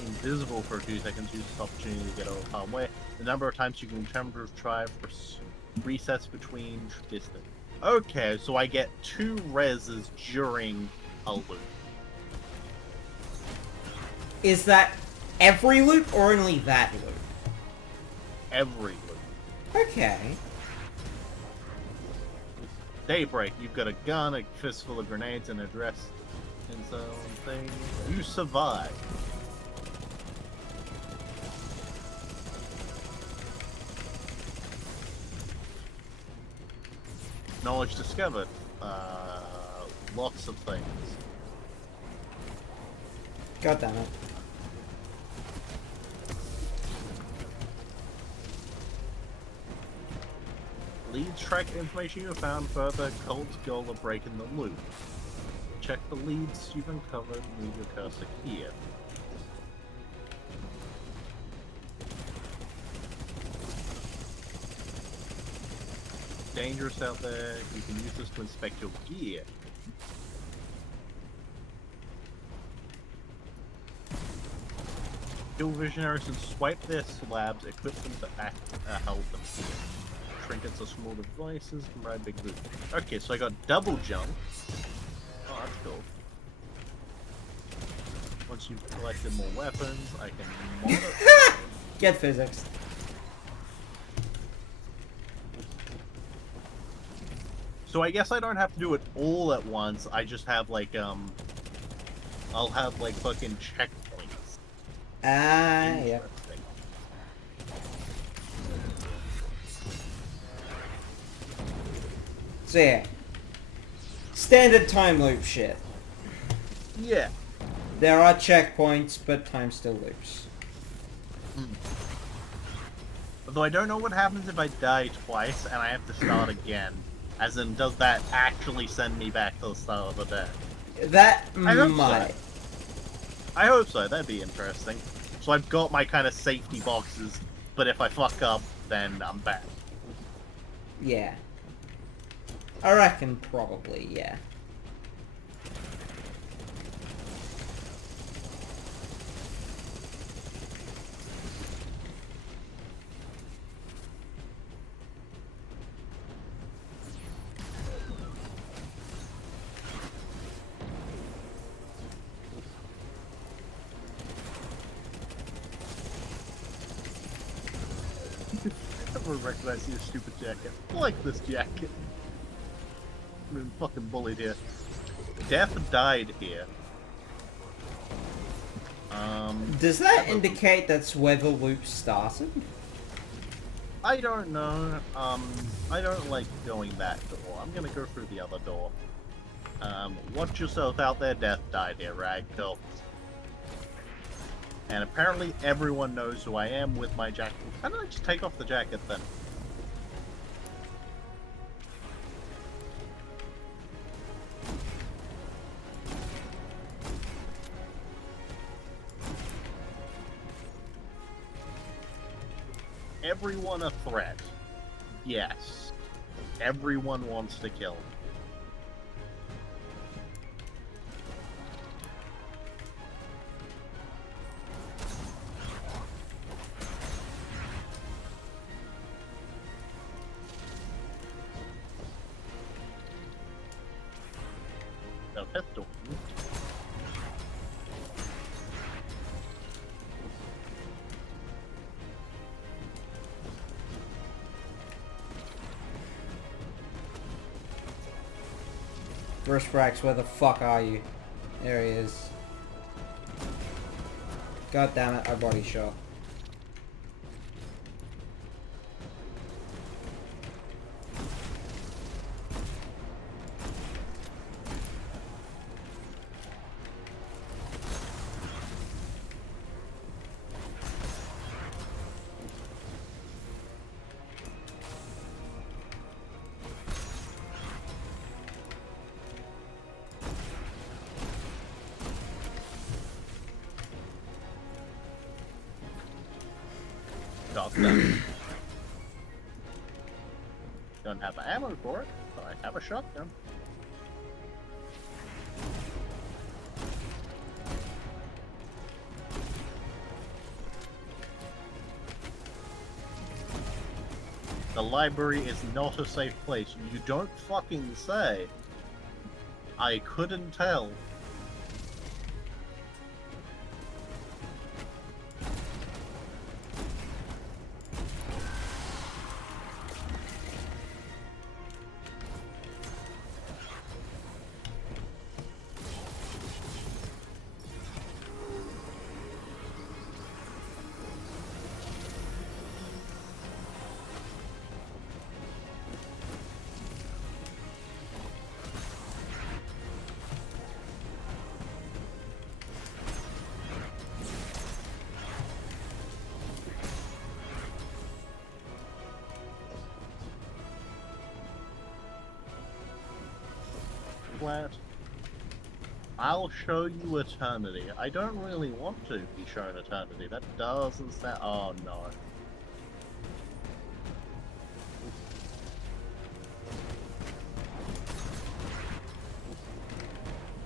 Invisible for a few seconds, use this opportunity to get over harm way. The number of times you can return to try for resets between distance. Okay, so I get 2 reses during a loop. Is that every loop or only that loop? Every loop. Okay. Daybreak, you've got a gun, a fistful of grenades, and a dress and something. You survive. Knowledge discovered. Lots of things. God damn it. Leads track information you have found further. Cult's goal of breaking the loop. Check the leads you've uncovered. Move your cursor here. Dangerous out there. You can use this to inspect your gear. Kill visionaries and swipe their slabs, equip them to hold them here. Trinkets are small devices, can ride big loot. Okay, so I got double jump. Oh, that's cool. Once you've collected more weapons, I can modify. Get physics. So I guess I don't have to do it all at once. I just have like I'll have like fucking checkpoints. Yeah. So yeah. Standard time loop shit. Yeah. There are checkpoints, but time still loops. Although I don't know what happens if I die twice and I have to start again. As in, does that actually send me back to the start of the day? That I hope might. So. I hope so, that'd be interesting. So I've got my kind of safety boxes, but if I fuck up, then I'm back. Yeah. I reckon probably, yeah. I never recognize your stupid jacket. I like this jacket. I'm being fucking bullied here. Death died here. Does that indicate that's where the loop started? I don't know. I don't like going that door. I'm gonna go through the other door. Watch yourself out there. Death died here, Ragdoll. And apparently everyone knows who I am with my jacket. Why don't I just take off the jacket then? Everyone a threat. Yes. Everyone wants to kill. No pistol. Brushbrax, where the fuck are you? There he is. God damn it, I body shot. Shotgun. Don't have ammo for it, but I have a shotgun. The library is not a safe place. You don't fucking say. I couldn't tell. I'll show you eternity. I don't really want to be shown eternity. That doesn't sound... Oh, no.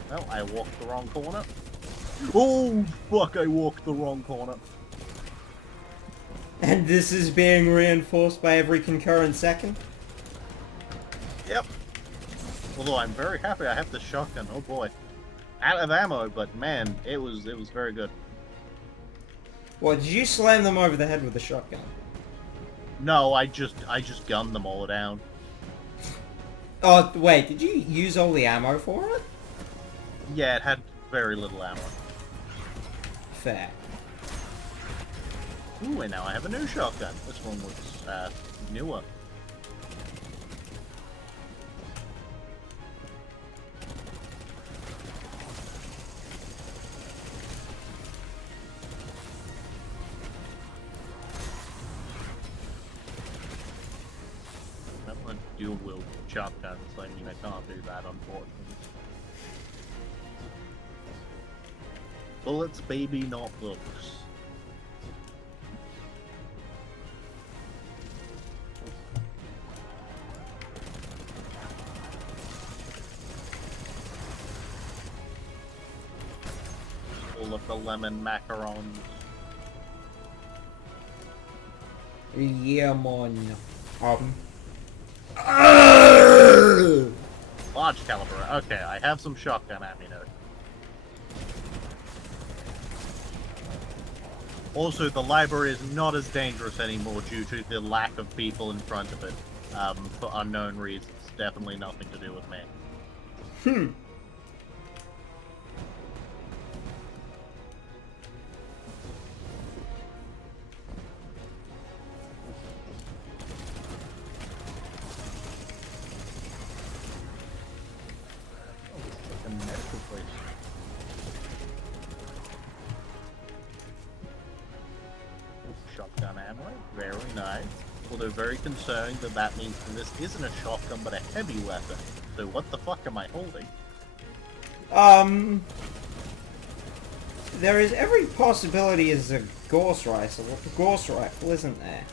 Well, I walked the wrong corner. Oh, fuck, I walked the wrong corner. And this is being reinforced by every concurrent second? Yep. Although I'm very happy I have the shotgun. Oh boy. Out of ammo, but man, it was very good. What, did you slam them over the head with the shotgun? No, I just gunned them all down. Oh, wait, did you use all the ammo for it? Yeah, it had very little ammo. Fair. Ooh, and now I have a new shotgun. This one was newer. Dual wield shotguns, I mean I can't do that unfortunately. Bullets, baby, not books. All of the lemon macarons. Yeah, man. Large caliber. Okay, I have some shotgun ammunition. Also, the library is not as dangerous anymore due to the lack of people in front of it, for unknown reasons. Definitely nothing to do with me. ammo. Very nice. Although very concerning that that means that this isn't a shotgun but a heavy weapon. So what the fuck am I holding? There is every possibility as a Gorse Rifle, isn't there?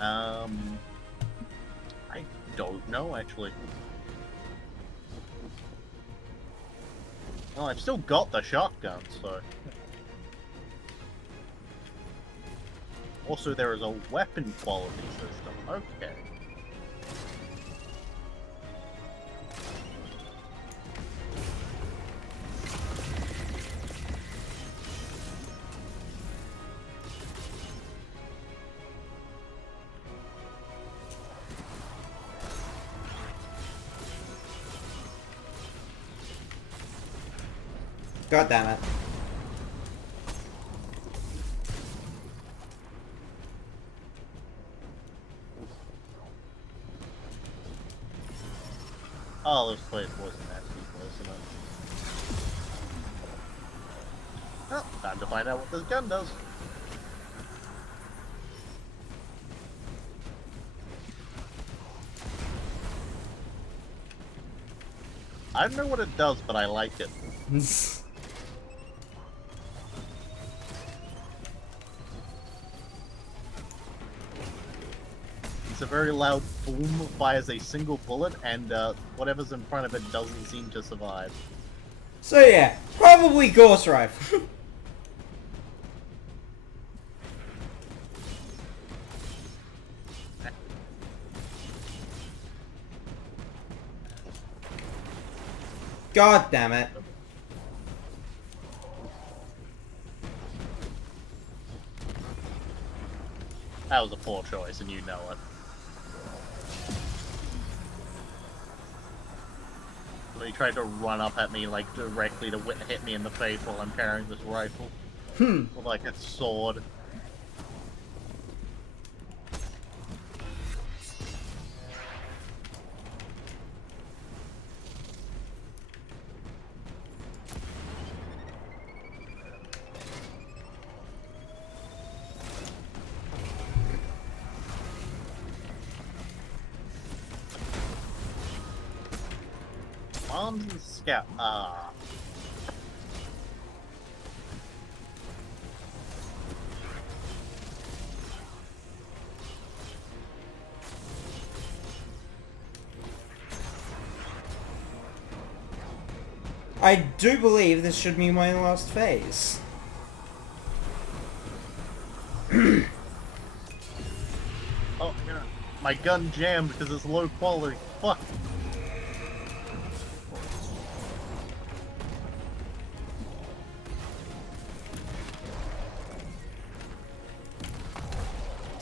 I don't know, actually. Well, I've still got the shotgun, so... Also, there is a weapon quality system. Okay. God damn it. Oh, this place wasn't that people, isn't it? Well, time to find out what this gun does. I don't know what it does, but I like it. It's a very loud boom, fires a single bullet, and whatever's in front of it doesn't seem to survive. So yeah, probably Gorse Rifle. God damn it. That was a poor choice, and you know it. He tried to run up at me, like, directly to hit me in the face while I'm carrying this rifle. With, like, a sword. Bombs and scout. Ah. I do believe this should be my last phase. Oh, yeah. My gun jammed because it's low quality. Fuck.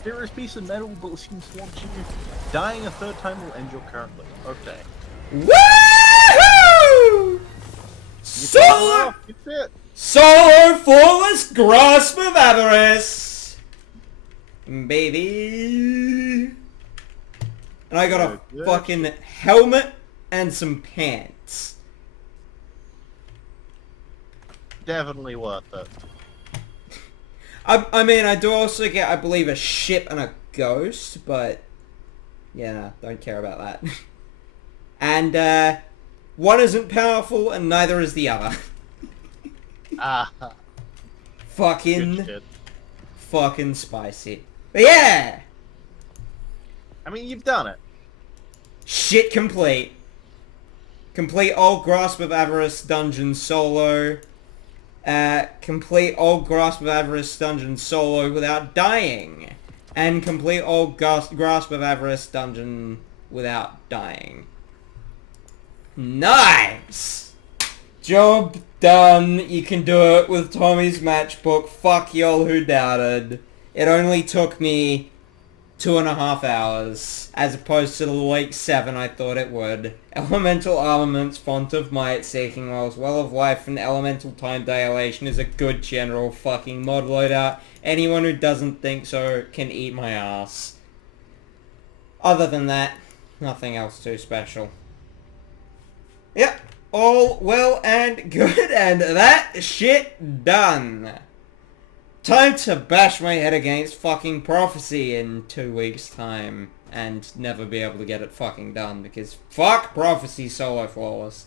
Mysterious piece of metal but seems to want you. Dying a third time will end your current loop. Okay. Woohoo! Solo! Solo flawless grasp of Avarice! Baby! And I got a fucking helmet and some pants. Definitely worth it. I mean, I do also get, I believe, a ship and a ghost, but... yeah, no, don't care about that. And, one isn't powerful, and neither is the other. Fucking spicy. But yeah! I mean, you've done it. Shit complete. Complete Old Grasp of Avarice dungeon solo. Complete Old Grasp of Avarice dungeon solo without dying. And complete Old Grasp of Avarice dungeon without dying. Nice! Job done. You can do it with Tommy's matchbook. Fuck y'all who doubted. It only took me 2.5 hours, as opposed to the late 7 I thought it would. Elemental Armaments, Font of Might, Seeking Wells, Well of Life, and Elemental Time Dilation is a good general fucking mod loadout. Anyone who doesn't think so can eat my ass. Other than that, nothing else too special. Yep, all well and good, and that shit done. Time to bash my head against fucking Prophecy in 2 weeks' time and never be able to get it fucking done because fuck Prophecy solo flawless.